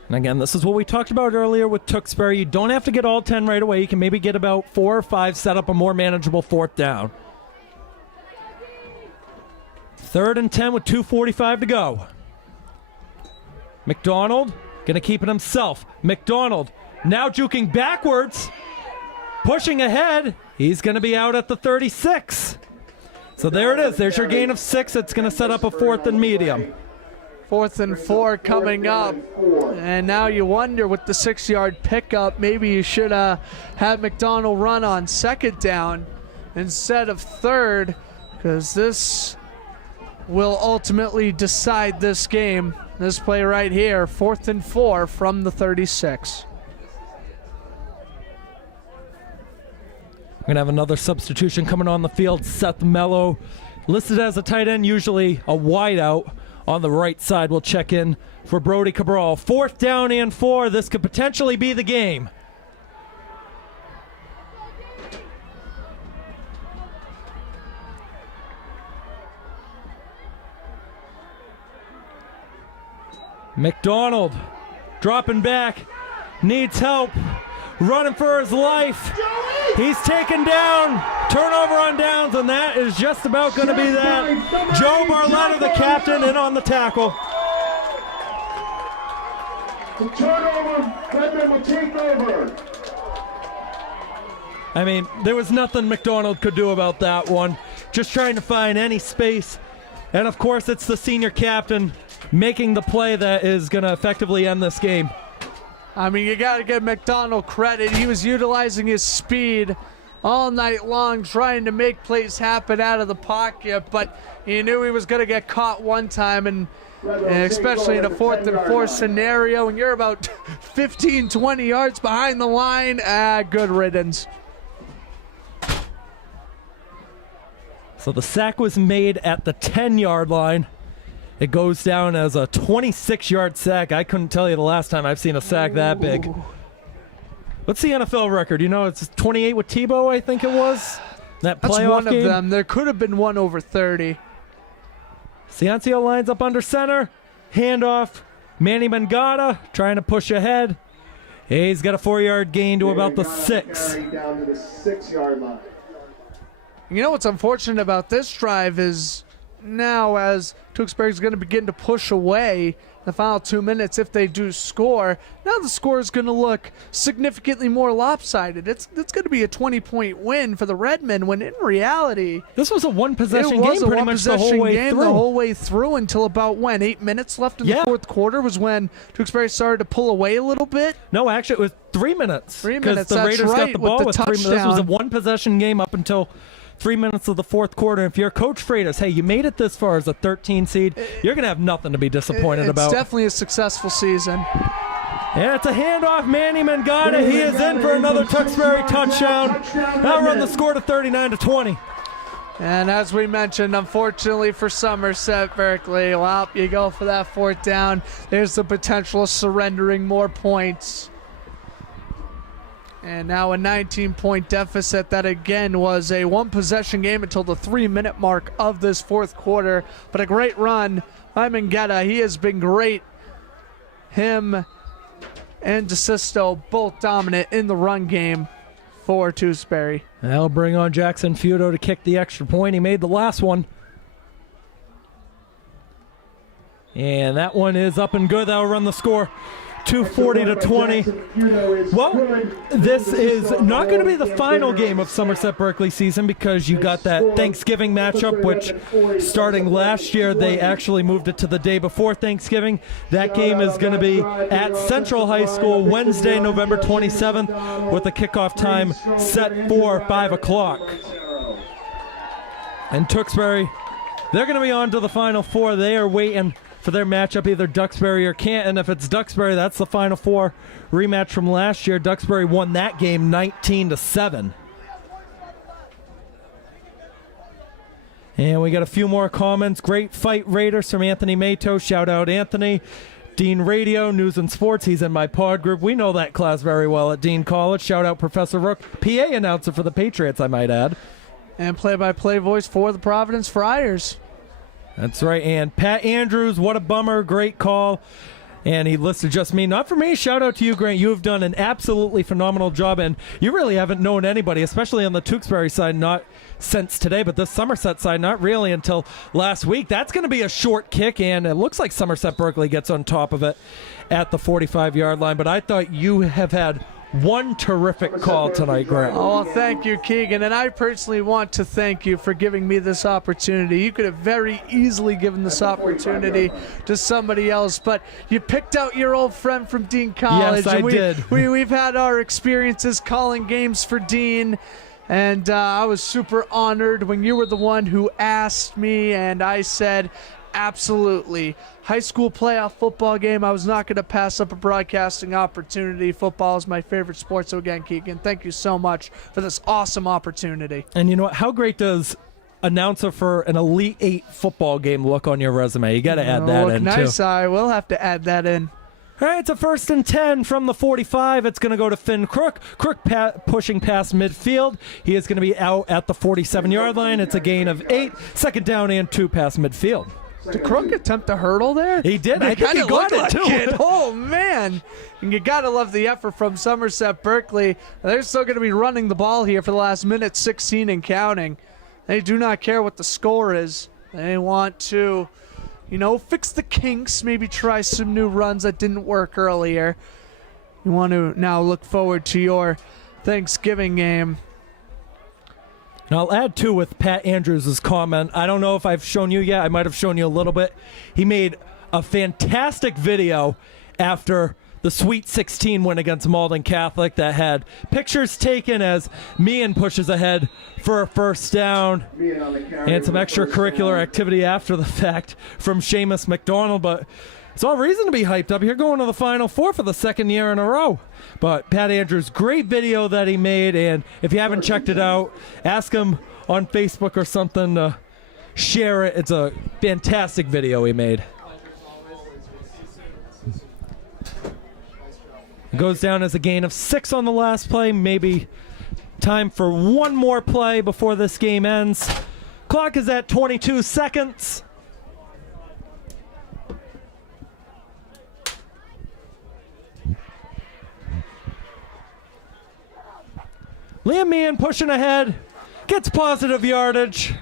And again, this is what we talked about earlier with Tewksbury. You don't have to get all 10 right away. You can maybe get about 4 or 5, set up a more manageable 4th down. 3rd and 10 with 2:45 to go. McDonald going to keep it himself. McDonald now juking backwards, pushing ahead. He's going to be out at the 36. So there it is. There's your gain of 6. It's going to set up a 4th and medium. 4th and 4 coming up. And now you wonder with the 6-yard pickup, maybe you should have McDonald run on 2nd down instead of 3rd, because this will ultimately decide this game. This play right here, 4th and 4 from the 36. We're going to have another substitution coming on the field. Seth Mello, listed as a tight end, usually a wideout on the right side, will check in for Brody Cabral. 4th down and 4. This could potentially be the game. McDonald dropping back, needs help, running for his life. He's taken down. Turnover on downs, and that is just about going to be that. Joe Barletta, the captain, in on the tackle. The turnover, Redmen will take over. I mean, there was nothing McDonald could do about that one. Just trying to find any space. And of course, it's the senior captain making the play that is going to effectively end this game. I mean, you got to give McDonald credit. He was utilizing his speed all night long, trying to make plays happen out of the pocket, but he knew he was going to get caught one time, and especially in a 4th and 4 scenario, and you're about 15, 20 yards behind the line. Good riddance. So the sack was made at the 10-yard line. It goes down as a 26-yard sack. I couldn't tell you the last time I've seen a sack that big. What's the NFL record? You know, it's 28 with Tebow, I think it was. That That's playoff one game. of them. There could have been one over 30. Ciancio lines up under center. Handoff. Manny Mangata trying to push ahead. He's got a 4-yard gain to about the 6. Down to the 6-yard line. You know what's unfortunate about this drive is now as Tewksbury's going to begin to push away the final 2 minutes if they do score, now the score is going to look significantly more lopsided. It's going to be a 20-point win for the Redmen, when in reality This was a one-possession it was game a pretty much the whole way game through. the whole way through until about, 8 minutes left in the 4th quarter was when Tewksbury started to pull away a little bit. No, actually, it was 3 minutes. 3 minutes, the that's Raiders right, got the ball with the 3 minutes. This was a touchdown. one-possession game up until 3 minutes of the fourth quarter. If you're Coach Freitas, hey, you made it this far as a 13 seed, you're going to have nothing to be disappointed about. It's definitely a successful season. And it's a handoff. Manny Mangata. He is in for another Tewksbury touchdown. That'll run the score to 39-20. And as we mentioned, unfortunately for Somerset Berkley, well, you go for that fourth down. There's the potential of surrendering more points. And now a 19-point deficit that again was a one-possession game until the 3-minute mark of this fourth quarter. But a great run by Mangetta. He has been great. Him and DeSisto both dominant in the run game for Tewksbury. That'll bring on Jackson Feudo to kick the extra point. He made the last one. And that one is up and good. That'll run the score 240-20. Well, this is not going to be the final game of Somerset Berkley season because you got that Thanksgiving matchup, which starting last year, they actually moved it to the day before Thanksgiving. That game is going to be at Central High School Wednesday, November 27th, with a kickoff time set for 5 o'clock. And Tewksbury, they're going to be on to the Final Four. They are waiting for their matchup, either Duxbury or Canton. If it's Duxbury, that's the Final Four rematch from last year. Duxbury won that game 19-7. And we got a few more comments. Great fight, Raiders, from Anthony Mato. Shout out, Anthony. Dean Radio, News and Sports. He's in my pod group. We know that class very well at Dean College. Shout out, Professor Rook. PA announcer for the Patriots, I might add. And play-by-play voice for the Providence Friars. That's right. And Pat Andrews, what a bummer. Great call. And he listed just me. Not for me. Shout out to you, Grant. You have done an absolutely phenomenal job, and you really haven't known anybody, especially on the Tewksbury side, not since today, but the Somerset side, not really until last week. That's going to be a short kick, and it looks like Somerset Berkley gets on top of it at the 45-yard line. But I thought you have had one terrific call tonight, Grant. Oh, thank you, Keegan. And I personally want to thank you for giving me this opportunity. You could have very easily given this opportunity to somebody else, but you picked out your old friend from Dean College. Yes, I did. We've had our experiences calling games for Dean, and I was super honored when you were the one who asked me, and I said, absolutely. High school playoff football game. I was not going to pass up a broadcasting opportunity. Football is my favorite sport. So again, Keegan, thank you so much for this awesome opportunity. And you know what? How great does announcer for an Elite 8 football game look on your resume? You got to add that in, nice. too. I will have to add that in. All right, it's a 1st and 10 from the 45. It's going to go to Finn Crook. Crook pushing past midfield. He is going to be out at the 47-yard line. It's a gain of 8. 2nd down and 2 past midfield. Did Crook attempt a hurdle there? He did. I think he got it, too. It. Oh, man. And you got to love the effort from Somerset Berkley. They're still going to be running the ball here for the last minute 16 and counting. They do not care what the score is. They want to, fix the kinks, maybe try some new runs that didn't work earlier. You want to now look forward to your Thanksgiving game. And I'll add, too, with Pat Andrews' comment. I don't know if I've shown you yet. I might have shown you a little bit. He made a fantastic video after the Sweet 16 win against Malden Catholic that had pictures taken as Meehan pushes ahead for a 1st down and some extracurricular activity after the fact from Seamus McDonald. But it's all reason to be hyped up. You're going to the Final Four for the 2nd year in a row. But Pat Andrews, great video that he made, and if you haven't checked it out, ask him on Facebook or something to share it. It's a fantastic video he made. It goes down as a gain of 6 on the last play. Maybe time for one more play before this game ends. Clock is at 22 seconds. Liam Meehan pushing ahead, gets positive yardage.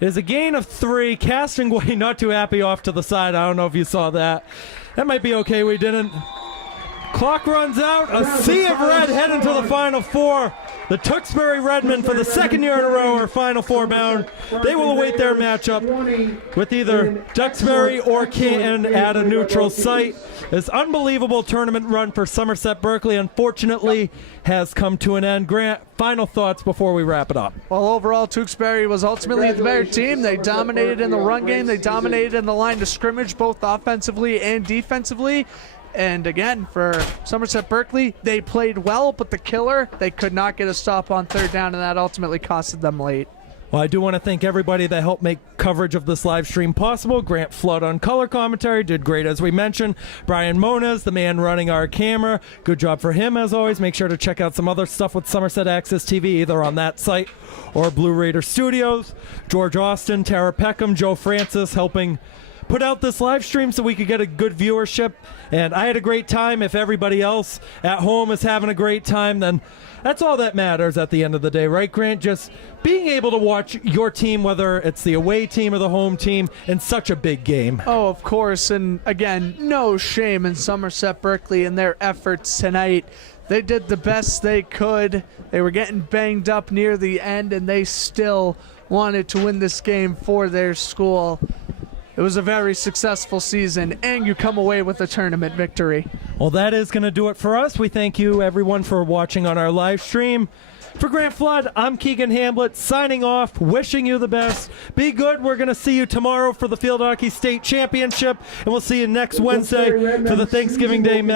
It is a gain of 3. Castingway not too happy off to the side. I don't know if you saw that. That might be okay. We didn't. Clock runs out. A sea of red heading to the Final Four. The Tewksbury Redmen, for the second year in a row, are Final Four bound. They will await their matchup with either Tewksbury or Canton at a neutral site. This unbelievable tournament run for Somerset Berkley, unfortunately, has come to an end. Grant, final thoughts before we wrap it up. Well, overall, Tewksbury was ultimately the better team. They dominated in the run game. They dominated in the line of scrimmage, both offensively and defensively. And again, for Somerset Berkley, they played well, but the killer, they could not get a stop on third down, and that ultimately costed them late. Well, I do want to thank everybody that helped make coverage of this live stream possible. Grant Flood on color commentary did great, as we mentioned. Brian Moniz, the man running our camera, good job for him as always. Make sure to check out some other stuff with Somerset Access TV, either on that site or Blue Raider Studios. George Austin, Tara Peckham, Joe Francis helping put out this live stream so we could get a good viewership. And I had a great time. If everybody else at home is having a great time, then that's all that matters at the end of the day, right, Grant? Just being able to watch your team, whether it's the away team or the home team, in such a big game. Oh, of course. And again, no shame in Somerset Berkley and their efforts tonight. They did the best they could. They were getting banged up near the end, and they still wanted to win this game for their school. It was a very successful season, and you come away with a tournament victory. Well, that is going to do it for us. We thank you, everyone, for watching on our live stream. For Grant Flood, I'm Keegan Hamblett, signing off, wishing you the best. Be good. We're going to see you tomorrow for the Field Hockey State Championship, and we'll see you next Wednesday for the Thanksgiving Day